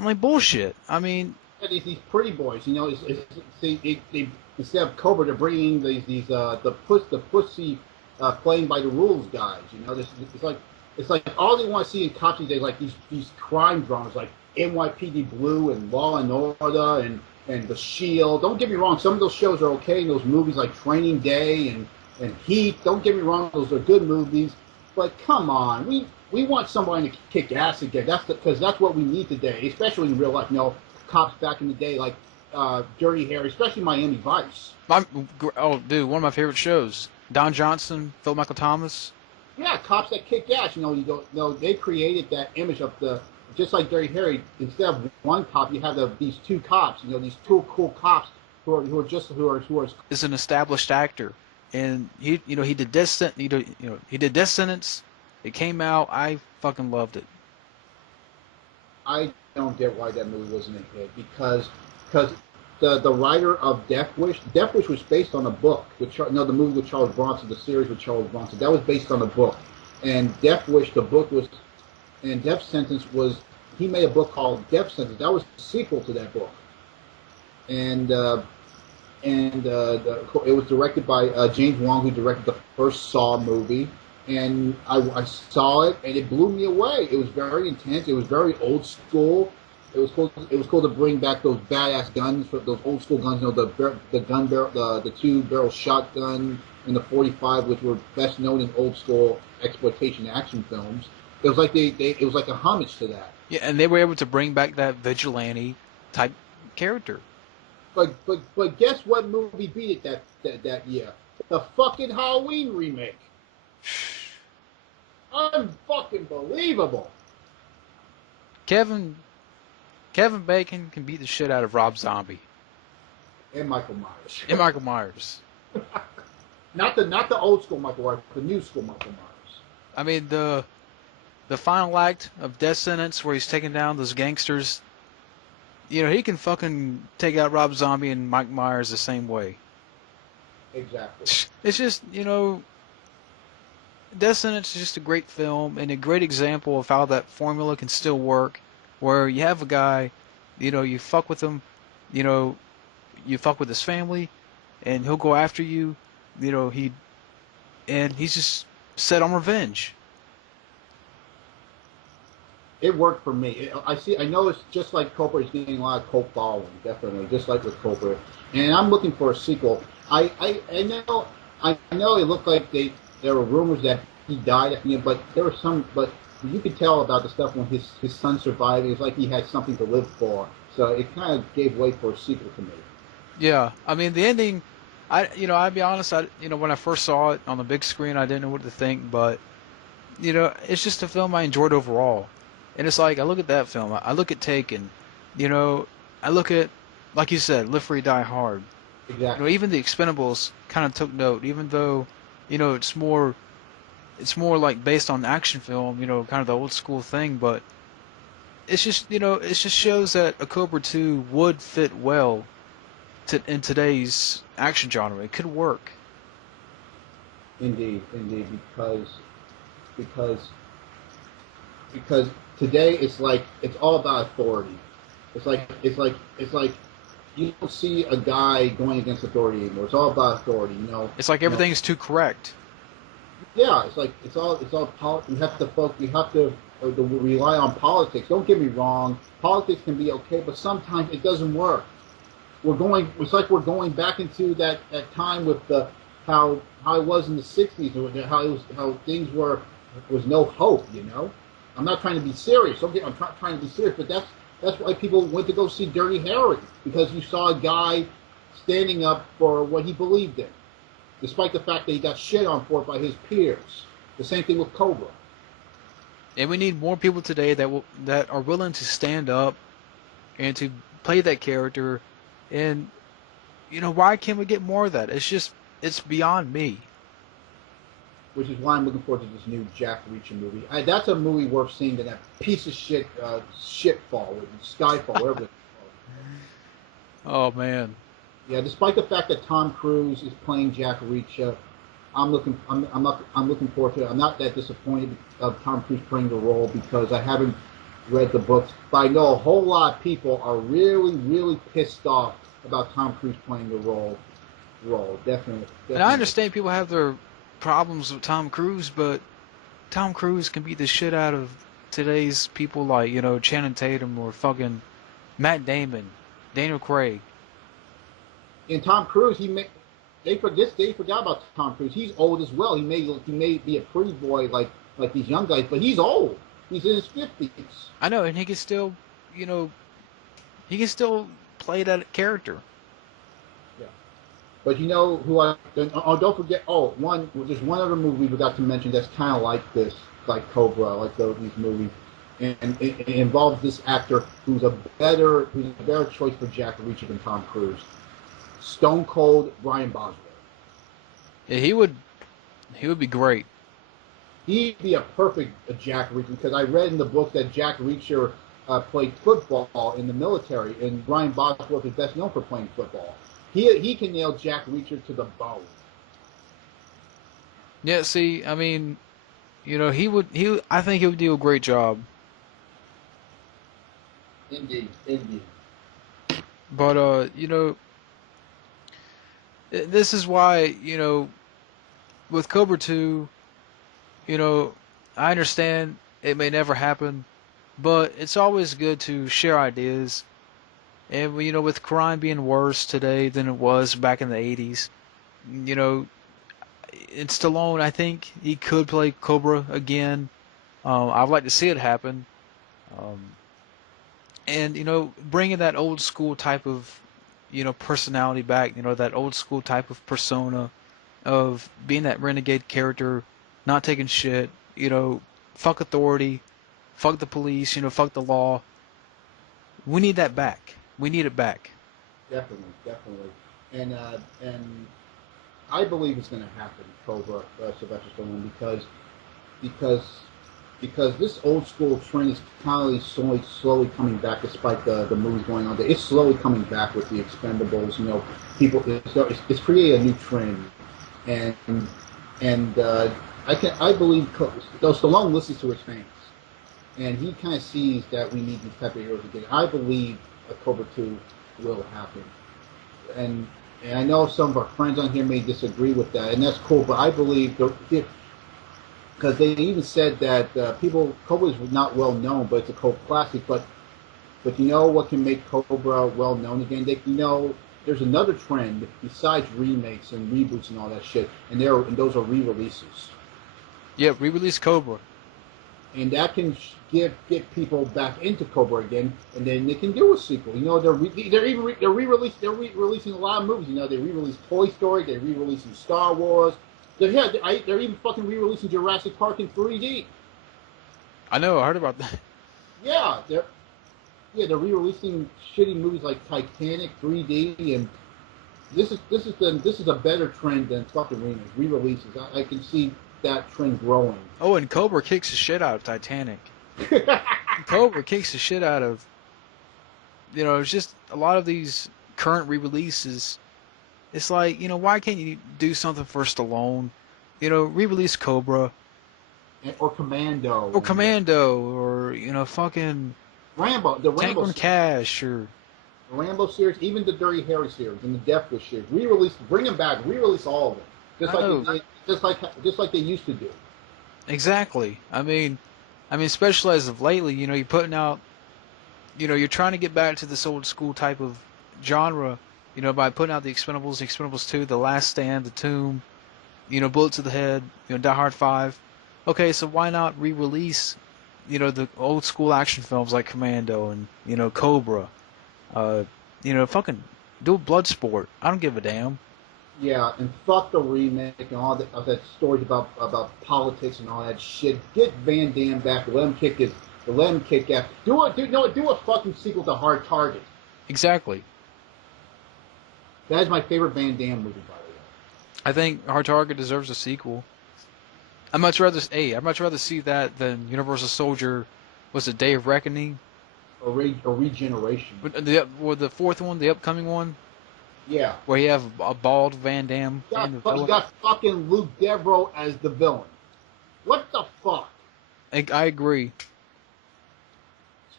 I'm like, bullshit. I mean, Yeah, these pretty boys, they instead of Cobra, they're bringing the pussy playing by the rules guys. It's like all they want to see in cops these days, like these crime dramas, like NYPD Blue and Law and Order and The Shield. Don't get me wrong, some of those shows are okay, and those movies like Training Day and Heat. Don't get me wrong, those are good movies. But come on, we want somebody to kick ass again. Because that's what we need today, especially in real life. Cops back in the day, like Dirty Harry, especially Miami Vice. Dude, one of my favorite shows. Don Johnson, Phil Michael Thomas. Yeah, cops that kick ass. They created that image of just like Dirty Harry. Instead of one cop, you have these two cops. These two cool cops who are. Is an established actor, and he did Descendants. It came out. I fucking loved it. I don't get why that movie wasn't a hit because the writer of Death Wish was based on a book. The movie with Charles Bronson, the series with Charles Bronson, that was based on a book. And Death Wish, the book was, and Death Sentence was. He made a book called Death Sentence. That was the sequel to that book. And it was directed by James Wong, who directed the first Saw movie. And I saw it, and it blew me away. It was very intense. It was very old school. It was cool. It was cool to bring back those badass guns, those old school guns. The gun barrel, the 2-barrel shotgun, and the 45, which were best known in old school exploitation action films. It was like it was like a homage to that. Yeah, and they were able to bring back that vigilante type character. But guess what movie beat it that year? The fucking Halloween remake. Unfucking believable. Kevin Bacon can beat the shit out of Rob Zombie. And Michael Myers. Not the old school Michael Myers, the new school Michael Myers. I mean the final act of Death Sentence where he's taking down those gangsters. He can fucking take out Rob Zombie and Mike Myers the same way. Exactly. It's just, Death Sentence is just a great film and a great example of how that formula can still work, where you have a guy, you fuck with him, you fuck with his family, and he'll go after you, he's just set on revenge. It worked for me. I know it's just like Cobra is getting a lot of cult following, definitely, just like with Cobra. And I'm looking for a sequel. I know it looked like there were rumors that he died at the end, but you could tell about the stuff when his son survived. It was like he had something to live for. So it kind of gave way for a sequel to me. Yeah, I mean the ending. I'll be honest. When I first saw it on the big screen, I didn't know what to think, but it's just a film I enjoyed overall. And it's like I look at that film, I look at Taken, I look at, like you said, Live Free Die Hard. Exactly. Even the Expendables kind of took note, even though it's more like based on action film, kind of the old school thing, but it's just it just shows that a Cobra 2 would fit well in today's action genre. It could work. Indeed, because today it's all about authority. It's like you don't see a guy going against authority anymore. It's all about authority. It's like everything's too correct. Yeah, it's all you have to rely on politics. Don't get me wrong, politics can be okay, but sometimes it doesn't work. It's like we're going back into that time with how it was in the '60s, how things was no hope. I'm not trying to be serious. I'm not trying to be serious, but that's why people went to go see Dirty Harry, because you saw a guy standing up for what he believed in, despite the fact that he got shit on for it by his peers. The same thing with Cobra. And we need more people today that are willing to stand up and to play that character. And why can't we get more of that? It's beyond me. Which is why I'm looking forward to this new Jack Reacher movie. That's a movie worth seeing than that piece of shit Shitfall, Skyfall, whatever it's Oh called. man. Yeah, despite the fact that Tom Cruise is playing Jack Reacher, I'm looking forward to it. I'm not that disappointed of Tom Cruise playing the role, because I haven't read the books, but I know a whole lot of people are really, really pissed off about Tom Cruise playing the role. Definitely, And I definitely. understand people have their problems with Tom Cruise, but Tom Cruise can beat the shit out of today's people like, Channing Tatum or fucking Matt Damon, Daniel Craig. And Tom Cruise, they forgot about Tom Cruise. He's old as well. He may be a pretty boy like these young guys, but he's old. He's in his 50s. I know, and he can still, you know, he can still play that character. Yeah. But you know who I? Oh, don't forget. Oh, there's one other movie we forgot to mention that's kind of like this, like Cobra, like these movies, and it involves this actor who's a better choice for Jack Reacher than Tom Cruise. Stone Cold Brian Boswell. Yeah, he would be great. He'd be a perfect Jack Reacher because I read in the book that Jack Reacher played football in the military, and Brian Bosworth is best known for playing football. He can nail Jack Reacher to the bone. Yeah, see, I mean, I think he would do a great job. Indeed, indeed. But this is why, with Cobra 2, you know, I understand it may never happen, but it's always good to share ideas. And with crime being worse today than it was back in the 80s, you know, in Stallone, I think he could play Cobra again. I'd like to see it happen. Um, and bringing that old school type of personality back, that old school type of persona of being that renegade character, not taking shit, fuck authority, fuck the police, fuck the law. We need that back. We need it back. Definitely, definitely. And I believe it's going to happen, Cobra, Sylvester Stallone, because because this old school trend is kind of slowly coming back, despite the movies going on there. It's slowly coming back with the Expendables. People it's created a new trend, and and I believe though Stallone listens to his fans, and he kind of sees that we need these type of heroes again. I believe a Cobra 2 will happen, and and I know some of our friends on here may disagree with that, and that's cool. But I believe because they even said that Cobra is not well known, but it's a cult classic. But you know what can make Cobra well known again? There's another trend besides remakes and reboots and all that shit, and those are re-releases, Yeah, re-release Cobra. and that can get people back into Cobra again, and then they can do a sequel. They're re-releasing a lot of movies. They re-released Toy Story, they re-releasing Star Wars. They're even fucking re-releasing Jurassic Park in 3D. I know, I heard about that. Yeah, they're re-releasing shitty movies like Titanic 3D, and this is a better trend than fucking remakes, re-releases. I can see that trend growing. Oh, and Cobra kicks the shit out of Titanic. Cobra kicks the shit out of, it's just a lot of these current re-releases. It's like, why can't you do something for Stallone? Re-release Cobra Or Commando, or and Commando or fucking The Tango Rambo, and Cash or the Rambo series, even the Dirty Harry series and the Death Wish series. Re-release, bring them back, re-release all of them, I know just like they used to do. exactly. I mean, especially as of lately, you're putting out, you're trying to get back to this old school type of genre, by putting out the Expendables 2, The Last Stand, The Tomb, Bullet to the Head, Die Hard 5. Okay, so why not re-release, the old school action films like Commando and, Cobra, fucking do a Bloodsport. I don't give a damn. Yeah, and fuck the remake and all that stories about politics and all that shit. Get Van Damme back. Let him kick ass. Do a fucking sequel to Hard Target. Exactly. That is my favorite Van Damme movie, by the way. I think Hard Target deserves a sequel. I'd much rather see that than Universal Soldier. Was it Day of Reckoning? Or Regeneration. Or the fourth one, the upcoming one, Yeah. where you have a bald Van Damme in the You villain. got fucking Luke Devereaux as the villain. What the fuck? I agree.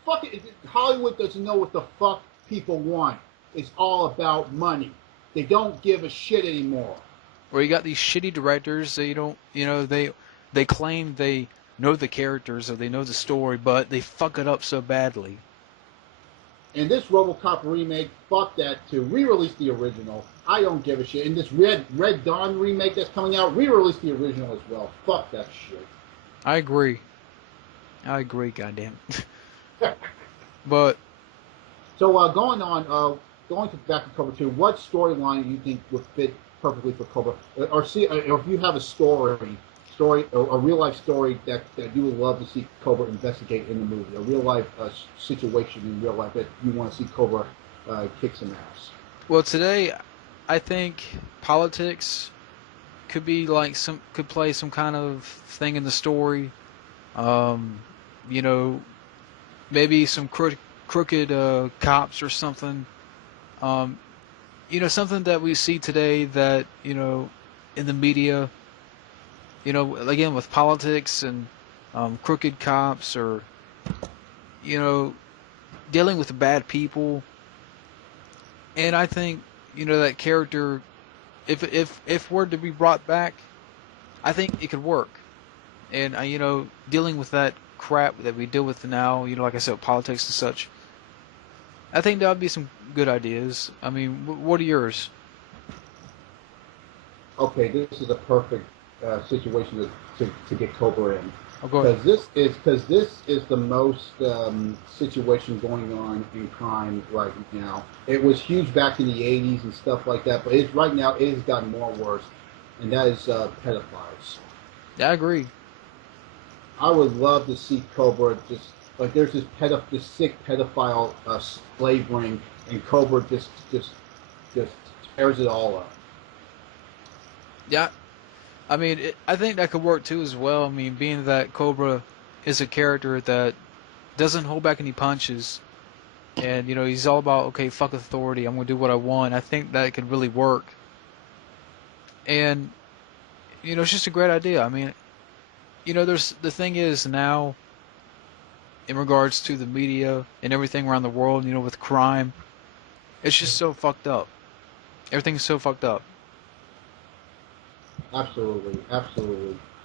fucking Hollywood doesn't know what the fuck people want. It's all about money. They don't give a shit anymore. Where you got these shitty directors, they don't, they claim they know the characters or they know the story, but they fuck it up so badly. And this RoboCop remake, fuck that too. Re-release the original. I don't give a shit. And this Red Dawn remake that's coming out, re-release the original as well. Fuck that shit. I agree. Goddamn. But So going back to Cobra 2, what storyline do you think would fit perfectly for Cobra? Or if you have a story, a real life story that you would love to see Cobra investigate in the movie, a real life situation in real life that you want to see Cobra kick some ass. well, today I think politics could be like could play some kind of thing in the story. Um, you know, maybe some crooked cops or something. Um, something that we see today that in the media. Again with politics and crooked cops or you know dealing with bad people. And I think that character, if were to be brought back, I think it could work. And dealing with that crap that we deal with now, like I said, politics and such. I think that would be some good ideas. I mean, what are yours? Okay, this is a perfect situation to get Cobra in. Oh, go ahead. Because this is the most situation going on in crime right now. It was huge back in the '80s and stuff like that, but right now it has gotten more worse, and that is pedophiles. Yeah, I agree. I would love to see Cobra just like there's this sick pedophile slave ring, and Cobra just tears it all up. Yeah, I mean, I think that could work too as well. I mean, being that Cobra is a character that doesn't hold back any punches, and he's all about okay, fuck authority. I'm gonna do what I want. I think that could really work, and it's just a great idea. I mean, there's the thing is now in regards to the media and everything around the world, with crime, it's just so fucked up. Everything's so fucked up. Absolutely, absolutely.